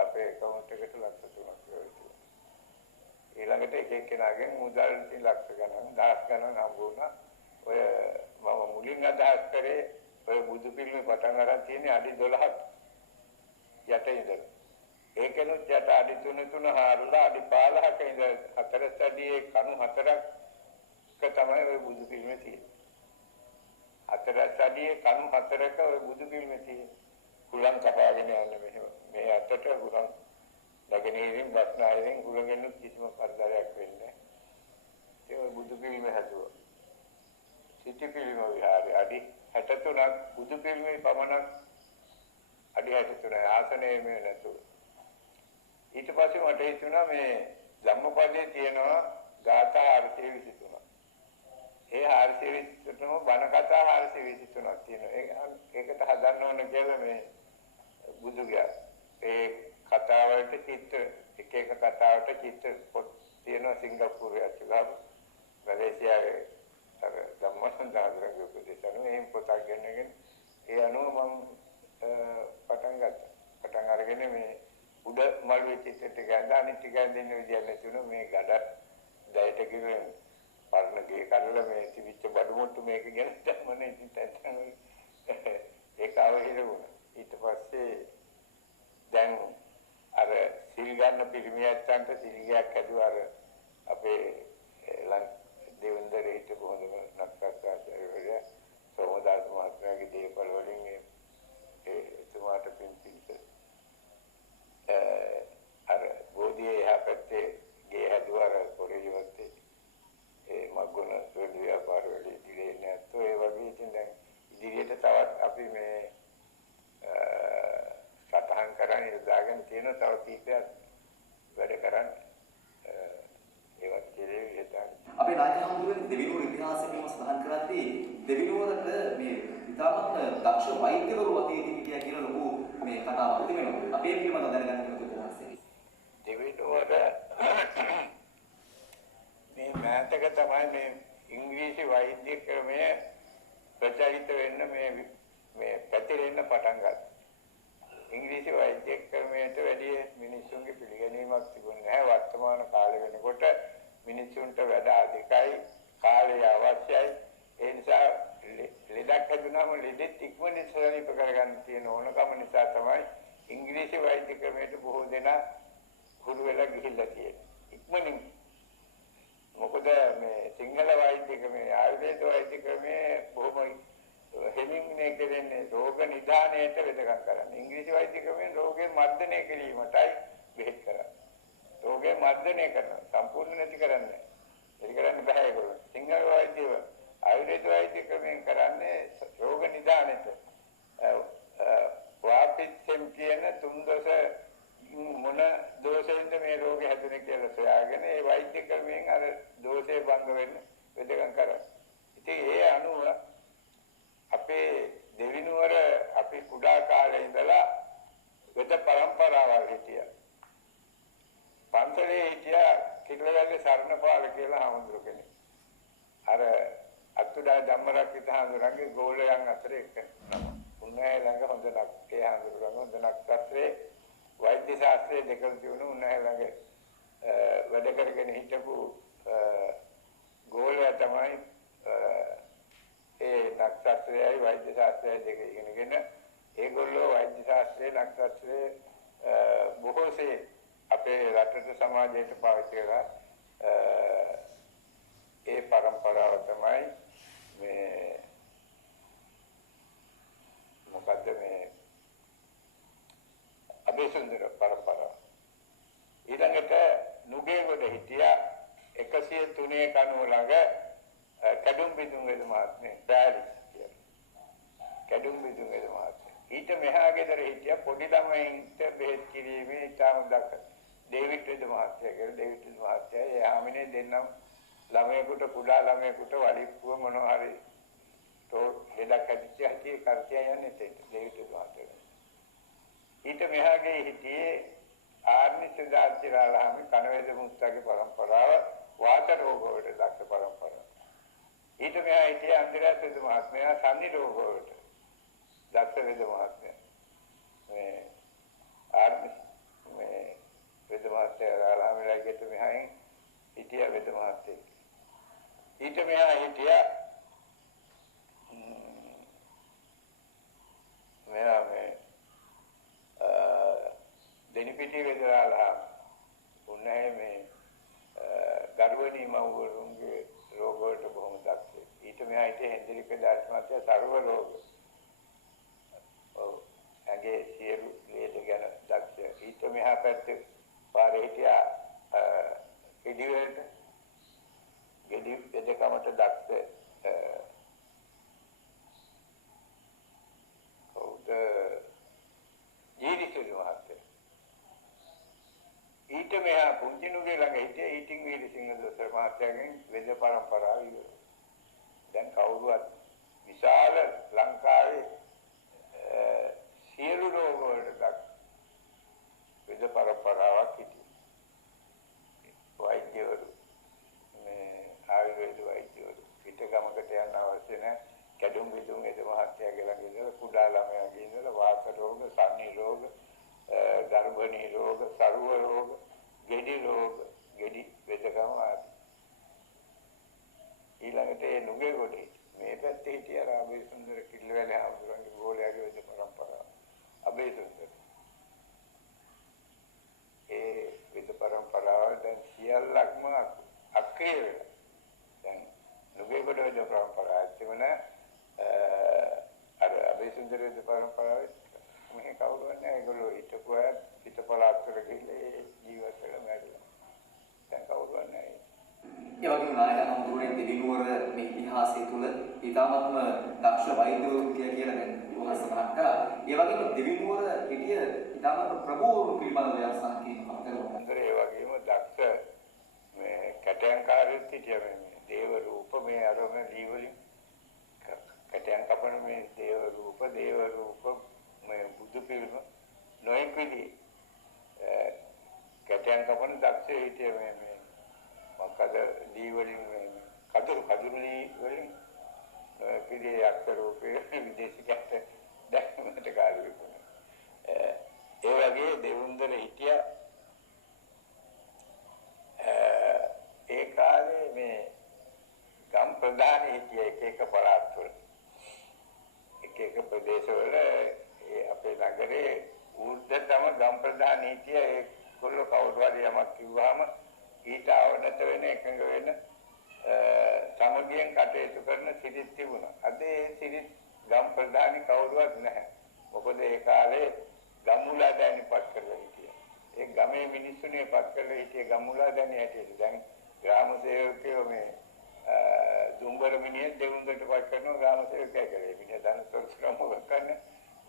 අපේ account එකට ලක්ෂ 3ක් වගේ. ඊළඟට එක එක්කෙනාගෙන් මුදල් ලක්ෂ ගණන් දහස් ගණන් හම්බුණා. ඔය මම මුලින් අදහස් කරේ ඔය බුදු පිළිමේ පටන් අරන් තියෙන්නේ අඩි 12ක් යට ඉඳලා. ඒකෙනුත් යට අඩි 3 හාරලා අඩි 15ක ඉඳලා 4 අඩියේ කණු 4ක තමයි ඔය බුදු පිළිමේ තියෙන්නේ. 4 අඩියේ කණු 4ක ඔය බුදු පිළිමේ තියෙන්නේ. කුලම් කපාගෙන යන මේ අතට කුලම් නැගෙනහිරින් බස්නාහිරින් කුලගෙන් කිසිම කරදරයක් වෙන්නේ නැහැ. ඒ බුදු පිළිම හැදුවා. සිටි පිළිම විහාරය අඩි 63ක් බුදු පිළිමේ පමණක් අඩි 63 ආසනයේ මේ නැතුව. ඊට පස්සේ මට හිතුණා මේ ධම්මපදයේ තියෙනවා ගාථා 423. ඒ 423ම බණ කතා 423ක් තියෙනවා. ඒකට හදන්න ඕන කියලා මේ බුදුගයා ඒ කතාවලට චිත්‍ර එක කතාවට චිත්‍ර පොත් තියෙනවා සිංගප්පූරුවේ අච්චුගාම මැලේසියාවේ අර ධම්මසන්දාහරගේ උපදේශන එහෙම පොතක් ගෙනගෙන ඒ අනුව මම පටන් ගත්තා. පටන් අරගෙන මේ උඩ මළුවේ චිත්‍ර ටික ගඳා අනිත් ටික දෙන්න විදියක් නැතුණු මේ ගඩ දැයට කිරෙන් පරණ ගේ කඩලා මේ තිබිච්ච බඩු මුට්ටු මේක ගැන තමයි ඉතින් තත්ත්වන ඒක අවහිර වුණා. ඊට පස්සේ දැන් අර සිල් ගන්න පිරිමියන්ට සිල්ගයක් හැදුවා අර අපේ දෙවන්දරේ හිටපු හොඳම නක්කාචාර්යවරයා සෝමදාස මහත්මයාගේ දේපල වලින් ඒ තුමාට පින්පිට අර බෝධියේ එහා පැත්තේ ගේ හැදුවා අර පොරේවත්තේ ඒ මග්ගුණ සුවඳ ව්‍යාපාර වල ඉදිරියේ නැත්තෝ ඒ වගේ ඉතින් දැන් ඉදිරියට තවත් අපි මේ සටහන් කරන් ඉඳාගෙන තියෙන තව කීපයක් වැඩ කරන්න ඒවත් කෙරෙවි හිතන්න. අපේ රාජහාමුදුරුවෝ දෙවිනුවර ඉතිහාසය පිළිබඳව සඳහන් කරද්දී දෙවිනුවරට මේ ඉතාමත් දක්ෂ වෛද්‍යවරු වගේ හිටියා කියලා ලොකු මේ කතාවක් තිබෙනවා. අපි ඒ පිළිබඳව දැනගන්න කැමතියි. දෙවිනුවර මේ මෑතක තමයි මේ ඉංග්‍රීසි වෛද්‍ය ක්‍රමය ප්‍රචලිත වෙන්න මේ පැතිරෙන්න පටන් ගත්තා. ඉංග්‍රීසි වෛද්‍ය ක්‍රමයට වැඩි මිනිස්සුන්ගේ පිළිගැනීමක් තිබුණේ නැහැ. වර්තමාන කාලේ වෙනකොට මිනිස්සුන්ට වැඩ අධිකයි, කාලය අවශ්‍යයි. ඒ නිසා ලෙඩක් හැදුනම ලෙඩෙත් ඉක්මනින් සනීප කරගන්න තියෙන ඕනකම නිසා තමයි ඉංග්‍රීසි වෛද්‍ය ක්‍රමයට බොහෝ දෙනා හුරු වෙලා ගිහිල්ලා තියෙන්නේ. ඉක්මනින් මොකද මේ සිංහල වෛද්‍ය ක්‍රමයේ ආයුර්වේද වෛද්‍ය ක්‍රමයේ බොහොම හෙමින්නේ කියන්නේ රෝග නිදානයට වෙදකම් කරන්නේ. ඉංග්‍රීසි වෛද්‍ය ක්‍රමයෙන් රෝගේ මර්ධනය කිරීමටයි බෙහෙත් කරන්නේ. රෝගේ මර්ධනය කරනවා. සම්පූර්ණ නැති කරන්නේ. ඒක කරන්න බෑ ඒගොල්ලෝ. සිංහල වෛද්‍යව ආයුර්වේද වෛද්‍ය ක්‍රමයෙන් කරන්නේ රෝග නිදානයට. වාපිච්චම් කියන තුන්දොස මොන දෝෂයෙන්ද මේ රෝගේ හැදුනේ කියලා සොයාගෙන ඒ වෛද්‍ය ක්‍රමයෙන් අර දෝෂේ භංග වෙන්න වෙදකම් කරා. ඉතින් ඒ අනුව අපේ දෙවිනුවර අපි කුඩා කාලේ ඉඳලා වෙද પરම්පරාවල් හිටියා. පන්සලේ හිටියා කිල්ලවැල්ලේ සරණපාල කියලා හාමුදුරු කෙනෙක්. අර අතුඩා ධම්මරක්කිත හාමුදුරන්ගේ ගෝලයන් අතර එක නම. උන්වහන්සේ ළඟ හොඳ නක්කේ හාමුදුරුවෝ හොඳ නක්කත්‍රේ වෛද්‍ය ශාස්ත්‍රයේ දෙකම තිබුණු උන්වහන්සේ ළඟ වැඩ කරගෙන හිටපු ගෝලයා තමයි ඒ නක්ෂත්‍රයයි වෛද්‍ය ශාස්ත්‍රයයි දෙක ඉගෙනගෙන ඒගොල්ලෝ වෛද්‍ය ශාස්ත්‍රයේ නක්ෂත්‍රයේ බොහෝසේ අපේ රටට සමාජයට පාවිච්චි කරලා ඒ પરම්පරාව තමයි මේ මොකද්ද මේ අබේසුන්දර પરම්පරාව. ඊළඟට නුගේගොඩ හිටියා 103 කණුව ළඟ කැඩුම් බිඳුම් වේද මහත්මයා බෑලිස් කියලා. කැඩුම් බිඳුම් වේද මහත්මයා. ඊට මෙහා ගෙදර හිටියා පොඩි ළමයින්ට බෙහෙත් කිරීමේ ඉතාම දක්ෂ ඩේවිඩ් වේද මහත්තයා කියලා. ඩේවිඩ් වේද මහත්තයා ඒ ආමිනේ දෙන්නම් ළමයෙකුට කුඩා ළමයෙකුට වලිප්පුව මොනවා හරි ලෙඩක් ඇතිච්ච හැටි කරතිය යන්නේ ඩේවිඩ් වේද මහත්තයා. ඊට මෙහා ගේ හිටියේ ආර්නි සිද්ධාර්ථිරාලාමි කනවේද මුත්තගේ પરම්පරාව වාත රෝග වලට දක්ෂ પરම්පරාව. ඊට මෙහා හිටියේ අන්තරාත් වේද මහත්මයා සම්නි රෝග වලට දක්ෂ වේද මහත්මයා. මේ ආර්නි මේ වේද මහත්මයා ඊට මෙහායින් හිටියා වේද මහත්තයෙක්. ඊට මෙහා හිටියා මෙහා මේ දෙනිපිටි වේදරාලා උන්නේ මේ ගර්භණී මව්වරුන්ගේ රෝග වලට බොහොම දක්ෂයි. ඊට මෙහා හිටියේ හෙන්දිරික දාස් මහත්තයා සර්ව රෝග. ඔව් ඇගේ සියලු ලේද ගැන දක්ෂයි. ඊට මෙහා පැත්තේ පාරේ හිටියා ගෙඩි දෙකමට දක්ෂ කවුද ජීවිතේ මහත්තයා. ඊට මෙහා පුංචිනුගේ ළඟ හිටියේ ඊටින් වීරසිංහ දොස්තර මහත්තයාගෙන් වේද પરම්පරාව ඉවරයි. දැන් කවුරුවත් විශාල ලංකාවේ සියලු රෝග වලට විද පරම්පරාවක් හිටියේ. වෛද්‍යවරු මේ ආයුර්වේද වෛද්‍යවරු පිටගමකට යන්න අවශ්‍ය නැහැ. කැඩුම් බිඳුම් එද මහත්යාගේ ළඟ ඉඳලා කුඩා ළමයාගේ ඉඳලා වාත රෝග, සන්නි රෝග, ගර්භණී රෝග, සරුව රෝග, ගෙඩි රෝග, ගෙඩි වෙදකම ආදී. ඊළඟට ඒ නුගේ ගොඩේ මේ පැත්තේ හිටිය අබේ සුන්දර කිල්ලවැලේ හාමුදුරන්ගේ ගෝලයාගේ වෙද පරම්පරාව. අබේ සුන්දර. ඒ වෙද පරම්පරාව දැන් සියල්ලක්ම අක්‍රිය වෙලා. දැන් නුගේ ගොඩ වෙද පරම්පරාව තිබුණ අර අබේ සුන්දර වෙද පරම්පරාවේ මේ කවුරුවත් නැහැ. ඒගොල්ලෝ හිටපු අය පිටපලාත්වල ගිහලා ජීවත් වෙලා මැරිලා. දැන් කවුරුවත් නැහැ. ඒ වගේම නායක හඳුරන්නේ දෙවිනුවර මේ ඉතිහාසය තුළ ඉතාමත්ම දක්ෂ වෛද්‍යවරු කියලා දැන් විමර්ශන සඳහන් කරා. ඒ වගේම දෙවිනුවර හිටිය ඉතාමත්ම ප්‍රභූවරු පිළිබඳව ව්‍යවස්ථා කිරීමක් කරනවා. ඒ වගේම දක්ෂ මේ කැටයන්කාරයෙක් හිටියා මේ දේව රූප මේ අරම දීවලින් කැටයන් කපන මේ දේව රූප මේ බුදු පිළිම නොයෙක් විදිහේ කැටයන් කපන දක්ෂ හිටියා මේ මොකද දීවලින් කදුරු ලී වලින් පිළිේ අක්ෂරූපේ විදේශිකයන්ට දැක්මකට කාර්ය විකුණන. ඒ වගේ දෙවුන්දර හිටියා. ඒ කාලේ මේ ගම් ප්‍රධාන හිටිය එක පළාත්වල එක ප්‍රදේශවල අපේ නගරේ උද්දතම ගම් ප්‍රධාන හිටිය ඒගොල්ලෝ කවුරු හරි යමක් කිව්වහම ඊට අවනත වෙන එකඟ වෙන සමගියෙන් කටයුතු කරන සිරිත් තිබුණා. අද ඒ සිරිත් ගම් ප්‍රධානි කවුරුවත් නැහැ. මොකද ඒ කාලේ ගම්මුලා දැනිපත් කරලා හිටියා. ඒ ගමේ මිනිස්සුනේ පත් කරලා හිටිය ගම්මුලා දැනි හැටියට. දැන් ග්‍රාම සේවකයෝ මේ දුම්බර මිනිහ දෙවුන්දට පත් කරනවා ග්‍රාම සේවකයා කියලා. ඒ මිනිහ දනතොස්කම මොකක් කරන්නේ?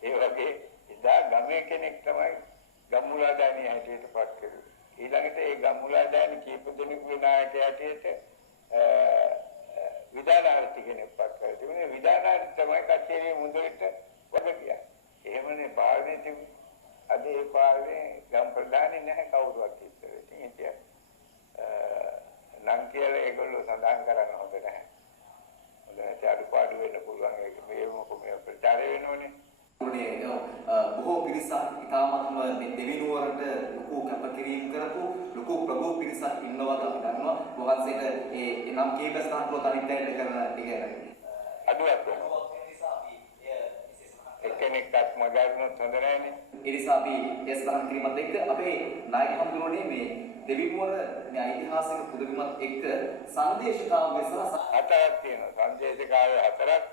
ඒ වගේ ඉදා ගමේ කෙනෙක් තමයි ගම්මුලා දැනි හැටියට පත් කරුවේ. ඊළඟට ඒ ගම්මුලා දැනි කීප දෙනෙකුගේ නායකයා හැටියට විදානාර්ථි කෙනෙක් පත් කරලා තිබුණේ. විදානාර්ථි තමයි කච්චේරිය මුදලට වග ගියා. එහෙමනේ පාලනේ තිබුණේ. අද ඒ පාලනේ ගම් ප්‍රධානි නැහැ කවුරුවත් ඉස්සර. ඉතින් නම් කියලා ඒගොල්ලෝ සඳහන් කරන්න හොඳ නැහැ. හොඳ නැති අඩුපාඩු වෙන්න පුළුවන්. ඒක මේ ප්‍රචාරය වෙනෝනේ. බොහෝ පිරිසක් ඉතාමත්ම මේ දෙවිනුවරට ලොකු කැපකිරීම කරපු ලොකු ප්‍රභූ පිරිසක් ඉන්නවාද අපි දන්නවා. වහන්සේට ඒ නම් කීප ස්ථානවල අනිත් අයට කරන ටික අඩුවක් වෙනවා. එක්කෙනෙක්වත් මගහරිනොත් හොඳ නැහැනේ. ඒ නිසා අපි ඒ සඳහන් කිරීමත් එක්ක අපේ නායක හඳුනන්නේ මේ දෙවිනුවර මේ ඓතිහාසික පුදබිමත් එක්ක සංදේශකාව්‍ය සහ හතරක් තියෙනවා. සංදේශකාව්‍ය හතරක්.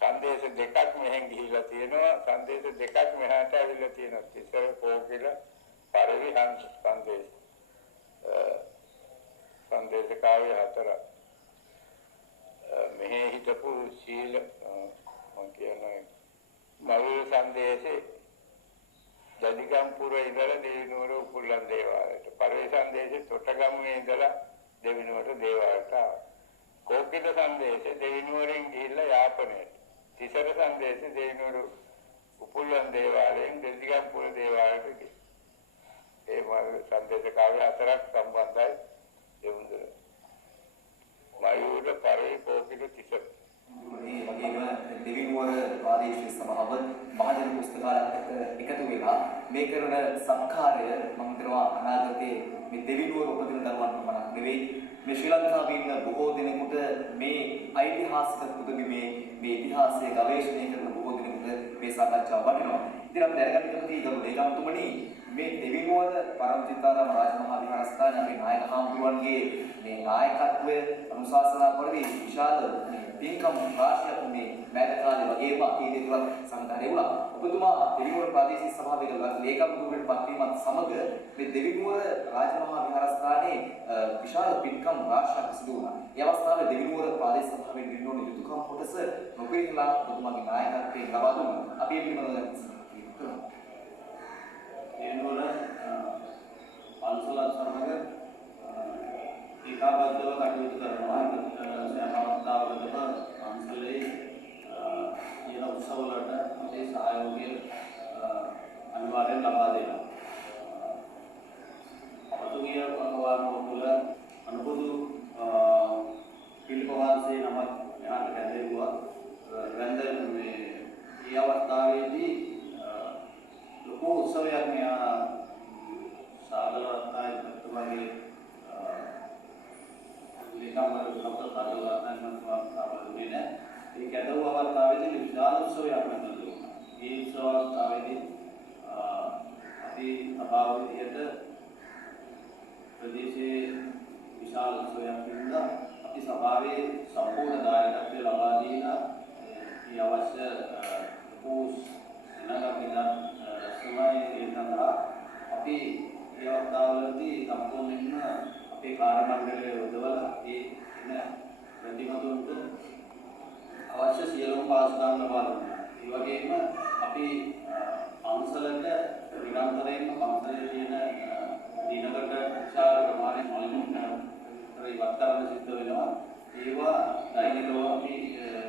සංදේශ දෙකක් මෙහෙන් ගිහිල්ලා තියෙනවා. සංදේශ දෙකක් මෙහාට ඇවිල්ලා තියෙනවා. තිසර කෝකිල පරිවිහංස සංදේශ. සංදේශකාව්‍ය හතරක්. මෙහි හිටපු සීල මම කියන්නේ මවුල් සංදේශේ ජදිගම්පුර ඉඳලා දෙවිනුවර උපුල්ලන් දේවාලයට. පරිවේ සංදේශේ තොටගම්මේ ඉඳලා දෙවිනුවර දේවාලයට ආවා. කෝකිල සංදේශේ දෙවිනුවරින් ගිහිල්ලා යාපනයට. තිසර සංදේශේ දෙවිනුවර උපුල්ලන් දේවාලයෙන් ජදිගම්පුර දේවාලයට ගියා. ඒ මවුල් සංදේශකාව්‍ය හතරක් සම්බන්ධයි දෙවිනුවර. මයූර පරිවේ කෝකිල තිසර දෙවිනුවර ප්‍රාදේශීය සභාව මහජන පුස්තකාලයකට එකතු වෙලා මේ කරන සත්කාරය මම හිතනවා අනාගතයේ මේ දෙවිනුවර උපදින දරුවන් පමණක් නෙවෙයි මේ ශ්‍රී ලංකාවේ ඉන්න බොහෝ දෙනෙකුට මේ ඓතිහාසික පුදබිමේ මේ ඉතිහාසය ගවේෂණය කරන බොහෝ දෙනෙකුට මේ සාකච්ඡාව වටිනවා. ඉතින් අපි දැනගන්න කැමතියි ගරු ලේකම්තුමනි මේ දෙවිනුවර පරමචිත්තාරාම රාජමහා විහාරස්ථානයේ අපේ නායක හාමුදුරුවන්ගේ මේ නායකත්වය අනුශාසනා කරදී විශාල පින්කම් රාශියක් මේ මෑත කාලේ වගේම අතීතයේ තුල සංග්‍රහණය වුණා. ඔබතුමා දෙවිනුවර ප්‍රාදේශීය සභාවේ ලේකම්තුමෙකුට පත්වීමත් සමග මේ දෙවිනුවර රාජමහා විහාරස්ථානයේ විශාල පින්කම් රාශියක් සිදු වුණා. ඒ අවස්ථාවේ දෙවිනුවර ප්‍රාදේශීය සභාවේ නිර්ණෝන යුතුයකම් කොටස නොපිරිහිලා ඔබතුමාගේ නායකත්වයෙන් ලබා දුන්නා. අපි මේ පිළිබඳව කරමු. දෙවිනුවර පන්සලත් සමග ඒකාබද්ධව කටයුතු කරනවා. සෑම අවස්ථාවකදම වලට අපේ සහයෝගය අනිවාර්යෙන් ලබා දෙනවා. පසුගිය වතාව තුළ අනුබුදු පිළිප වහන්සේ නමක් යාට කැඳෙව්වා. වැන්ද මේ අවස්ථාවේදී ලොකු උත්සවයක් මෙයා සාදරවත්තායි ප්‍රතුමාගේ ලේකම්වරු සම්පත සාදරවත්තායි මම සාදරුනේ නැහැ. ඒ කැඳවුව අවස්ථාවේදී විශාල උත්සවයක් නැතුණා. ඒ උත්සව අවස්ථාවේදී අපි සභාව විදියට ප්‍රදේශයේ විශාල උත්සවයක් ඉඳලා අපි සභාවේ සම්පූර්ණ දායකත්වය ලබා දීලා මේ අවශ්‍ය සමයි ඒ සඳහා අපි මේ අවස්ථාවලදී සම්පූර්ණයෙන්ම අපේ කාර්ය මණ්ඩලය යොදවලා ඒ එන ප්‍රතිමතුන්ට අවශ්‍ය සියලුම පාසුකම් ලබා දුන්නා. ඒ වගේම අපි පන්සලට නිරන්තරයෙන්ම පන්සලේ තියෙන දිනකට විශාල ප්‍රමාණයක් මොළමින් ඉවත් කරන්න සිද්ධ වෙනවා. ඒවා දෛනිකව අපි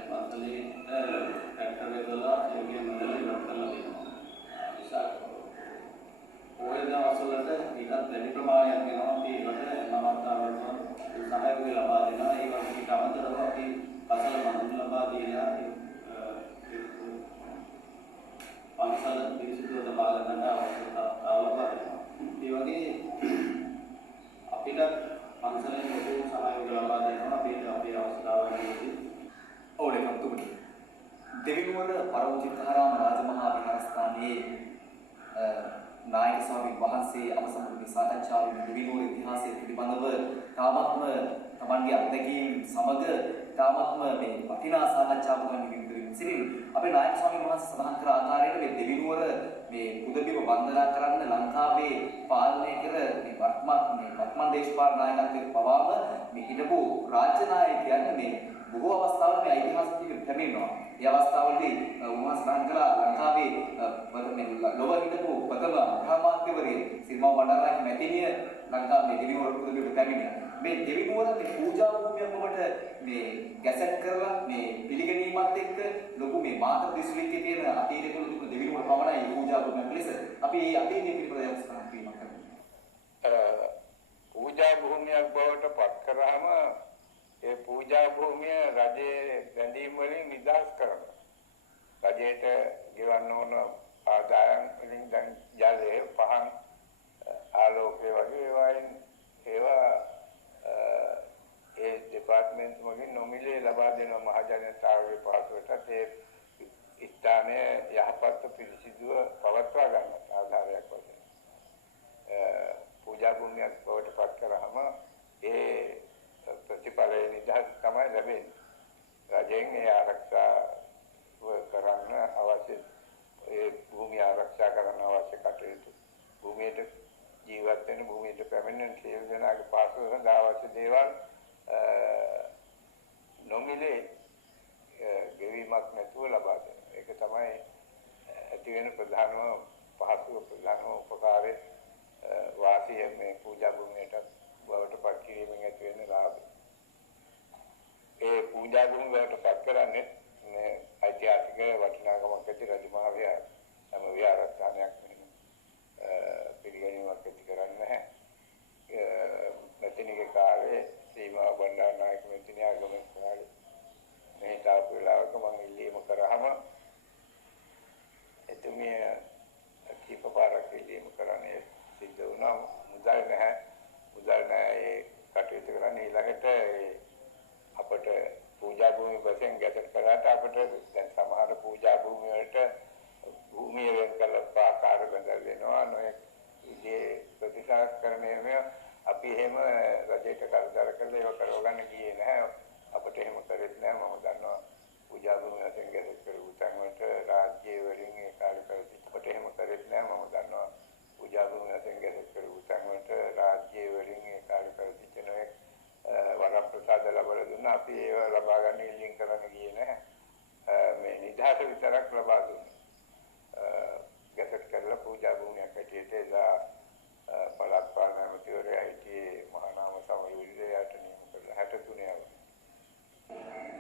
පන්සලේ ට්‍රැක්ටර් එකවල ඒකේ මොළමින් ඉවත් කරලා දෙනවා. විශාල ඔය දවස්වලට ඊටත් වැඩි ප්‍රමාණයක් වෙනවා. අපි ඒකට නවත්තාවම සහයෝගය ලබා දෙනවා. ඒ වගේ ඊට අමතරව අපි පසල මඳුන් ලබා දීලා පන්සල පිරිසිදුව තබා ගන්නට අවස්ථාව ලබා දෙනවා. ඒ වගේ අපිට පන්සලෙන් ලොකු සහයෝගය ලබා දෙනවා. අපේ අවස්ථාවලදී ඕලේ කම්තුමනි දෙවිනුවර පරමචිත්තාරාම රාජමහා විහාරස්ථානයේ නායක ස්වාමීන් වහන්සේ අවසන් සාකච්ඡාවේ දෙවිනුවර ඉතිහාසය පිළිබඳව තාමත්ම තමන්ගේ අත්දැකීම් සමග තාමත්ම මේ වටිනා සාකච්ඡාවක් ගන්න සිටින් අපේ නායක ස්වාමීන් වහන්සේ සඳහන් කර ආකාරයට මේ දෙවිනුවර මේ පුදබිම වන්දනා කරන්න ලංකාවේ පාලනය කර මේ වර්තමාන දේශපාලන නායකත්වයේ පවාම මේ හිටපු රාජ්‍ය නායකයන් මේ බොහෝ අවස්ථාවල මේ ඓතිහාසික පැමිණෙනවා. ඒ අවස්ථාවලදී උන්වහන්සේ සඳහන් කළා ලංකාවේ ලොව හිටපු ප්‍රථම මහාමාත්‍යවරිය සිරිමා බණ්ඩාරනායක මැතිණිය ලංකාවේ දෙවිනුවර පුදබිමට පැමිණියා. මේ දෙවිනුවර මේ පූජා භූමියක් ඔබට මේ ගැසට් කරලා මේ පිළිගැනීමත් එක්ක ලොකු මේ මාතර දිස්ත්‍රික්කයේ තියෙන අතීතයේ තිබුණු දෙවිනුවර පමණයි පූජා භූමියක් ලෙස අපි මේ අතීතයේ පිළිබඳව සඳහන් කිරීමක් කරනවා. පූජා භූමියක් බවට පත් කරාම ඒ පූජා භූමිය රජයේ බැඳීම් වලින් නිදහස් කරනවා. රජයට ගෙවන්න ඕන ආදායම් වලින් දැන් ජලය, පහන්, ආලෝකය වගේ ඒවා ඒ ඩිපාර්ට්මන්ට් වලින් නොමිලේ ලබා දෙනවා මහජනතාවගේ පහසුවටත් ඒ ස්ථානය යහපත් පිරිසිදුව පවත්වා ගන්නට ආධාරයක් වශයෙන්. පූජා භූමියක් බවට පත් කරාම ඒ ප්‍රතිඵලයේ නිදහස් තමයි ලැබෙන්නේ. රජයෙන් ඒ ආරක්ෂාව කරන්න අවශ්‍ය ඒ භූමිය ආරක්ෂා කරන්න අවශ්‍ය කටයුතු භූමියට ජීවත් වෙන භූමියට පැමිණෙන සියලු දෙනාගේ පාසල සඳහා අවශ්‍ය දේවල් නොමිලේ ගෙවීමක් නැතුව ලබා දෙනවා. ඒක තමයි ඇති වෙන ප්‍රධානම උපකාරය වාසිය මේ පූජා භූමියට බවට පත් කිරීමෙන් ඇති වෙන ලාභය. ඒ පූජා භූමිය බවට පත් කරන්නේ මේ ඓතිහාසික වටිනාකමක් ඇති රජමහා විහාරස්ථානයක් පිළිගැනීමක් ඇති කරන්නේ නැහැ. මෙතනගේ කාලේ සීමා බණ්ඩාරනායක මෙතන ආගමන කාලේ මේ තාපු වෙලාවක මම ඉල්ලීම කරාම එතුමිය කීප පාරක් ඉල්ලීම කරන්නේ සිද්ධ වුණා. මුදල් නැහැ ඒ කටයුතු කරන්නේ ඊළඟට අපට පූජා භූමි වශයෙන් ගැසට් කරාට අපට දැන් සමහර පූජා භූමි වලට භූමිය වෙන් කළ ආකාර බඳල් වෙනවා නොයෙක් ඉදී ප්‍රතිසංස්කරණය අපි එහෙම රජයට කරදර කරලා ඒක කරවගන්න ගියේ නැහැ. අපිට එහෙම කරෙත් නැහැ. මම දන්නවා පූජා භූමි වශයෙන් ගැසට් කරපු තැන් වලට රාජ්‍ය වලින් ඒ කාර්ය කරලා අපිට එහෙම කරෙත් නැහැ. මම දන්නවා පූජා භූමි වශයෙන් ගැසට් කරපු තැන් වලට රාජ්‍ය වලින් ඒ කාර්ය කරලා නොයෙක් වරප්‍රසාද ලැබලා දුන්නා. අපි ඒව ලබා ගන්න ඉල්ලීම් කරන්න ගියේ නැහැ. මේ නිදහස විතරක් ලබා දුන්නා. ගැසට් කරලා පූජා භූමියක් හැටියට එදා පළාත් පාලන ඇමතිවරයා හිටියේ මහානාම සමයුල්ලේ යට නියම කරලා 63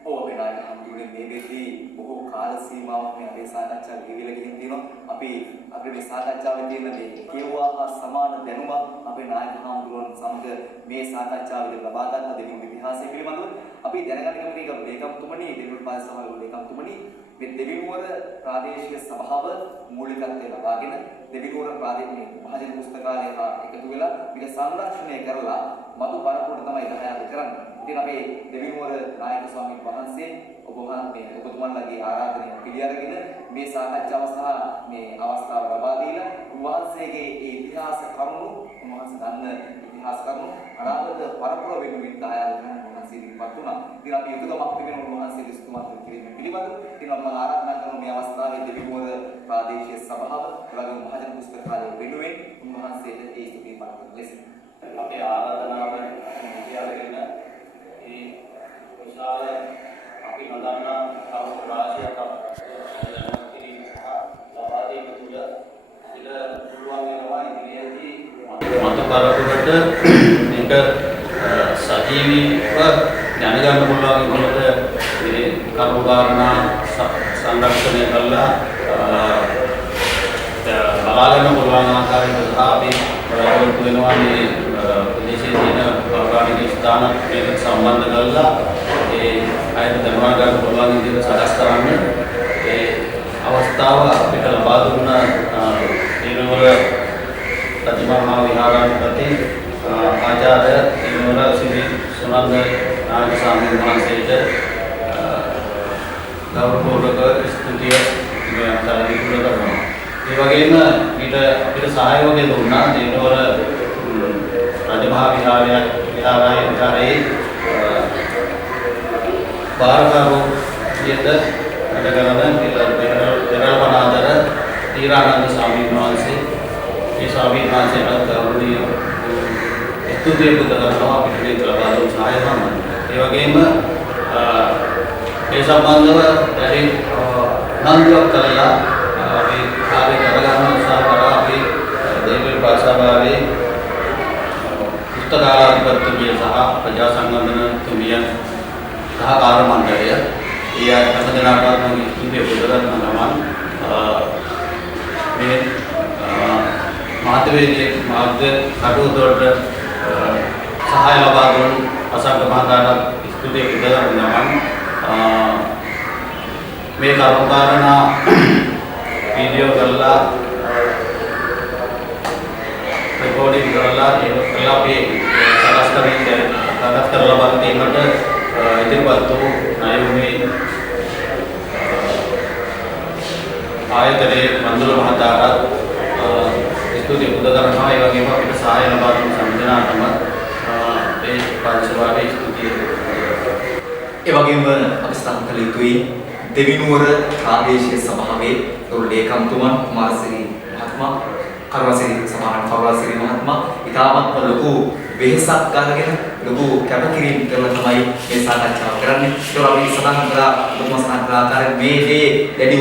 ඔව් වෙනායි හම්බුනේ මේ වෙද්දී බොහෝ කාල සීමාවක් මේ අපේ සාකච්ඡාව ගෙවිලා ගිහින් තියෙනවා. අපි අපේ මේ සාකච්ඡාවේ තියෙන මේ කියුවා හා සමාන දැනුම අපේ නායක හාමුදුරුවන් සමග මේ සාකච්ඡාවේදී ලබා ගන්න දෙවියන් ඉතිහාසය පිළිබඳව අපි දැනගන්න කැමති ලේකම්තුමනි, දෙවියන් පාසල් සභාවේ ලේකම්තුමනි මේ දෙවිනුවර ප්‍රාදේශීය සභාව මූලිකත්වයේ ලබාගෙන දෙවිනුවර ප්‍රාදේශීය මහජන පුස්තකාලය හා එකතු වෙලා මේක සංරක්ෂණය කරලා මතු පරපුරට තමයි දහයත් කරන්නේ. ඉතින් අපේ දෙවිනුවර නායක ස්වාමීන් වහන්සේ ඔබතුමන්ලගේ ආරාධනය පිළිඅරගෙන මේ සාකච්ඡාව සහ මේ අවස්ථාව ලබා දීලා උන්වහන්සේගේ ඒ ඉතිහාස කරුණු උන්වහන්සේ දන්න ඉතිහාස කරුණු අනාගත පරපුර වෙනුවෙන් දහයත් කරන උන්වහන්සේ ඉදිරිපත් වුණා. ඉතින් අපි යුතුයකමක් තිබෙන උන්වහන්සේගේ ස්තුතිවන්ත කිරීම පිළිබඳව ඉතින් මම ආරාධනා කරනවා මේ අවස්ථාවේ දෙවිනුවර ප්‍රාදේශීය සභාව එවැගේම මහජන පුස්තකාලය වෙනුවෙන් උන්වහන්සේට ඒ ස්තුතිය පළ ලෙස අපේ ආරාධනාව ඉදිරියට ඒ විශාල අපි නොදන්නා කවුරු රාශියක් අපිට ලබා දීම තුළ ඉත පුළුවන් වෙනවා ඉදිරියේදී මත පරපුරට මේක සජීවීව දැනගන්න පුළුවන් මොකද මේ කරුණු කාරණා සංරක්ෂණය කළා බලාගන්න පුළුවන් ආකාරයට අපි බලාපොරොත්තු වෙනවා මේ ප්‍රදේශයේ තියෙන පෞරාණික ස්ථාන මේකට සම්බන්ධ කරලා ඒ අයට දැනුවා ගන්න පුළුවන් විදිහට සකස් කරන්න ඒ අවස්ථාව අපිට ලබා දුන්න දිනවල ප්‍රතිමහා විහාරාධිපති ආචාර්ය දිනවල ශ්‍රී සුනන්ද නායක ස්වාමීන් වහන්සේට ගෞරවපූර්වක ස්තුතිය මේ අතරදී කරනවා. ඒ වගේම ඊට අපිට සහයෝගය දුන්නා දිනවල රජමහා විහාරයේ බාරකරු යෙද වැඩ කරන පෙරවනාදර තීරානන්ද ස්වාමීන් වහන්සේ ඒ ස්වාමීන් වහන්සේට ගෞරවනීය ස්තුතිය පුද කරනවා අපිට මේ ලබා දුන් සහාය සම්බන්ධව. ඒ වගේම මේ සම්බන්ධව දැරි නන්දුවක් කරලා අපි කාර්ය කරගන්න උත්සාහ කරා. අපි දෙවියන් පාසාවේ පුස්තකාලාධිපතිතුමිය සහ ප්‍රජා සංවර්ධන තුමිය සහකාර මණ්ඩලය ඒ හැමදෙනාටම ස්තුතිය පුද කරනවා. මේ මාධ්‍යවේදී මාධ්‍ය කටයුතුවලට සහාය ලබා දුන් අසංක මහතාට ස්තුතිය පුද කරනවා. මේ කරුණාකාරණා वीडियो करला रिकॉर्डिंग करला कला पे सकाश करला बात एमट इधर बात नायुमी आयतरे मंजुल महतारा स्तुति बुद्धकरणा एवं අපිට සහාය ලබා දුන් සම්මනාටම ඒ පරිසරයේ ස්තුතිය. ඒ වගේම අපි ස්ථාපන කළ යුතුයි දෙවිනුවර ප්‍රාදේශීය සභාවේ ලේකම්තුමන් කුමාරසිරි මහත්මයා කරුණාසිරි සමාන කරුණාසිරි මහත්මයා ඉතාමත් ලොකු වෙහසක් ගන්නගෙන ලොකු කැපකිරීම කරලා තමයි මේ සාකච්ඡාව කරන්නේ. ඒක අපි සඳහන් කළා ආකාරයෙන් මේ දේ දැඩි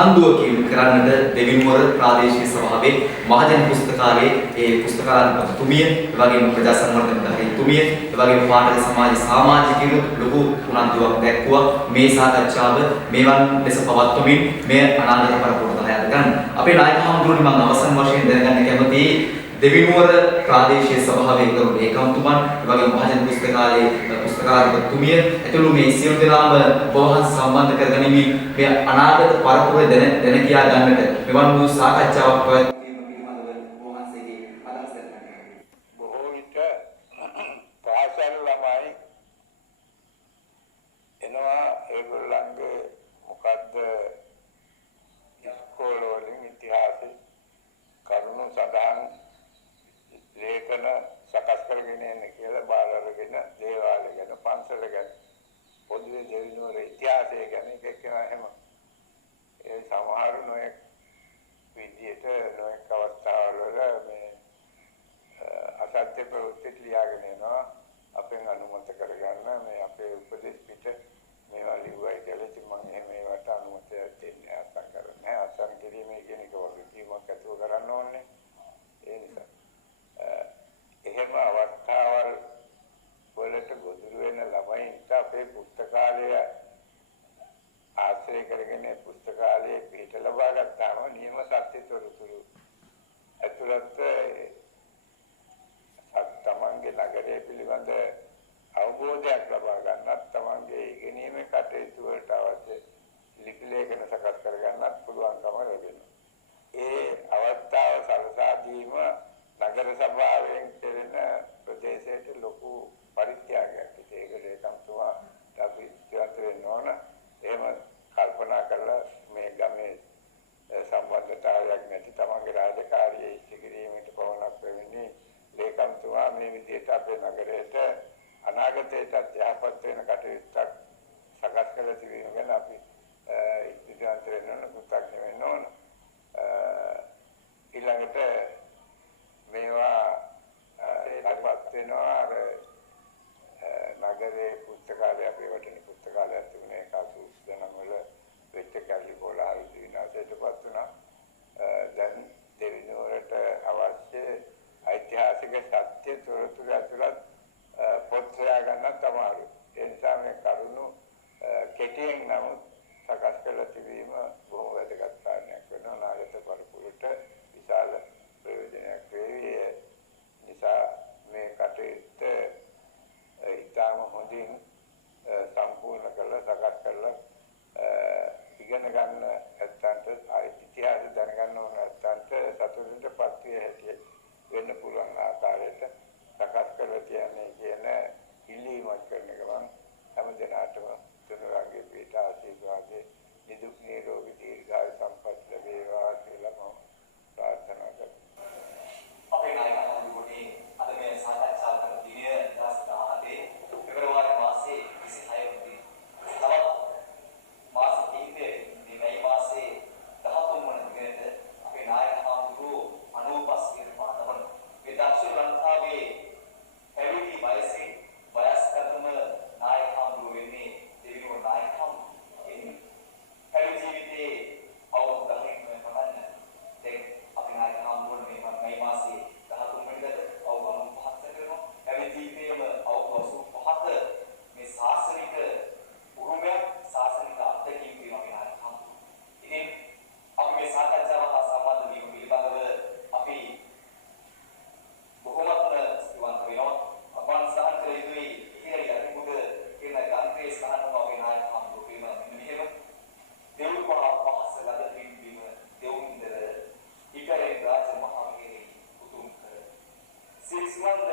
උනන්දුවකින් කරන්නට දෙවිනුවර ප්‍රාදේශීය සභාවේ මහජන පුස්තකාලයේ ඒ පුස්තකාලාධිපතිතුමිය, ඒ වගේම ප්‍රජා සංවර්ධන ධාරීතුමිය, ඒ වගේම පාඨක සමාජ සමාජිකයෝ ලොකු උනන්දුවක් දැක්වුවා මේ සාකච්ඡාව මේවන් ලෙස පවත්වමින් මේ අනාගත පරපුරට දහයත් ගන්න. අපේ නායක හමුදුරුවනි මම අවසන් වශයෙන් දැනගන්න කැමතියි දෙවිනුවර ප්‍රාදේශීය සභාවේ ගරු ලේකම්තුමන්, ඒ වගේම මහජන පුස්තකාලයේ පුස්තකාලාධිපතිතුමිය ඇතුළු මේ සියලු දෙනාම බොහොම සම්බන්ධ කරගනිමින් මේ අනාගත පරපුර දැන කියා ගන්නට මෙවන් වූ සාකච්ඡාවක් පැවැත්වීම පිළිබඳව වහන්සේගේ අදහස් දැනගන්න. බොහෝ විට පාසල් ළමයි එනවා ඒගොල්ලන්ගේ මොකද්ද ඉස්කෝලවලින් ඉතිහාසෙ කරුණු සඳහන් ලේඛන සකස් කරගෙන එන්න කියලා බාලරගෙන දේවාලය ගැන පන්සල ගැන පොදුවේ දෙවිනුවර ඉතිහාසය ගැන එක කියනවා එහෙම. ඒ සමහර නොයෙක් විදියට නොයෙක් අවස්ථාවල මේ අසත්‍ය ප්‍රවෘත්ති ලියාගෙන එනවා අපෙන් අනුමත කරගන්න මේ අපේ උපදේශ පිට මේවා ලිව්වයි කියලා. ඉතින් මම එහෙම ඒවට අනුමතයක් දෙන්නේ අසං කරන්නේ. අසං කිරීමේ කියන එක වගකීමක් ඇතුව කරන්න ඕනේ. ඒ නිසා එහෙම අවස්ථාවල් වලට ගොදුරු වෙන ළමයින්ට අපේ පුස්තකාලය ආශ්‍රය කරගෙන ජීවිතයටත් යහපත් වෙන කටයුත්තක් සකස් කරලා තිබීම ගැන අපි ඉතිරිවන්ත වෙන්න ඕන, කෘතඥ වෙන්න ඕන. ඊළඟට මේවා ඒකපත් වෙනවා අර නගරේ පුස්තකාලය අපේ වටින පුස්තකාලයක් තිබුණේ 89 වල වෙච්ච කැලි කොළහල් විනාශයටපත් වුණා. දැන් දෙවිනුවරට අවශ්‍ය ඓතිහාසික සත්‍ය තොරතුරු ඇතුළත් පොත් හොයා ගන්නත් අමාරුයි. ඒ නිසා මේ කරුණු කෙටියෙන් නමුත් සකස් කරලා තිබීම බොහොම වැදගත් කාරණයක් වෙනවා. නාගත පරපුරට විශාල ප්‍රයෝජනයක් වේවි. නිසා මේ කටයුත්ත ඉතාම හොඳින් සම්පූර්ණ කරලා සකස් කරලා ඉගෙන ගන්න නැත්තන්ට ඉතිහාසය දැනගන්න ඕන නැත්තන්ට සතුටින්ටපත් විය හැකි වෙන්න පුළුවන් ආකාරයට සකස් කරලා තියන්නේ කියන ඉල්ලීමක් කරන ගමන් හැම දිනකටම තුනුරාගේ පිට ආශිර්වාදයේ නිදුක් නිරෝගී දීර්ඝායු සම්පත් ලැබේවා කියලා මම ප්‍රාර්ථනා කරනවා. අපේ නායක හඳුන්නේ අද මේ සාකච්ඡා කරන දිනය 2017 පෙබරවාරි මාසයේ 26 වෙනි තවත් මාස කිහිපයක මේ මාසයේ 13 වන දිනට අපේ නායක හඳුරු 95 වෙනි පාතවන මේ දක්ෂිණ ලංකාවේ පැවිදි වයසේ වයස්කතම නායක හඳුරු වෙන්නේ දෙවියෝ නායකම් එන්නේ පැවිදි ජීවිතයේ අවුරුදු 10ක් පටන් දැන් අපේ නායක හඳුරු මේ මාසයේ 13 වෙනිදාට අවුරුදු 95ක් වෙනවා. පැවිදි ජීවිතයේම අවුරුදු 85 මේ ශාසනික උරුමයක් ශාසනික අත්දැකීම් තියෙනවා මේ නායක හඳුරු. ඉතින් අපි මේ සාකච්ඡාව හා සම්බන්ධ වීම පිළිබඳව අපි බොහොමත්ම ස්තුතිවන්ත වෙනවා. අපන් සහන් කළ යුතුයි ඉතිරි අතිමුද කියන ගාන්ත්‍රයේ සහනම අපේ නායක හඳුරු වීම මෙහෙම දෙව්පා පහස ලද පින්වීම දෙවුන්දර ඉකරේ රාජ මහා විහාරයේ උතුම් කර සිරිස්වන්ත